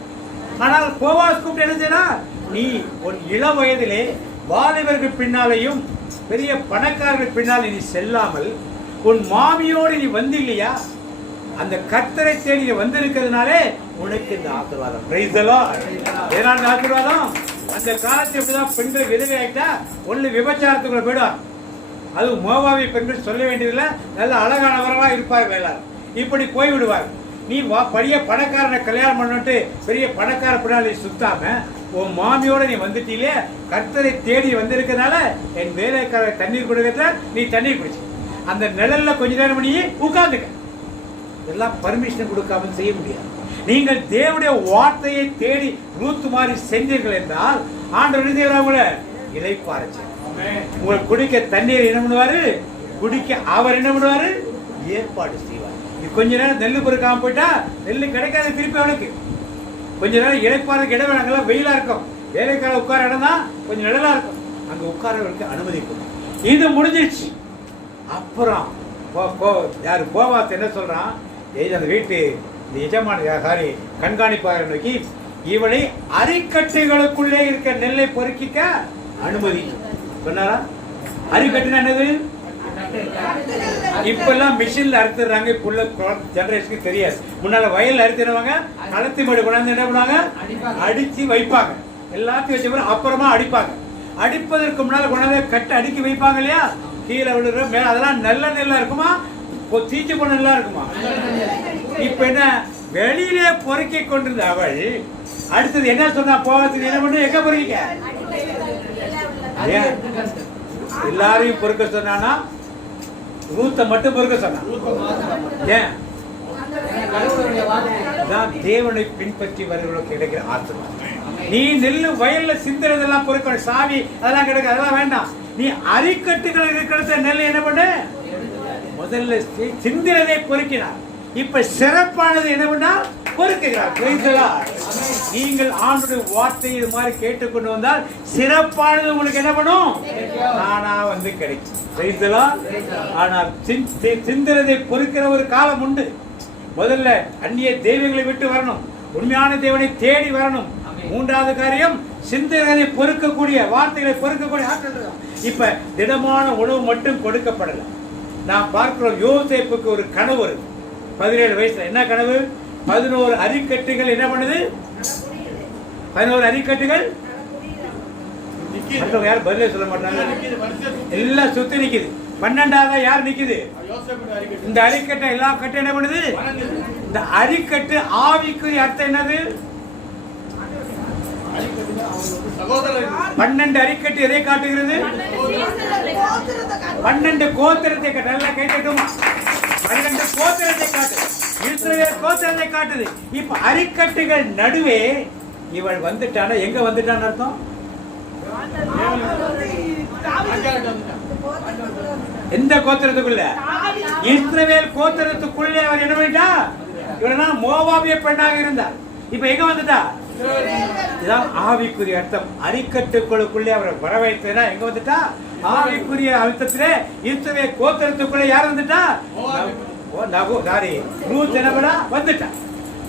ஆனால் போவாஸ் கூப்பிட்டு என்ன செய்யறா, நீ ஒரு இள வயதிலே வாலிபர்கள் பின்னாலையும் பெரிய பணக்காரர்கள் பின்னால் நீ செல்லாமல் உன் மாமியோடு நீ வந்து இல்லையா, அந்த கர்த்தரை தேடி வந்திருக்கிறதுனாலே உனக்கு இந்த ஆசீர்வாதம். Price the Lord. ஏனால ஆசீர்வாதம். அந்த காலத்துல எப்படிதான் பெண்கள் விதவை ஆயிட்டா ஒண்ணு விபச்சாரத்துக்குள்ள போயிடுவாங்க. அது மோவாபி பெண்கள் சொல்ல வேண்டியதில்லை, நல்ல அழகானவர்களா இருப்பார்கள் எல்லாரும். இப்படி போய் விடுவாங்க. நீ பெரிய பணக்காரனை கல்யாணம் பண்ணிட்டு பெரிய பணக்கார பின்னாடி சுத்தாம உன் மாமியோட நீ வந்துட்டீங்களே, கர்த்தரை தேடி வந்திருக்கிறதுனால என் வேலைக்கார தண்ணீர் கொடுக்கறதுல நீ தண்ணீர் குடிச்சு அந்த நிழல்ல கொஞ்ச நேரம் பண்ணி உட்கார்ந்துக்க. எல்லாம் பர்மிஷன் கொடுக்காம செய்ய முடியாது. நீங்கள் தேவனுடைய வார்த்தையை தேடி ரூத் மாதிரி செஞ்சீர்கள் என்றால் ஆண்டவர் தேவராக இளைப்பாறச்சு. உங்களுக்கு குடிக்க தண்ணீர் என்ன பண்ணுவாரு? குடிக்க அவர் என்ன பண்ணுவாரு? ஏற்பாடு செய்வார். கொஞ்ச நேரம் நெல்லு பொறுக்காம போயிட்டா நெல்லு கிடைக்காது திருப்பி அவனுக்கு. கொஞ்ச நேரம் இளைப்பாறதுக்கு இடம் வேணாங்கல்ல, வெயிலா இருக்கும். வேலைக்கார உட்கார இடம் தான் கொஞ்சம் நிழலா இருக்கும், அங்க உட்காரவர்களுக்கு அனுமதிக்கும். இது முடிஞ்சிருச்சு. அப்புறம் யாரு போவாஸ் என்ன சொல்றான், அந்த வீட்டு எஜமான சாரி கண்காணிப்பாளர் நோக்கி இவளை அரிக்கட்டுகளுக்குள்ளே இருக்க நெல்லை பொறுக்கிக்க அனுமதி சொன்னாரா? அரிக்கட்டுனா என்னது? இப்பெல்லாம் மிஷின்ல அறுத்துறாங்க. இப்ப உள்ள ஜெனரேஷனுக்கு தெரியாது. முன்னால வயல்ல அறுத்துடுவாங்க, களத்து மாடு கொண்டாந்து என்ன பண்ணுவாங்க, அடிச்சு வைப்பாங்க. எல்லாத்தையும் வச்ச அப்புறமா அடிப்பாங்க. அடிப்பதற்கு முன்னால கொண்டாந்து கட்டு அடுக்கி வைப்பாங்க இல்லையா, கீழே விழுற மேல. அதெல்லாம் நல்ல நெல்லா இருக்குமா, தீச்சு போன நெல்லா இருக்குமா? இப்ப என்ன, வெளியிலே பொறுக்கி கொண்டிருந்த அவள் அடுத்தது என்ன சொன்னா, போவதுக்கு என்ன பண்ணு, எங்க பொறுக்கிக்க? எல்லாரையும் பொறுக்க சொன்னானா, ரூத்தை மட்டும் பொறுக்க சொன்னான். ஏன்? தேவனை பின்பற்றி வருவர்களுக்கு கிடைக்கிற ஆசீர்வாதம். நீ நெல்லு வயல்ல சிந்துறதெல்லாம் பொறுக்கணும். சாவி அதெல்லாம் கிடைக்கும், அதெல்லாம் வேண்டாம். நீ அரிக்கட்டுகள் இருக்கிற நெல் என்ன பண்ணு, முதல்ல சிந்திரதை பொறுக்கினார். இப்ப சிறப்பானது என்ன பண்ணா, பொறுக்கிறார். நீங்கள் ஆண்டுடைய வார்த்தை இது மாதிரி கேட்டுக்கொண்டு வந்தால் சிறப்பானது உங்களுக்கு என்ன பண்ணும், தானா வந்து கிடைக்கும். ஆனால் சிந்திரதை பொறுக்கிற ஒரு காலம் உண்டு. முதல்ல அந்நிய தெய்வங்களை விட்டு வரணும், உண்மையான தேவனை தேடி வரணும். மூன்றாவது காரியம், சிந்தனை பொறுக்கக்கூடிய வார்த்தைகளை பொறுக்கக்கூடிய ஆற்றல். இப்ப திடமான உணவு மட்டும் கொடுக்கப்படல. நாம் பார்க்கிறோம், யோசேப்புக்கு ஒரு கனவு இருக்கு. 17 வயசுல என்ன கனவு? 11 அரிக்கட்டுகள் என்ன பண்ணுது, 11 அரிக்கட்டுகள். யாரும் பதிலே சொல்ல மாட்டாங்க, எல்லாம் சுத்தி நிக்குது. 12வது யார் நிக்குது? இந்த அரிக்கட்டை எல்லா கட்டும் என்ன பண்ணுது? இந்த அரிக்கட்டு ஆவிக்குரிய அர்த்தம் என்னது? 12 அரிக்கட்டு எதை காட்டுகிறது? 12 கோத்திரத்தை காட்டு. நல்லா கேட்கட்டுமா? 12 கோத்திரத்தை காட்டு, இஸ்ரவேல் கோத்திரத்தை காட்டுது. இப்ப அரிக்கட்டுகள் நடுவே இவள் வந்துட்டான. எங்க வந்துட்டான்னு அர்த்தம்? எந்த கோத்திரத்துக்குள்ள? இஸ்ரவேல் கோத்திரத்துக்குள்ளே அவர் என்ன பண்ணிட்டா? இவனா மோவாபிய பெண்ணாக இருந்தார். இப்ப எங்க வந்துட்டா? இதான் ஆவிக்குரிய அர்த்தம். அரிக்கட்டுக்குள்ளுக்குள்ளே அவரை வர வைத்தா எங்க வந்துட்டா? ஆவிக்குரிய அர்த்தத்திலே இஸ்ரவேல் கோத்திரத்துக்குள்ளே யார் வந்துட்டா? ரூத் என்னவனா வந்துட்டா.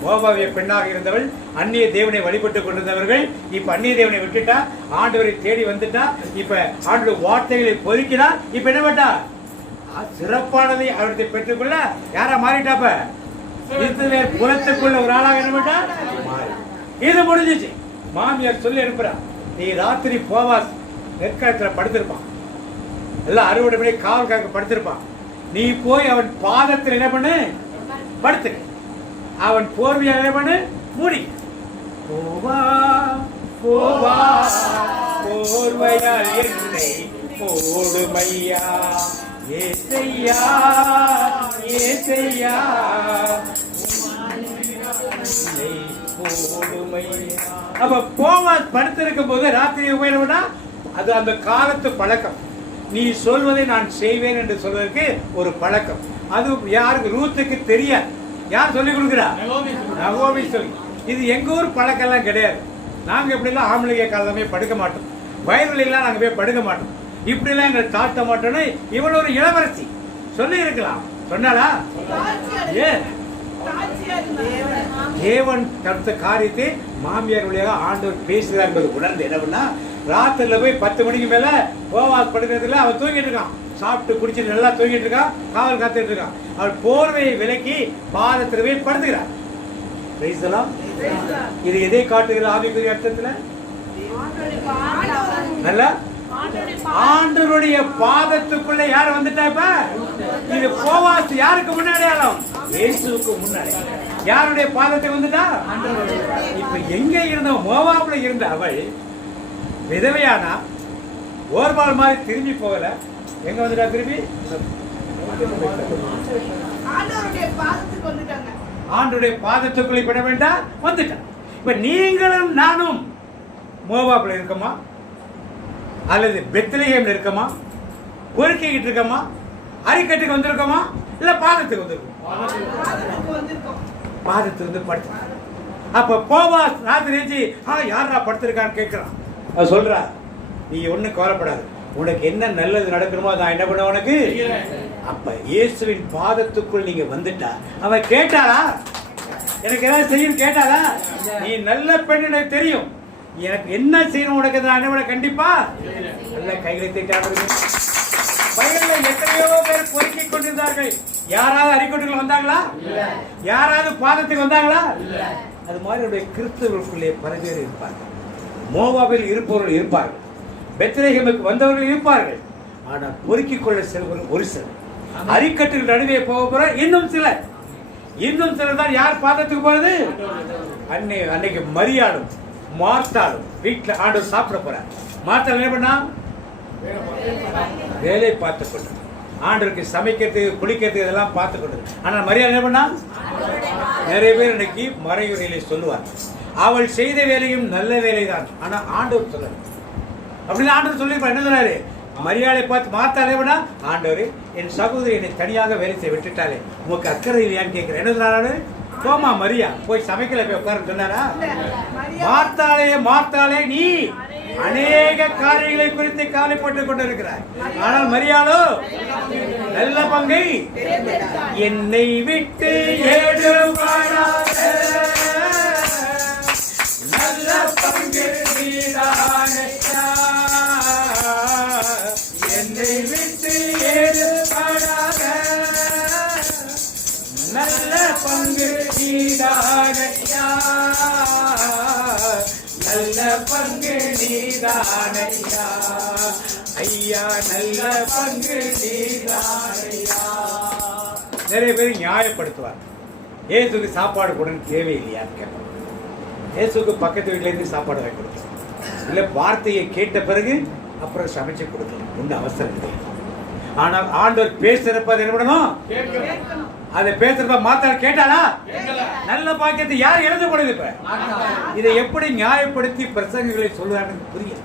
மோவாபிய பெண்ணாக இருந்தவள், அந்நிய தேவனை வழிபட்டுக் கொண்டிருந்தவர்கள். இப்ப அந்நிய தேவனை விட்டுட்டா, ஆண்டவரை தேடி வந்துட்டா. இப்ப ஆண்டவர் வார்த்தைகளை பொறுக்கினா. இப்ப என்ன பண்ணா? சிறப்பானதை அவர்களை பெற்றுக்கொள்ள யாரா மாறிட்டாப்ப? இஸ்ரவேல் குலத்துக்குள்ள ஒரு ஆளாக என்ன பண்ணா? இது முடிஞ்சிச்சு. மாமியார் சொல்லி அனுப்புறா, நீ ராத்திரி போவாஸ் நெற்களத்துல படுத்திருப்பான், எல்லாம் அறுவடை மணி காவல் காக்க படுத்திருப்பான். நீ போய் அவன் பாதத்தில் என்ன பண்ணு, படுத்துக்க. அவன் போர்வையால் என்ன பண்ணு, மூடி. போவா போவா போர்வையால் என்னை போடுமையா, ஏசையா ஏசையா போடுமையா. அப்ப போவாஸ் படுத்திருக்கும் போது ராத்திரி உபயோகம்னா அது அந்த காலத்து பழக்கம். நீ சொல்வதை நான் செய்வேன் என்று சொல்வதற்கு ஒரு பழக்கம். அது யாருக்கு? ரூத்துக்கு தெரியாது. யார் சொல்லிக் கொடுக்குறா? நகோமி சொல்லி. இது எங்க ஊர் பழக்கம் எல்லாம் கிடையாது. நாங்க இப்படி எல்லாம் ஆம்பளைங்க காலமே படுக்க மாட்டோம், வயல்களெல்லாம் நாங்க போய் படுக்க மாட்டோம், இப்படி எல்லாம் எங்களை காட்ட மாட்டோம்னு இவள் ஒரு இளவரசி சொல்லி இருக்கலாம். சொன்னாலா? ஏன்? தேவன் தடுத்த காரியத்தை மாமியார் வழியாக ஆண்டவர் பேசுகிறார் என்பது உணர்ந்து என்ன பண்ணா, ராத்திரில போய் 10 மணிக்கு மேல போவாஸ் படுக்கிறதுல அவன் தூங்கிட்டு இருக்கான். சாப்பிட்டு குடிச்சிட்டு நல்லா தூங்கிட்டு இருக்கான், காவல் காத்துட்டு இருக்கான். அவள் போர்வையை விலக்கி பாதத்தில் போய் படுத்துக்கிறார். இது எதை காட்டுகிற ஆவிக்குரிய அர்த்தத்துல? நல்ல ஆண்டவருடைய பாதத்துக்குள்ள யார் வந்துட்டா? இப்ப இது போவாஸ் யாருக்கு முன்னாடி? இயேசுவுக்கு முன்னாடி. யாருடைய பாதத்தை வந்துட்டா? இப்ப எங்க இருந்த? மோவாப்ல இருந்த அவள் விதவையானா, ஓர்பால் மாதிரி திரும்பி போகல. எங்க வந்துட்டா? திரும்பி ஆண்டவருடைய பாதத்துக்குள்ள பண்ண வேண்டாம் வந்துட்டான். இப்ப நீங்களும் நானும் மோவாப்ல இருக்கமா, அல்லது பெத்லகேம்ல இருக்கமா, பொறுக்கிட்டு இருக்கமா, அரிக்கட்டுக்கு வந்திருக்கோமா, இல்ல பாதத்துக்கு வந்திருக்கோம்? பாதத்துக்கு வந்து படுத்து. அப்ப போவாஸ் ராத்திரி யாரா படுத்திருக்கான்னு கேட்கிறான். அவ சொல்றா, நீ ஒண்ணு கவலைப்படாது, உனக்கு என்ன நல்லது நடக்கணுமோ நான் என்ன பண்ண உனக்கு. அப்ப இயேசுவின் பாதத்துக்குள் நீங்க வந்துட்டா. அவன் கேட்டாளா? எனக்கு ஏதாவது செய்யும் கேட்டாளா? நீ நல்ல பெண், எனக்கு தெரியும், எனக்கு என்ன செய்யணும் உனக்கு நான் என்ன கண்டிப்பா நல்ல கைகளை திட்டாடுங்க. வயல்ல எத்தனையோ பேர் பொறுக்கிக் கொண்டிருந்தார்கள். யாராவது அரிக்கட்டுகள் வந்தாங்களா? யாராவது பாதத்துக்கு வந்தாங்களா? அது மாதிரி அவருடைய கிறிஸ்தவர்களுக்குள்ளே பல பேர் இருப்பார்கள். மோவாபில் இருப்பவர்கள் இருப்பார்கள், பெத்லகேமுக்கு வந்தவர்கள் இருப்பார்கள். ஆனால் பொறுக்கிக் கொள்ள செல்வர்கள் ஒரு சிலர், அரிக்கட்டுகள் நடுவே போக இன்னும் சிலர் தான். யார் பாதத்துக்கு போறது? அன்னைக்கு மரியாளும் மார்த்தாளும் வீட்டில் ஆண்டவர் சாப்பிட போறார். மார்த்தாள் என்ன பண்ணா? வேலை பார்த்து கொண்டு, ஆண்டவருக்கு சமைக்கிறதுக்கு குளிக்கிறதுக்கு இதெல்லாம் பார்த்து கொண்டு. ஆனால் மரியாதை என்ன பண்ணா? நிறைய பேர் இன்னைக்கு மறையுறையிலே சொல்லுவார், அவள் செய்த வேலையும் நல்ல வேலைதான், ஆனா ஆண்டவர் சொல்ல அப்படின்னு ஆண்டவர் சொல்லி என்ன சொன்னாரு? மரியாதை பார்த்து மார்த்தாள் என்ன பண்ணா? ஆண்டவர், என் சகோதரி என்னை தனியாக வேலை செய்ய விட்டுட்டாலே உனக்கு அக்கறை இல்லையான்னு கேட்கிறேன். என்ன சொன்னாரு? போமா மரியா, போய் சமைக்கல போய் உட்காருன்னு சொன்னாரா? மார்த்தாளே நீ அநேக காரியங்களை குறித்து கவலைப்பட்டுக் கொண்டிருக்கிறார், ஆனால் மரியாளோ நல்ல பங்கை என்னை விட்டு ஏடுபடாத நல்ல பங்கு நீதானையா, என்னை விட்டு ஏடுபடாத நல்ல பங்கு நீதானையா, நல்ல பங்கு நீதானையா ஐயா, நல்ல பங்கு நீதானையா. நிறைய பேர் நியாயப்படுத்துவார், இயேசுக்கு சாப்பாடு போடணும் தேவையில்லையான்னு கேட்பாங்க. இயேசுக்கு பக்கத்து வீட்டுல இருந்து சாப்பாடு வாங்கி கொடுக்கணும், இல்ல வார்த்தையை கேட்ட பிறகு அப்புறம் சமைச்சு கொடுக்கணும், ஒன்றும் அவசரம் இல்லை. ஆனால் ஆண்டவர் பேசுறப்ப என்ன பண்ணணும்? அதை பேசுறப்ப மாத்தாள் கேட்டாளா? நல்ல பாக்கியத்தை யார் எழுத போடுது? இப்ப இதை எப்படி நியாயப்படுத்தி பிரசங்கங்களை சொல்லுவாங்கன்னு புரியல.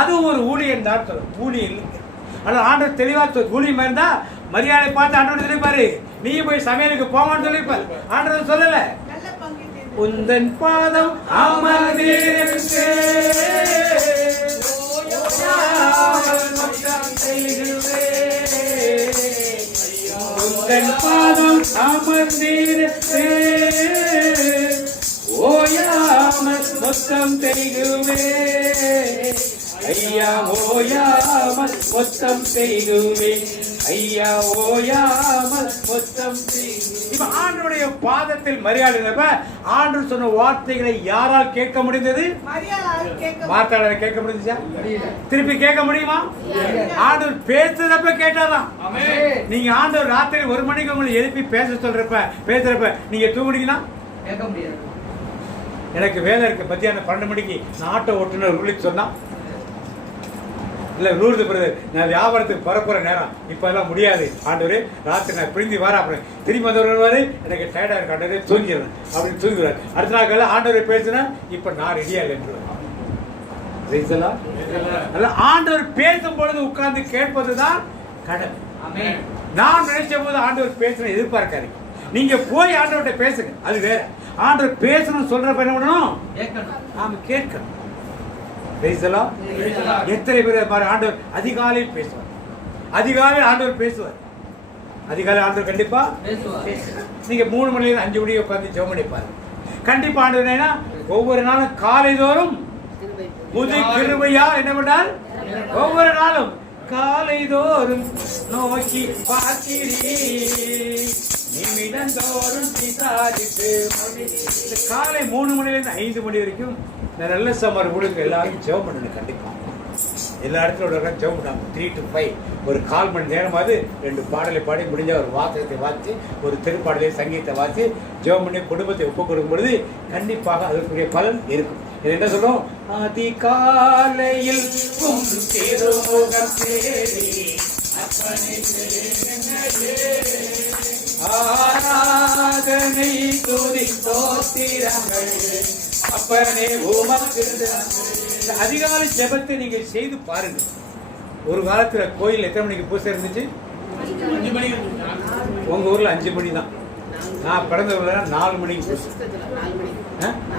அதுவும் ஒரு ஊழியன் தான் சொல்லும், ஊழியன் இல்லைங்க. ஆனால் ஆண்டவர் தெளிவா ஊழியம் இருந்தா மரியாதை பார்த்து ஆண்டவர் சொல்லிப்பாரு, நீ போய் சமையலுக்கு போவான்னு சொல்லிப்பாரு. ஆண்டவர் சொல்லல, உந்தன் பாதம் அமர்ந்திருந்தே உந்தன் பாதம் அமர்ந்திருந்தே ஓயாமல் மொத்தம் செய்குவே ஐயா, ஓயாமல் மொத்தம் செய்குவே ஐயா, ஓயாமல் மொத்தம் செய்குவே. இப்ப ஆண்டவருடைய பாதத்தில் மரியாதை ஆண்டவர் சொன்ன வார்த்தைகளை யாரால் கேட்க முடிந்தது? மார்த்தாளால கேட்க முடிஞ்சுச்சா? திருப்பி கேட்க முடியுமா? ஆண்டவர் பேசுறப்ப கேட்டாதான். நீங்க ஆண்டவர் ராத்திரி 1 மணிக்கு உங்களை எழுப்பி பேசுறப்ப நீங்க தூங்குனீங்கன்னா கேட்க முடியாது. எனக்கு வேலை இருக்கு, மத்தியானம் 12 மணிக்கு நான் ஆட்டோ ஓட்டுநர் ரூலிக்கு சொன்னா, இல்ல ரூல்து பிரதர் நான் வியாபாரத்துக்கு பரப்புற நேரம் இப்ப எல்லாம் முடியாது ஆண்டவரே, ராத்திரி நான் பிரிந்து வர அப்புறம் திரும்பி வந்தவர் எனக்கு டயர்டா இருக்கு ஆண்டவரே தூங்கிடுறேன் அப்படின்னு தூங்கிடுவார். அடுத்த நாள் ஆண்டவரை பேசுனா இப்ப நான் ரெடியா இல்லைன்னு. ஆண்டவர் பேசும் பொழுது உட்கார்ந்து கேட்பதுதான் கடமை. நான் நினைச்ச போது ஆண்டவர் பேசணும் எதிர்பார்க்காரு. நீங்க போய் ஆண்டவர்கிட்ட பேசுங்க, அது வேற. ஆண்டவர் பேசணும் சொல்றப்ப என்ன பண்ணணும்? நாம கேட்கணும். எத்தனை பேர் ஆண்டவர் அதிகாலையில் பேசுவார், அதிகாலையில் ஆண்டவர் பேசுவார், அதிகாலை ஆண்டவர் கண்டிப்பா நீங்க 3 மணில 5 மணி உட்கார்ந்து ஜெபம் பண்ணிப்பாரு. கண்டிப்பா ஆண்டவர் ஒவ்வொரு நாளும் காலை தோறும் புது கிருபையா என்ன பண்ணார்? ஒவ்வொரு நாளும் காலை தோறும் நோக்கி பார்க்கிறீ நிமிடந்தோறும் காலை 3 மணிலேருந்து 5 மணி வரைக்கும் நல்ல சமர் ஊடுங்க எல்லாரும் ஜெபம் பண்ணணும். கண்டிப்பா எல்லா இடத்துல ஜெபம் பண்ணாங்க. 3 to 5 ஒரு 1/4 மணி நேரமாவது 2 பாடலை பாடி முடிஞ்ச ஒரு வாசகத்தை வாசி, ஒரு திருப்பாடலை சங்கீதத்தை வாசி ஜெபம் பண்ணி குடும்பத்தை ஒப்புக் கொடுக்கும் பொழுது கண்டிப்பாக அதற்குரிய பலன் இருக்கும். இது என்ன சொல்லும்? அதிகாலையில் ஆராதனை துதி ஸ்தோத்திரங்கள் அப்பனே உமக்கு. அதிகாலை ஜெபத்தை நீங்க செய்து பாருங்க. ஒரு காலத்துல கோயில் எத்தனை மணிக்கு பூசை இருந்துச்சு? 5 மணி. உங்க ஊர்ல 5 மணி தான். நான் பிறந்த ஊர்ல 4 மணிக்கு பூசை.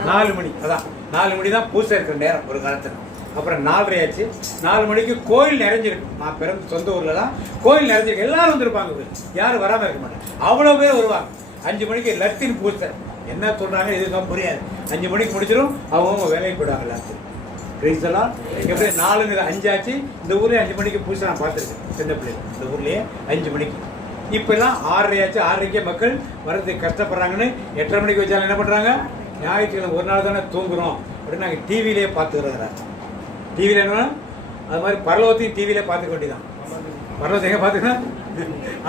4 மணி, அதான் 4 மணி தான் பூசை இருக்கிற நேரம் ஒரு காலத்துல. அப்புறம் 4:30 ஆச்சு. 4 மணிக்கு கோயில் நிறைஞ்சிருக்கும். நான் பிறந்த சொந்த ஊர்ல தான் கோயில் நிறைஞ்சிருக்கு. எல்லாரும் வந்துருப்பாங்க, யாரும் வராம இருக்க மாட்டாங்க, அவ்வளவு பேர் வருவாங்க. 5 மணிக்கு லத்தின் பூசை. என்ன சொல்றாங்க எதுதான் புரியாது. 5 மணிக்கு முடிச்சிடும், அவங்க வேலைக்கு போயிடுவாங்க. எல்லாத்தையும் எப்படி 4-5 ஆச்சு. இந்த ஊர்லேயே 5 மணிக்கு புதுசாக நான் பார்த்துருக்கேன். சின்ன பிள்ளைங்க இந்த ஊர்லேயே 5 மணிக்கு. இப்போல்லாம் 6:30 ஆச்சு. 6:30க்கே மக்கள் வர்றதுக்கு கஷ்டப்படுறாங்கன்னு 8:30 மணிக்கு வச்சாலும் என்ன பண்ணுறாங்க? ஞாயிற்றுக்கிழமை ஒரு நாள் தானே தூங்குறோம் அப்படின்னு நாங்கள் டிவிலே பார்த்துக்கிறோம். டிவியில் என்ன அது மாதிரி பரலோகத்தையும் டிவியிலே பார்த்துக்க வேண்டியதான். பரலோகத்தை எங்கே பார்த்துக்கணும்?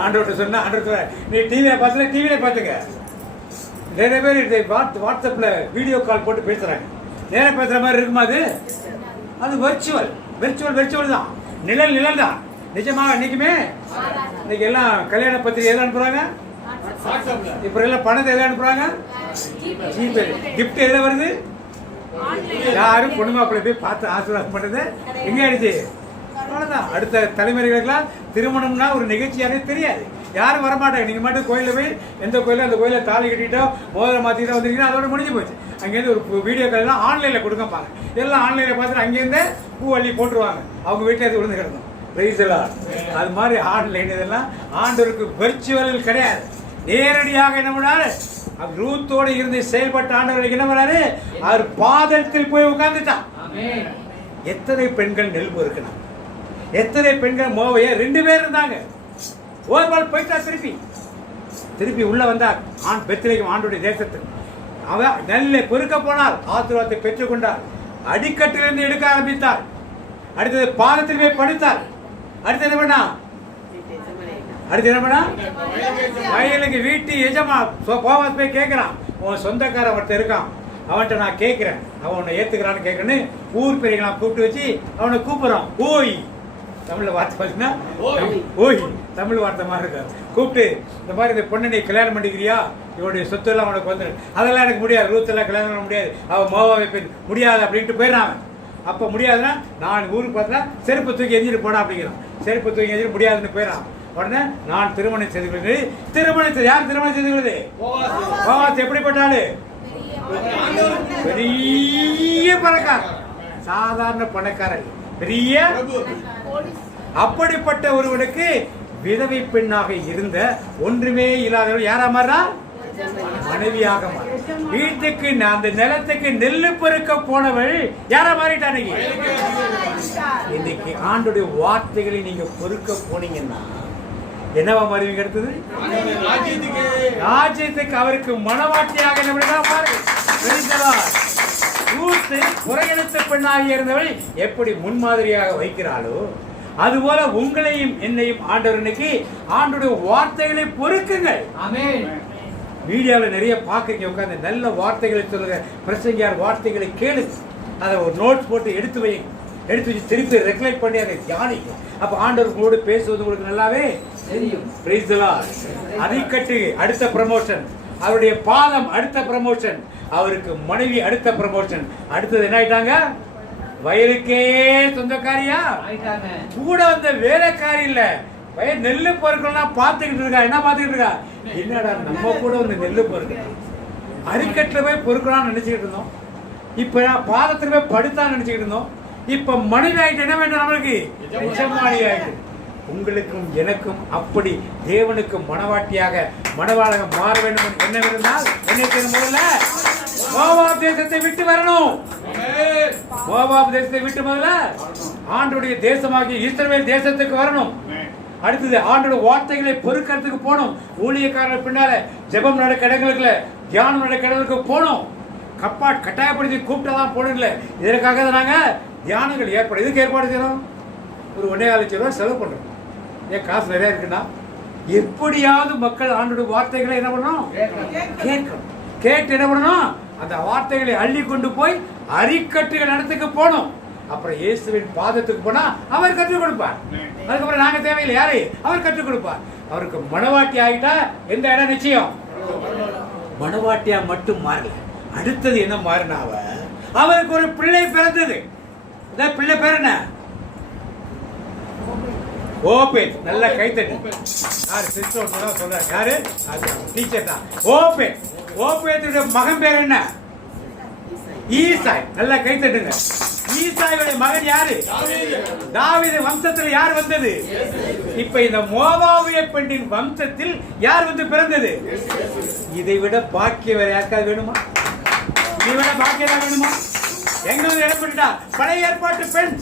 ஆண்டவர்கிட்ட சொன்னால் ஆண்டவர் நீ டிவியில் பார்த்துல டிவியிலே பார்த்துக்க. நிறைய பேர் வாட்ஸ்அப்பில் வீடியோ கால் போட்டு பேசுகிறாங்க. நேராக பேசுகிற மாதிரி இருக்குமா? அது வெர்ச்சுவல் தான். நிழல் தான். நிஜமாக இன்னைக்குமே இன்னைக்கு எல்லாம் கல்யாண பத்திரிகை எல்லாம் அனுப்புறாங்க. இப்ப எல்லாம் பணத்தை எல்லாம் அனுப்புறாங்க. ஜிபே. கிஃப்ட் எல்லாம் வருது. யாரும் பொண்ணு மாப்பிள்ளை போய் பார்த்து ஆசீர்வாதம் பண்றது எங்க ஆயிடுச்சு? அவ்வளவுதான். அடுத்த தலைமுறைகளுக்கெல்லாம் திருமணம்னா ஒரு நிகழ்ச்சியாவே தெரியாது. யாரும் வரமாட்டாங்க. நீங்க மட்டும் கோயிலில் போய் எந்த கோயிலும் அந்த கோயில தாலி கட்டிட்டோ மோதிரம் மாத்திட்டோ வந்திருக்கீங்கன்னா அதோட முடிஞ்சு போச்சு. அங்கேருந்து ஒரு வீடியோ கால்லாம் ஆன்லைனில் கொடுக்கப்பாங்க. எல்லாம் ஆன்லைனில் பார்த்துட்டு அங்கேருந்து பூ அள்ளி போட்டுருவாங்க. அவங்க வீட்டில் அது விழுந்து கிடக்கும். அது மாதிரி ஆன்லைன் இதெல்லாம் ஆண்டவருக்கு வெர்ச்சுவல் கிடையாது. நேரடியாக என்ன பண்ணாரு? ரூத்தோடு இருந்து செயல்பட்ட ஆண்டவருக்கு என்ன பண்ணாரு? அவர் பாதத்தில் போய் உட்கார்ந்துட்டான். எத்தனை பெண்கள் நெல் பொறுக்கணும்? எத்தனை பெண்கள் மோவைய 2 பேர் இருந்தாங்க. ஒரு நாள் போயிட்டா திருப்பி உள்ள வந்தா பெத்லகேம் ஆண்டுடைய தேசத்துக்கு. அவன் நெல்லை பொறுக்க போனால் ஆசீர்வாதத்தை பெற்றுக் கொண்டார். அடிக்கட்டிலிருந்து எடுக்க ஆரம்பித்தார். அடுத்தது பாதத்தில் போய் படுத்தார். அடுத்து என்ன பண்ணா? வயலுக்கு வீட்டு எஜமா போவாஸ் போய் கேட்கிறான். உன் சொந்தக்கார ஒருத்தர் இருக்கான், அவன்கிட்ட நான் கேட்கிறேன், அவன் உன்னை ஏத்துக்கிறான்னு கேட்கறேன்னு ஊர் பெரியலாம் கூப்பிட்டு வச்சு அவனை கூப்பிடுறான். ஓய், தமிழ்ல வார்த்தை பார்த்தீங்கன்னா ஓய், தமிழ் வார்த்தை மாதிரி இருக்காரு. கூப்பிட்டு இந்த மாதிரி இந்த பொண்ணை நீ கல்யாணம் பண்ணிக்கிறியா? இவனுடைய சொத்து எல்லாம் அவனுக்கு வந்து அதெல்லாம் எனக்கு முடியாது, ரூத்தெல்லாம் கல்யாணம் பண்ண முடியாது, அவன் மோவாவை பெண் முடியாது அப்படின்ட்டு போயிடறான். அப்போ முடியாதுன்னா நான் ஊருக்கு பார்த்தா செருப்பு தூக்கி எஞ்சிட்டு போனா அப்படிங்கிறான். செருப்பு தூக்கி எஞ்சிட்டு முடியாதுன்னு போயிடறான். உடனே நான் திருமணம் செய்து கொள்கிறேன். திருமணம் யார் திருமணம் செய்து கொள்வது? போவாஸ் எப்படிப்பட்டாலு? பெரிய பணக்காரர், சாதாரண பணக்காரர், பெரிய. அப்படிப்பட்ட ஒருவனுக்கு விதவை பெண்ணாக இருந்த ஒன்றுமே இல்லாதவள் யாரா மாறா? மனைவியாக மாற. வீட்டுக்கு அந்த நிலத்துக்கு நெல்லு பெருக்க போனவள் யாரா மாறிட்டான்? இன்னைக்கு ஆண்டுடைய வார்த்தைகளை நீங்க பொறுக்க போனீங்கன்னா என்னவா மாறுவீங்க? அடுத்தது ராஜ்யத்துக்கு அவருக்கு மனவாட்டியாக புறக்கணித்த பெண்ணாக இருந்தவள் எப்படி முன்மாதிரியாக வைக்கிறாளோ அதுபோல உங்களையும் என்னையும் ஆண்டவர் இன்னைக்கு ஆண்டுடைய வார்த்தைகளை பொறுக்குங்கள். ஆமென். மீடியாவில் நிறைய பார்க்குறீங்க, உட்காந்து நல்ல வார்த்தைகளை சொல்லுங்க, பிரசங்கியார் வார்த்தைகளை கேளுங்க, அதை ஒரு நோட்ஸ் போட்டு எடுத்து வைங்க, எடுத்து வச்சு திருப்பி ரெகுலேட் பண்ணி அதை தியானிங்க. அப்போ ஆண்டவர் உங்களோடு பேசுவது உங்களுக்கு நல்லாவே தெரியும். Price the Lord. அரிக்கட்டு அடுத்த ப்ரமோஷன், அவருடைய பாதம் அடுத்த ப்ரமோஷன், அவருக்கு மனைவி அடுத்த ப்ரமோஷன். அடுத்தது என்ன ஆயிட்டாங்க? வயலுக்கே சொந்தக்காரியா கூட வந்த வேலைக்காரி இல்ல, வயல் நெல்லு பொறுக்கலாம் பார்த்துக்கிட்டு இருக்கா. என்ன பார்த்துக்கிட்டு இருக்கா? என்னடா நம்ம கூட வந்து நெல்லு பொறுக்கணும், அரிக்கட்டுல போய் பொறுக்கலாம்னு நினைச்சுக்கிட்டு இருந்தோம். இப்ப பாதத்துல போய் படுத்தான்னு நினைச்சுக்கிட்டு இருந்தோம். இப்ப மனைவி ஆயிட்டு என்ன வேண்டும்? நம்மளுக்கு எஜமானி ஆயிட்டு. உங்களுக்கும் எனக்கும் அப்படி தேவனுக்கு மனவாட்டியாக மனவாளக மாற வேண்டும் என்ன இருந்தால் என்ன முதல்ல மோவாப் தேசத்தை விட்டு வரணும். மோவாப் தேசத்தை விட்டு முதல்ல ஆண்டுடைய தேசமாகிய இஸ்ரவேல் தேசத்துக்கு வரணும். அடுத்தது ஆண்டோட வார்த்தைகளை பொறுக்கிறதுக்கு போகணும். ஊழியக்காரர்கள் பின்னால ஜெபம் நடக்க இடங்களுக்கு, தியானம் நடக்க இடங்களுக்கு போகணும். கட்டாயப்படுத்தி கூப்பிட்டதான் போகணும் இல்லை. இதற்காக தான் நாங்கள் தியானங்கள் ஏற்பாடு இதுக்கு ஏற்பாடு செய்யறோம். ஒரு 1.5 லட்சம் ரூபாய் செலவு பண்றோம். ஏன் காசு நிறைய இருக்குன்னா எப்படியாவது மக்கள் ஆண்டோட வார்த்தைகளை என்ன பண்ணணும்? கேட்கணும். கேட்டு என்ன பண்ணணும்? அந்த வார்த்தைகளை அள்ளி கொண்டு போய் அரிக்கட்டுகள் இடத்துக்கு போகணும். அப்புறம் இயேசுவின் பாதத்துக்கு போனா அவர் கற்றுக் கொடுப்பார். அதுக்கப்புறம் நாங்க தேவையில்லை, யாரு? அவர் கற்றுக் கொடுப்பார். அவருக்கு மனவாட்டி ஆகிட்டா எந்த இடம் நிச்சயம்? மனவாட்டியா மட்டும் மாறல. அடுத்தது என்ன மாறினா அவருக்கு ஒரு பிள்ளை பிறந்தது. பிள்ளை பேர் என்ன? ஓபேத். நல்ல கைத்தட்டு. யாரு? சிஸ்டர் சொல்றாரு. யாரு? டீச்சர் தான். ஓபேத். ஓபேத்துடைய மகன் பேர் என்ன? ஈசாய். நல்ல கைத்தட்டுங்க. ஈசாயுடைய மகன் யாரு? தாவீது வம்சத்தில் யார் வந்தது? இப்ப இந்த மோவாபிய பெண்ணின் வம்சத்தில் யார் வந்து பிறந்தது? இதை விட பாக்கியம் வேற யாருக்காவது வேணுமா? இதை விட பாக்கியம் வேணுமா? எங்க வந்து இடம் பெற்றுட்டா? பழைய ஏற்பாட்டு பெண்,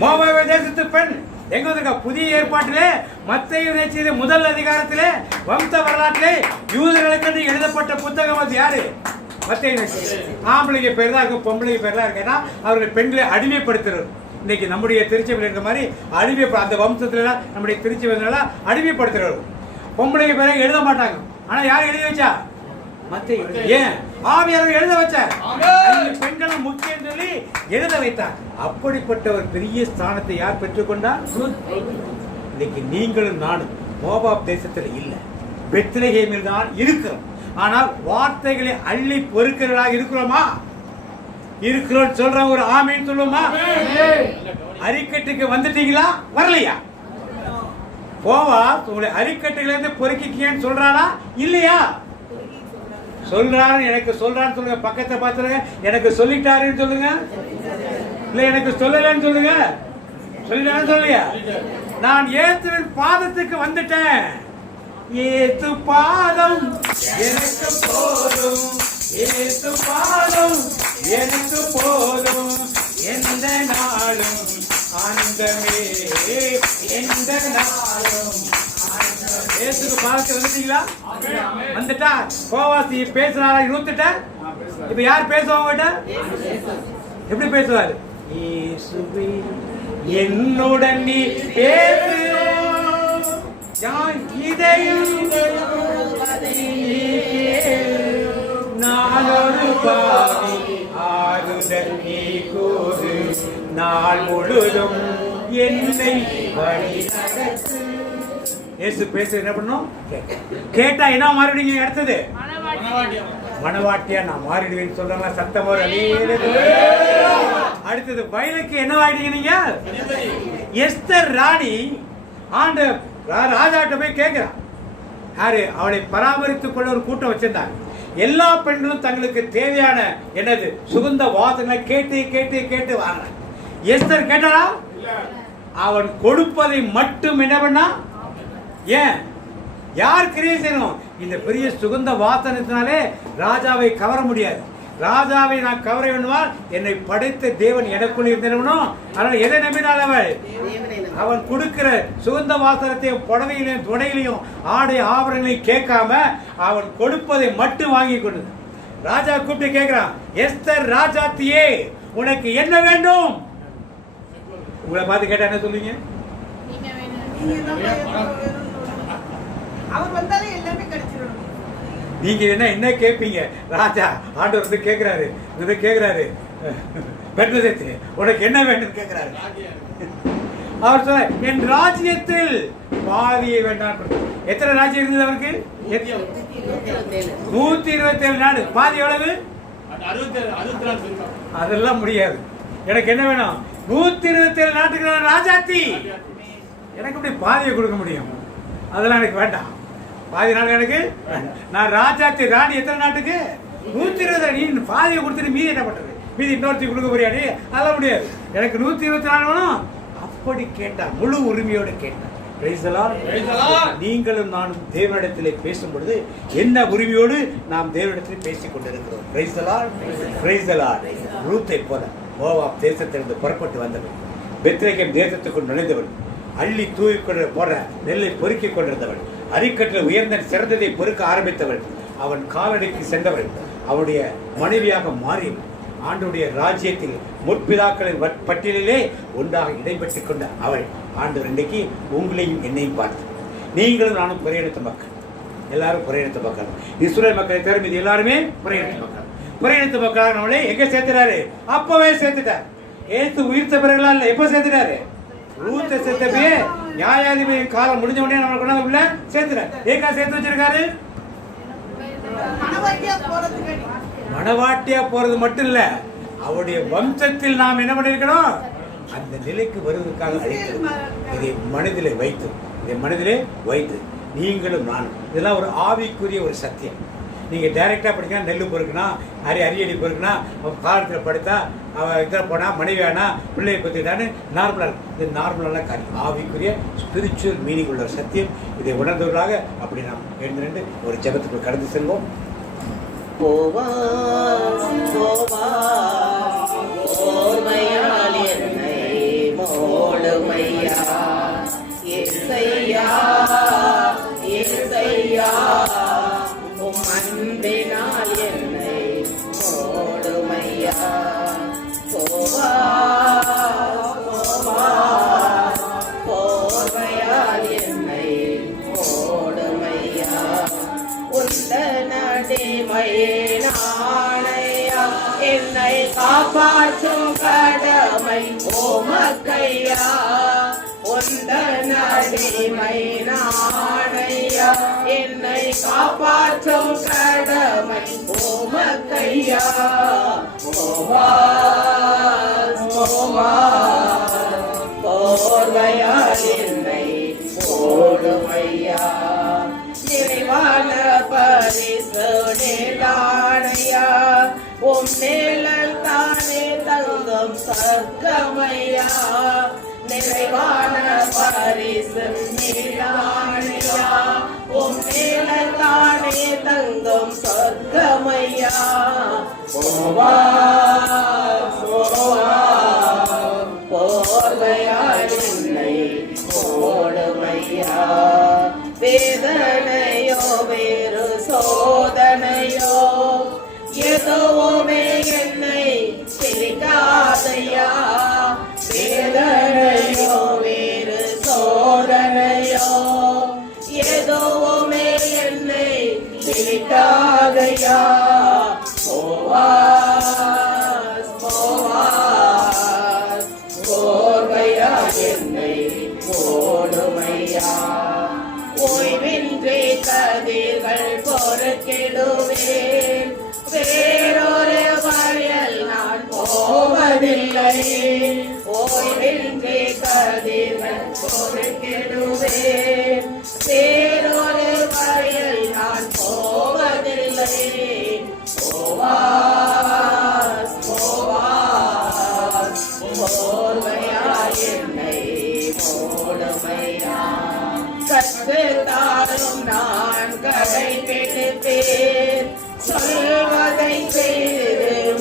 மோவாப் தேசத்து பெண் எங்க வந்திருக்கா? புதிய ஏற்பாட்டிலே மத்தேயு செய்த முதல் அதிகாரத்திலே வம்ச வரலாற்றிலே யூதர்களுக்கு எழுதப்பட்ட புத்தகம் அது யாரு? மத்தேயு. ஆம்பளைக்கு பேர் தான் இருக்கு, பொம்பளைக்கு பேர் தான் இருக்கு. அவர்கள் பெண்களை அடிமைப்படுத்துறது. இன்னைக்கு நம்முடைய திருச்சபையில் இருக்க மாதிரி அடிமை, அந்த வம்சத்துல நம்முடைய திருச்சபையில அடிமைப்படுத்துறது. பொம்பளைக்கு பேரை எழுத மாட்டாங்க. ஆனா யார் எழுதி வச்சா? மத்தேயு. ஏன்? ஆவியானவர் எழுத வச்சார். பெண்களும் முக்கியம் சொல்லி எழுத வைத்தார். அப்படிப்பட்ட ஒரு பெரிய ஸ்தானத்தை யார் பெற்றுக்கொண்டார்? இன்னைக்கு நீங்களும் நானும் மோவாப் தேசத்தில் இல்லை, பெத்லகேமில் தான் இருக்கிறோம். ஆனால் வார்த்தைகளை அள்ளி பொறுக்கிறவர்களாக இருக்கிறோமா? இருக்கிறோம் சொல்றோம். ஒரு ஆமீன் சொல்லுமா? அரிக்கட்டுக்கு வந்துட்டீங்களா? வரலையா? போவா உங்களை அரிக்கட்டுகளை இருந்து பொறுக்கிக்கேன்னு சொல்றானா இல்லையா? சொல்றாரு. எனக்கு சொல்றான்னு சொல்லுங்க. பக்கத்தை பார்த்துருங்க. எனக்கு சொல்லிட்டாருன்னு சொல்லுங்க. இல்ல எனக்கு சொல்லலன்னு சொல்லுங்க. சொல்லிட்டாருன்னு சொல்லியா? நான் இயேசுவின் பாதத்துக்கு வந்துட்டேன். இயேசு பாதம் எனக்கு போதும், இயேசு பாதம் எனக்கு போதும், எந்த நாளும் ஆனந்தமே, எந்த நாளும் இயேசுக்கு பாதத்துக்கு வந்துட்டீங்களா? வந்துட்டா கோவாசி பேசுறாரா? நூத்துட்ட. இப்ப யார் பேசுவாங்க? எப்படி பேசுவாரு? இயேசுவே என்னுடன் நீ பேசு, நான் ஒரு பாவி, ஆறுதல் நீ கூறு, நாள் முழுதும் என்னை வழி நடத்து. இயேசு பேச என்ன பண்ணும்? கேட்டா என்ன மாறிடுவீங்க? அடுத்தது மணவாட்டியா நான் மாறிடுவேன்னு சொல்றாங்க. சத்தம் அடுத்தது வயலுக்கு என்ன ஆயிடுங்க நீங்க? எஸ்தர் ராணி ஆண்டு ராஜாட்ட போய் கேட்கிறான். யாரு? அவளை பராமரித்துக் கொள்ள ஒரு கூட்டம் வச்சிருந்தாங்க. எல்லா பெண்களும் தங்களுக்கு தேவையான என்னது சுகந்த வாசனை கேட்டு கேட்டு கேட்டு வாங்க. எஸ்தர் கேட்டாரா? அவன் கொடுப்பதை மட்டும் என்ன பண்ணா? ஏன்? யார் கிரியை செய்யணும்? இந்த பெரிய சுகந்த வாசனத்தினாலே ராஜாவை கவர முடியாது. ராஜாவை நான் கவர வேண்டுமால் என்னை படைத்த தேவன் எனக்குள் இருந்தவனும். அதனால எதை நம்பினால் அவன் கொடுக்கிற சுகந்த வாசனத்தையும் புடவையிலையும் துணையிலையும் ஆடை ஆபரணங்களையும் கேட்காம அவன் கொடுப்பதை மட்டும் வாங்கி கொண்டு ராஜா கூப்பிட்டு கேட்கிறான், எஸ்தர் ராஜாத்தியே உனக்கு என்ன வேண்டும்? உங்களை பார்த்து கேட்டா என்ன சொல்லுவீங்க? அவர் வந்தாலே எல்லாமே கிடைச்சிடும். நீங்க என்ன கேட்பீங்க? ராஜா ஆண்டவர் வந்து கேட்கிறாரு, இதை கேட்கிறாரு, உனக்கு என்ன வேண்டும் கேட்கிறாரு. அவர் சொல்ல, என் ராஜ்யத்தில் பாதியை வேண்டாம். எத்தனை ராஜ்யம் இருந்தது அவருக்கு? 127 நாடு. பாதி எவ்வளவு? அதெல்லாம் முடியாது. எனக்கு என்ன வேணும்? 127 நாட்டுக்கு ராஜாத்தி. எனக்கு இப்படி பாதியை கொடுக்க முடியும்? அதெல்லாம் எனக்கு வேண்டாம். பாதி நாடு எனக்கு. நான் ராஜாத்தி ராணி. எத்தனை நாட்டுக்கு? 120. நீ பாதியை கொடுத்துட்டு மீதி என்ன பண்றது? மீதி இன்னொருத்தி கொடுக்க முடியாது. அதெல்லாம் முடியாது. எனக்கு 124 வேணும். அப்படி கேட்டார், முழு உரிமையோடு கேட்டார். நீங்களும் நானும் தேவனிடத்திலே பேசும் பொழுது என்ன உரிமையோடு நாம் தேவனிடத்தில் பேசிக் கொண்டிருக்கிறோம். ரூத்தை போல மோவாப் தேசத்திலிருந்து புறப்பட்டு வந்தவன், பெத்லகேம் தேசத்துக்குள் நுழைந்தவன், அள்ளி தூவி போற நெல்லை பொறுக்கிக் கொண்டிருந்தவன், அரிக்கட்டில் உயர்ந்த சிறந்ததை பொறுக்க ஆரம்பித்தவள், அவன் காலடிக்கு சென்றவள், அவனுடைய மனைவியாக மாறியவள், ஆண்டுடைய ராஜ்யத்தில் முற்பிதாக்களின் பட்டியலிலே ஒன்றாக இடைபெற்றுக் கொண்ட அவள் ஆண்டவர் இன்றைக்கு உங்களையும் என்னையும் பார்த்து, நீங்களும் நானும் புறையெடுத்த மக்கள், எல்லாரும் புறையெடுத்த மக்கள், இஸ்ரேல் மக்களை தவிர இது எல்லாருமே புறையெடுத்த மக்கள். புறையெடுத்த மக்களாக நம்மளே எங்க சேர்த்துறாரு? அப்பவே சேர்த்துட்டார். ஏத்து உயிர்த்த பிறகுலாம் இல்ல, எப்ப சேர்த்துட்டாரு? ரூத்தை சேர்த்தப்பே நியாயாதிபதி காலம் முடிஞ்ச உடனே நம்ம கொண்டாந்து உள்ள சேர்த்துறாரு. ஏக்கா சேர்த்து வச்சிருக்காரு? மணவாட்டியா போறது மட்டும் இல்ல, அவருடைய வம்சத்தில் நாம் என்ன பண்ணிருக்கணும்? அந்த நிலைக்கு வருவதற்காக இதை மனதிலே வைத்து நீங்களும் நானும், இதெல்லாம் ஒரு ஆவிக்குரிய ஒரு சத்தியம். நீங்க டைரக்டா படிக்கணும், நெல்லு பொறுக்கணும், அரியடி பொறுக்கணும், அவன் காலத்தில் படுத்தா அவன் இதில் போனா மனைவி வேணா பிள்ளையை பற்றிட்டான்னு நார்மலாக இருக்கும். இது நார்மலான காரியம், ஆவிக்குரிய ஸ்பிரிச்சுவல் மீனிங் உள்ள ஒரு சத்தியம். இதை உணர்ந்தவர்களாக அப்படி நாம் எழுந்து ஒரு ஜெபத்துக்குள் கடந்து செல்வோம். போவாஸ் போவாஸ் ஓர்மையால் என்னை மோடுமையா ஏசையா ஏசையா உம் அன்பினால் என்னை மோடுமையா போவாஸ் போவாஸ் போர்வையால் என்னை மோடுமையா உந்த நடிமையே நாளையா என்னை காப்பாற்றும் கடமை ஓமக்கையா உந்த நடிமை நாளையா என்னை காப்பாற்றும் கடமை ஓமக்கையா போவாஸ் போவாஸ் போர்வையால் என்னை போடுமையா நிறைவான பரிசு நேரானையா உம் நிழல் தானே தங்கும் சொர்க்கமையா நிறைவான பரிசு நேரானையா உம் நிழல் தானே தங்கும் சொர்க்கமையா போவாஸ் போவாஸ் போர்வையால் என்னை போடுமையா வேதனையோ வேறு சோதனையோ எதுவுமே என்னை பிரிக்காதையா வேதனையோ வேறு சோதனையோ எதுவுமே என்னை பிரிக்காதையா போவாஸ் போவாஸ் போர்வையால் என்னை போடுமையா ஓய்வின்றி கதிர்கள் பொறுக்கிடுவேன் வேறொரு வயல் நான் போவதில்லை ஓய்வின்றி கதிர்கள் பொறுக்கிடுவேன் வேறொரு வயல் நான் போவதில்லை போவாஸ் போவாஸ் போர்வையால் என்னை மூடுமையா கற்றுத்தாரும் நான் கடைபிடிப்பேன் சொல்வதை செய்து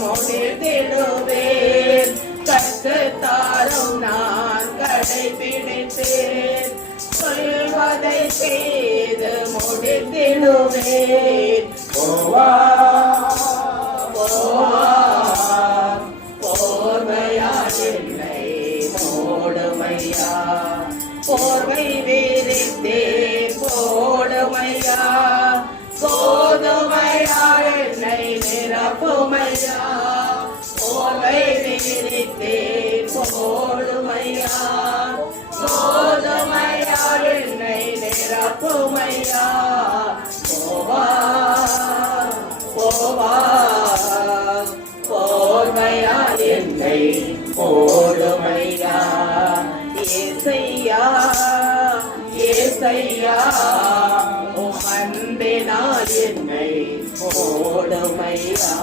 முடித்திடுவேன் கற்றுத்தாரும் நான் கடைபிடிப்பேன் சொல்வதை செய்து முடித்திடுவேன் போவாஸ் போவாஸ் போர்வையால் என்னை மூடுமையா போர்வை விரித்தே போடுமையா கோதுமையா என்னை நிரப்புமையா போர்வை விரித்தே போடுமையா கோதுமையா என்னை நிரப்புமையா போவாஸ் போவாஸ் போர்வையால் என்னை போடுமையா ஏசையா ஏசையா உம் அன்பினால் என்னை போடுமையா.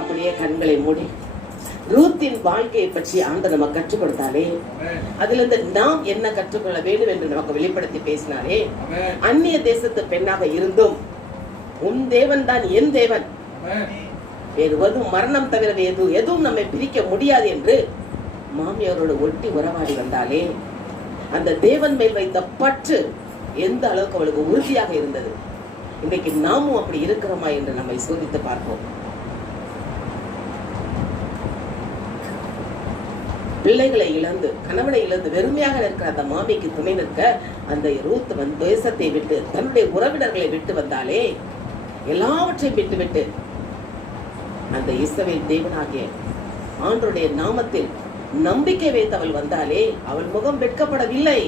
அப்படியே கண்களை மூடி ரூத்தின் வாழ்க்கையை பற்றி ஆண்டவர் நமக்கு கற்றுக் கொடுத்தாலே அதுல இருந்து நாம் என்ன கற்றுக்கொள்ள வேண்டும் என்று நமக்கு வெளிப்படுத்தி பேசினாரே அந்நிய தேசத்து பெண்ணாக இருந்தும் உன் தேவன் தான் என் தேவன் வேறு எதுவும் மரணம் தவிர எதுவும் நம்மை பிரிக்க முடியாது என்று மாமியாரோடு ஒட்டி உறவாடி வந்தாலே அந்த தேவன் மேல் வைத்த பற்று எந்த அளவுக்கு அவளுக்கு உறுதியாக இருந்தது. இன்றைக்கு நாமும் அப்படி இருக்கிறோமா என்று நம்மை சோதித்து பார்ப்போம். பிள்ளைகளை இழந்து கணவனை இழந்து வெறுமையாக இருக்கிற அந்த மாமிக்கு துணை நிற்க அந்த ரூத் தேசத்தை விட்டு தன்னுடைய உறவினர்களை விட்டு வந்தாலே எல்லாவற்றையும் விட்டுவிட்டு அந்த இஸ்ரவேல் தேவனாகிய ஆண்டவருடைய நாமத்தில் நம்பிக்கை வைத்து அவள் வந்தாலே அவள் முகம் வெட்கப்படவில்லை.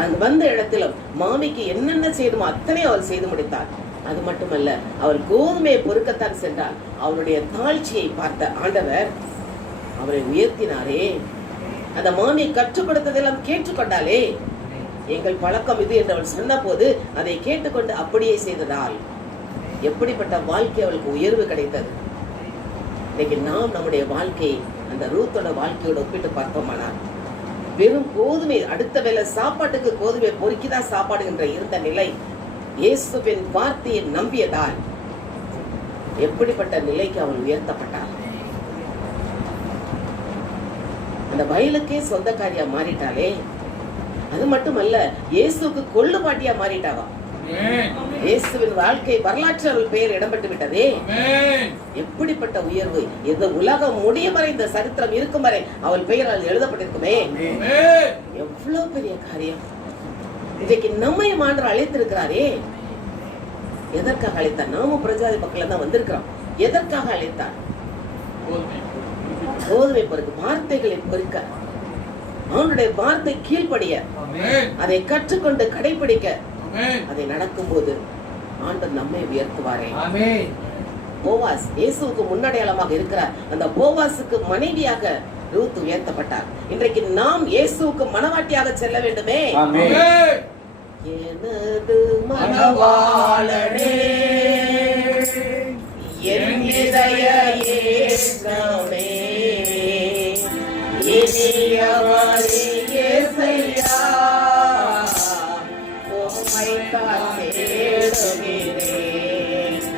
அந்த வந்த இடத்திலும் மாமிக்கு என்னென்ன செய்யணுமோ அத்தனை அவள் செய்து முடித்தாள். அது மட்டுமல்ல, அவள் கோதுமையை பொறுக்கத்தான் சென்றாள். அவளுடைய தாழ்ச்சியை பார்த்த ஆண்டவர் அவரை உயர்த்தினாரே. அந்த மாமியை கற்றுக் கொடுத்ததெல்லாம் கேட்டுக்கொண்டாலே. எங்கள் பழக்கம் இது என்று அவள் சொன்ன போது அதை கேட்டுக்கொண்டு அப்படியே செய்ததால் எப்படிப்பட்ட வாழ்க்கை அவளுக்கு உயர்வு கிடைத்தது. இன்னைக்கு நாம் நம்முடைய வாழ்க்கையை அந்த ரூத்தோட வாழ்க்கையோட ஒப்பிட்டு பார்த்தோமானால் வெறும் கோதுமை, அடுத்த வேளை சாப்பாட்டுக்கு கோதுமை பொறுக்கிதான் சாப்பாடு என்ற இருந்த நிலை இயேசுவின் வார்த்தையை நம்பியதால் எப்படிப்பட்ட நிலைக்கு அவள் உயர்த்தப்பட்டாள். அந்த வயலுக்கே சொந்தக்காரியா மாறிட்டாளே. அது மட்டுமல்ல, இயேசுக்கு கொள்ளு பாட்டியா மாறிட்டாவா. இயேசுவின் வாழ்க்கை வரலாற்று அவள் பெயர் இடம்பெற்று விட்டதே. எப்படிப்பட்ட உயர்வு! இந்த உலகம் முடியும் வரை, இந்த சரித்திரம் இருக்கும் வரை அவள் பெயரால் எழுதப்பட்டிருக்குமே. எவ்வளவு பெரிய காரியம்! இன்றைக்கு நம்மை ஆண்டவர் அழைத்திருக்கிறாரே. எதற்காக அழைத்தார்? நாமும் பிரஜாதி மக்கள் தான் வந்திருக்கிறோம். எதற்காக அழைத்தார்? கோதுமை பொறுக்க, வார்த்தைகளை பொறுக்க, அவனுடைய வார்த்தை கீழ்ப்படிய, அதை கற்றுக்கொண்டு கடைபிடிக்க, அதை நடக்கும் போது ஆண்டவர் நம்மை உயர்த்துவாரே. போவாஸ் இயேசுவுக்கு முன்னடையாளமாக இருக்கிறார். அந்த போவாசுக்கு மனைவியாக ரூத் உயர்த்தப்பட்டார். இன்றைக்கு நாம் இயேசுவுக்கு மனவாட்டியாக செல்ல வேண்டுமே. எனது மனவாளனே, என் இதய இயேசுவே, இனியவரே இயேசையா, உம்மைத்தான் தேடுகிறேன்,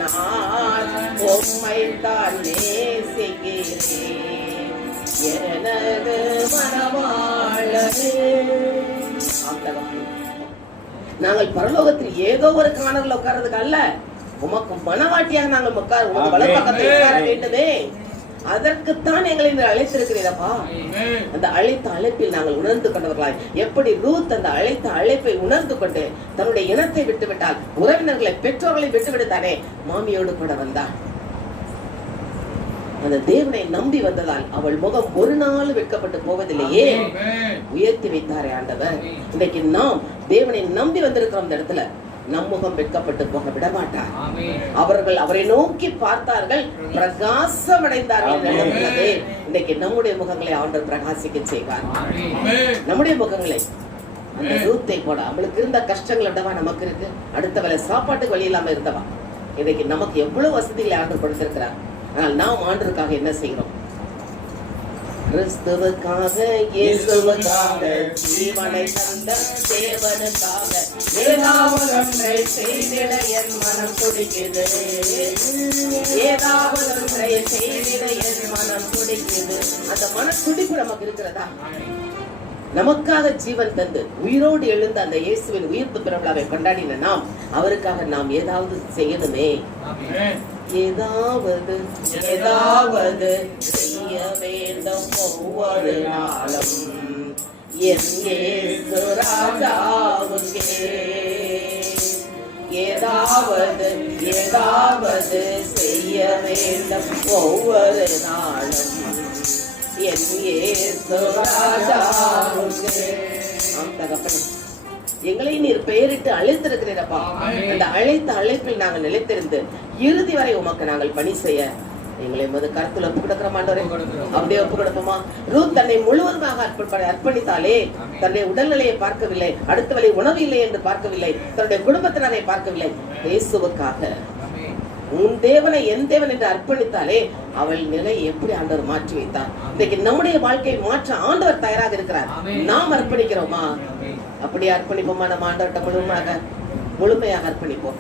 நான் உம்மைத்தான் நேசிக்கிறேன், எனது மனவாளனே. நாங்கள் பரலோகத்தில் ஏதோ ஒரு காணல உட்கார்றதுக்கு அல்ல, உமக்கு மனவாட்டியாக நாங்கள் உமக்கு வலப்பக்கத்தில் உட்கார வேண்டுமே. அதற்குத்தான் எங்களை அழைத்திருக்கிறீரப்பா. அந்த அழைத்த அழைப்பில் நாங்கள் உணர்ந்து கொண்டவர்களாய், எப்படி ரூத் அந்த அழைத்த அழைப்பை உணர்ந்து கொண்டு தன்னுடைய இனத்தை விட்டு விட்டால், உறவினர்களை பெற்றோர்களை விட்டு விடுத்தானே, மாமியோடு கூட வந்தாள். அந்த தேவனை நம்பி வந்ததால் அவள் முகம் ஒரு நாள் வெட்கப்பட்டு போவதில்லையே. உயர்த்தி வைத்தாரே ஆண்டவர். இன்றைக்கு நாம் தேவனை நம்பி வந்திருக்கிறோம். இந்த இடத்துல நம் முகம் வெட்கப்பட்டு போக விட மாட்டார். அவர்கள் அவரை நோக்கி பார்த்தார்கள், பிரகாசம் அடைந்தார்கள். இன்றைக்கு நம்முடைய முகங்களை ஆண்டவர் பிரகாசிக்க செய்வார். நம்முடைய முகங்களை அந்த ரூத்தை போட, அவளுக்கு இருந்த கஷ்டங்கள் விடவா நமக்கு இருக்கு. அடுத்த வேலை சாப்பாட்டுக்கு வழி இல்லாம இருந்தவா. இன்னைக்கு நமக்கு எவ்வளவு வசதிகளை ஆண்டவர் கொடுத்திருக்கிறார். ஆனால் நாம் ஆண்டவருக்காக என்ன செய்கிறோம்? கிறிஸ்துவுக்காக, இயேசுவுக்காக, ஜீவனை தந்த தேவனுக்காக ஏதாவது ஒன்றை செய்திட என் மனம் துடிக்குது. ஏதாவது ஒன்றை செய்திட என் மனம் துடிக்குது. அந்த மன துடிப்பு நமக்கு இருக்கிறதா? நமக்காக ஜீவன் தந்து உயிரோடு எழுந்த அந்த இயேசுவின் உயிர்ப்பு பெருவிழாவை கொண்டாடின நாம், அவருக்காக நாம் ஏதாவது செய்யணுமே. ஏதாவது ஏதாவது செய்ய வேண்டும் ஒவ்வொரு நாளும் என் இயேசு ராஜாவுக்கே. ஏதாவது ஏதாவது செய்ய வேண்டும் ஒவ்வொரு நாளும் என் இயேசு ராஜாவுக்கே. ஆம் தகப்பனே, எங்களை நீர் பெயரிட்டு அழைத்திருக்கிறீரப்பா. அந்த அழைத்த அழைப்பில் நாங்கள் நிலைத்திருந்து இறுதி வரை உமக்கு நாங்கள் பணி செய்ய எங்களை கருத்துல ஒப்பு கொடுக்கிற மாட்டோரே. அப்படியே ஒப்பு கொடுப்போமா? ரூத் தன்னை முழுவதுமாக அர்ப்பணித்தாலே, தன்னுடைய உடல்நிலையை பார்க்கவில்லை, அடுத்த வேளை உணவு இல்லை என்று பார்க்கவில்லை, தன்னுடைய குடும்பத்தினரை பார்க்கவில்லை, இயேசுவுக்காக உன் தேவனை என் தேவன் என்று அர்ப்பணித்தாலே அவள் நிலை எப்படி ஆண்டவர் மாற்றி வைத்தார். இன்னைக்கு நம்முடைய வாழ்க்கையை மாற்ற ஆண்டவர் தயாராக இருக்கிறார். நாம் அர்ப்பணிக்கிறோமா? அப்படியே அர்ப்பணிப்போமா? நம்ம ஆண்டவர்கிட்ட முழுமையாக அர்ப்பணிப்போம்.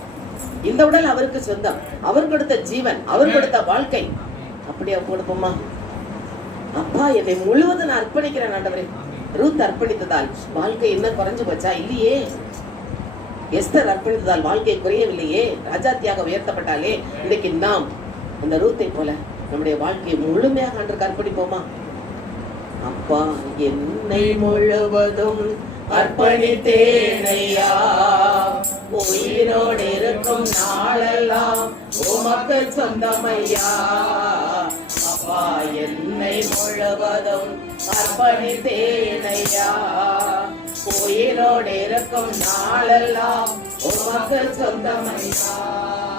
இந்த உடல் அவருக்கு சொந்தம், அவர் கொடுத்த ஜீவன், அவர் கொடுத்த வாழ்க்கை. அப்படியே கொடுப்போமா? அப்பா, என்னை முழுவதும் நான் அர்ப்பணிக்கிறேன் ஆண்டவரே. ரூத் அர்ப்பணித்ததால் வாழ்க்கை என்ன குறைஞ்சு போச்சா? இல்லையே. எஸ்தர் அர்ப்பணித்ததால் வாழ்க்கை குறையவில்லையே, ராஜாத்தியாக உயர்த்தப்பட்டாலே. இன்னைக்கு நாம் அந்த ரூத்தை போல நம்முடைய வாழ்க்கையை முழுமையாக ஆண்டவருக்கு அர்ப்பணிப்போமா? அப்பா, என்னை முழுவதும் அர்ப்பணித்தேனையா, உயிரோடு இருக்கும் நாளெல்லாம் உமக்கு சொந்தமையா. அப்பா, என்னை முழுவதும் அர்ப்பணித்தேனையா, உயிரோடு இருக்கும் நாளெல்லாம் உமக்கு சொந்தமையா.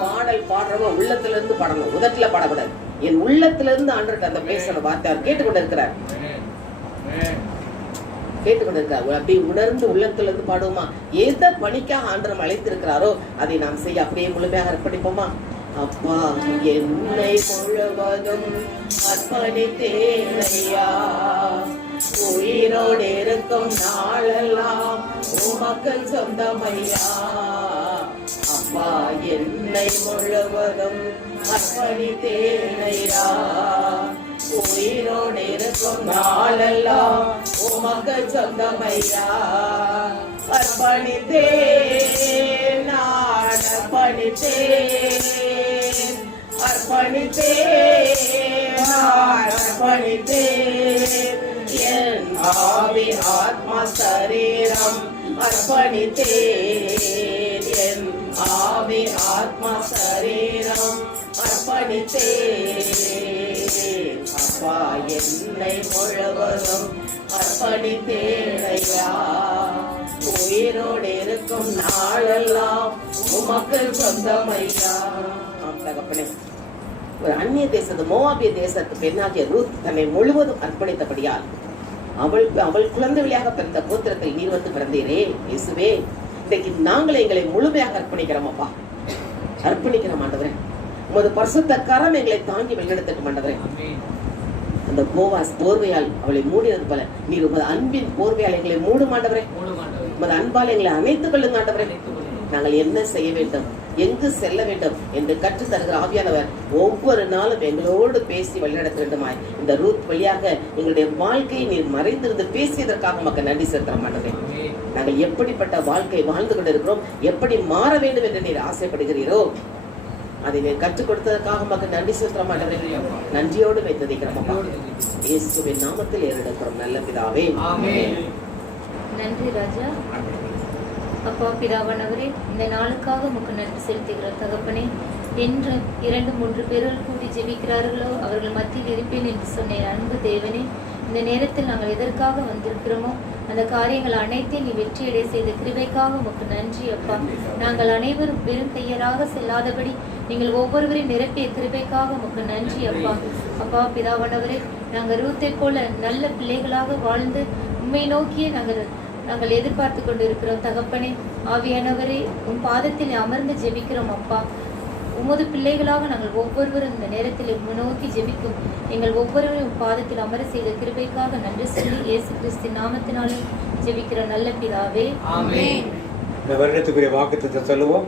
பாடல் பாடுறவ உள்ளத்துல இருந்து பாடணும், உதட்டுல பாடக்கூடாது. என் உள்ளத்துல இருந்து ஆண்டவர்கிட்ட அந்த பேசுற வார்த்தை அவர் கேட்டுக்கொண்டு இருக்கிறார். அப்படி உணர்ந்து உள்ளத்துல இருந்து பாடுவோமா? எந்த பணிக்காக ஆண்டவர் அழைத்திருக்கிறாரோ அதை நாம் செய்ய அப்படியே முழுமையாக அர்ப்பணிப்போமா? அப்பா, என்னை முழுவதும் அர்ப்பணித்தேனையா, உயிரோடு இருக்கும் நாளெல்லாம் உமக்கு சொந்தமையா. அப்பா என்னை முழுவதும் அர்ப்பணித்தேனையா, உயிரோடு இருக்கும் நாளெல்லாம் உமக்கு சொந்தமையா. அர்ப்பணித்தேன் நான் அர்ப்பணித்தேன், அர்ப்பணித்தேன் நான் அர்ப்பணித்தேன், என் ஆவி ஆத்மா சரீரம் அர்ப்பணித்தேன், என் ஆவி ஆத்மா சரீரம் அர்ப்பணித்தேன். அப்பா என்னை முழுவதும் அர்ப்பணித்தேனையா, உயிரோடு இருக்கும் நாளெல்லாம் உமக்கு சொந்தமையா. தகப்பனே, ஒரு அந்நிய தேசத்து மோவாபிய தேசத்து பெண்ணாகிய ரூத் தன்னை முழுவதும் அர்ப்பணித்தபடியால் அவள் குழந்தையாக பிறந்த கோத்திரத்தில் நீர் வந்து பிறந்தீரே இயேசுவே, இன்றைக்கு நாங்கள் எங்களை முழுமையாக அர்ப்பணிக்கிறோம் அப்பா, அர்ப்பணிக்கிறோம் ஆண்டவரே. உமது பரிசுத்த கரம் எங்களை தாங்கி வழிநடத்தட்டும் ஆண்டவரே. அந்த போவாஸ் போர்வையால் அவளை மூடினது போல நீர் உமது அன்பின் போர்வையால் எங்களை மூடும் ஆண்டவரே. உமது அன்பால் எங்களை அணைத்துக் கொள்ளுங்க ஆண்டவரே. நாங்கள் என்ன செய்ய வேண்டும், எங்கு செல்ல வேண்டும் என்று கற்று தருகிற ஆவியானவர் ஒவ்வொரு நாளும் எங்களோடு பேசி வழிநடத்த வேண்டுமாய் இந்த ரூத் வழியாக எங்களுடைய வாழ்க்கையை நீர் மறைந்திருந்து பேசியதற்காக மக்கள் நன்றி செலுத்த மாட்டேன். நாங்கள் எப்படிப்பட்ட வாழ்க்கை வாழ்ந்து கொண்டிருக்கிறோம், எப்படி மாற வேண்டும் என்று நீர் ஆசைப்படுகிறீரோ அதை நீர் கற்றுக் கொடுத்ததற்காக மக்கள் நன்றி செலுத்த மாட்டேன். நன்றியோடு வைத்திருக்கிறோம் இயேசுவின் நாமத்தில் ஏறெடுக்கிறோம் நல்ல பிதாவே. நன்றி ராஜா. அப்பா பிதாவானவரே, இந்த நாளுக்காக உமக்கு நன்றி செலுத்துகிறோம் தகப்பனே. என்று 2-3 பேர்கள் கூடி ஜெபிக்கிறார்களோ அவர்கள் மத்தியில் இருப்பேன் என்று சொன்ன அன்பு தேவனே, இந்த நேரத்தில் நாங்கள் எதற்காக வந்திருக்கிறோமோ அந்த காரியங்கள் அனைத்தையும் நீ வெற்றியடை செய்த கிருபைக்காக உமக்கு நன்றி அப்பா. நாங்கள் அனைவரும் வெறும் கையராக செல்லாதபடி நீங்கள் ஒவ்வொருவரையும் நிரப்பிய கிருபைக்காக உமக்கு நன்றி அப்பா. அப்பா பிதாவானவரே, நாங்கள் ரூத்தை போல நல்ல பிள்ளைகளாக வாழ்ந்து உண்மை நோக்கியே நாங்கள் எதிர்பார்த்து கொண்டு இருக்கிறோம் தகப்பனே. ஆவியானவரே, உன் பாதத்தில் அமர்ந்து ஜெபிக்கிறோம் அப்பா. உமது பிள்ளைகளாக நாங்கள் ஒவ்வொருவரும் இந்த நேரத்தில் நோக்கி ஜெபிக்கும் எங்கள் ஒவ்வொருவரும் உன் பாதத்தில் அமர செய்த கிருபைக்காக நன்றி சொல்லி இயேசு கிறிஸ்து நாமத்தினாலும் ஜெபிக்கிற நல்ல பிதாவே ஆமென். இந்த வருடத்துக்குரிய வாக்குத்தத்தத்தை சொல்லுவோம்.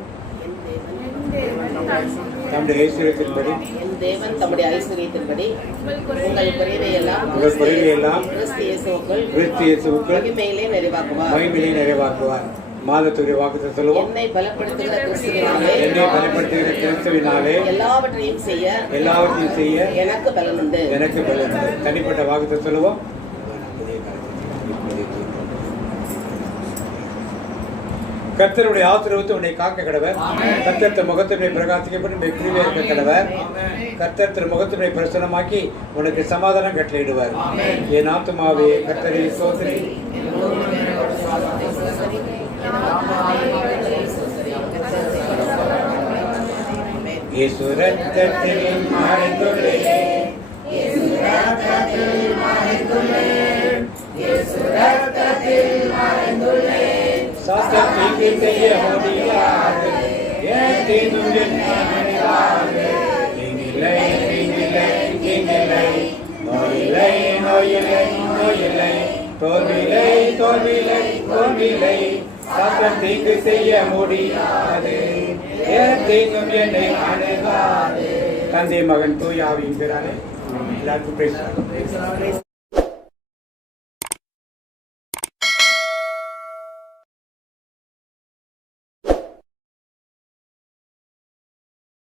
நம்முடைய ஐஸ்வர்யத்தின்படி என் தேவன் தம்முடைய ஐஸ்வர்யத்தின்படி உங்கள் குறைவையெல்லாம் கிறிஸ்து இயேசுவுக்குள் மகிமையிலே நிறைவாக்குவார். மாதத்துக்குரிய வாக்குத்தத்தத்தை சொல்லுவோம். என்னை பலப்படுத்துகிற கிறிஸ்துவினாலே எல்லாவற்றையும் செய்ய எனக்கு பலனுண்டு. தனிப்பட்ட வாக்குத்தத்தத்தை சொல்லுவோம். கர்த்தருடைய ஆசீர்வாதத்தை உன்னை காக்க கடவர். கர்த்தர் முகத்தினை பிரகாசிக்கப்பட்டு கிருபை இருக்க கடவர். கர்த்தர் முகத்தினை பிரசன்னமாக்கி உனக்கு சமாதானம் கட்டளையிடுவார். என் ஆத்துமாவே கர்த்தரை ஸ்தோத்திரி. இயேசு ரத்தத்தில் மறைந்துள்ளேன், இயேசு ரத்தத்தில் மறைந்துள்ளேன், இயேசு ரத்தத்தில் மறைந்துள்ளேன். சாத்தானுக்கு செய்ய முடியாது, என் தீங்கும் நினைவாது. தீங்கில்லை, தீங்கில்லை, தீங்கில்லை, நோயில்லை, நோயில்லை, நோயில்லை, தோல்விலை, தோல்விலை, தோல்விலை. சாத்தான் தீங்கு செய்ய முடியாது, என் தீங்கும் என்னை அணுகாது. தந்தை மகன் தூய ஆவியின் பேராலே எல்லாருக்கும் பிரைஸ்.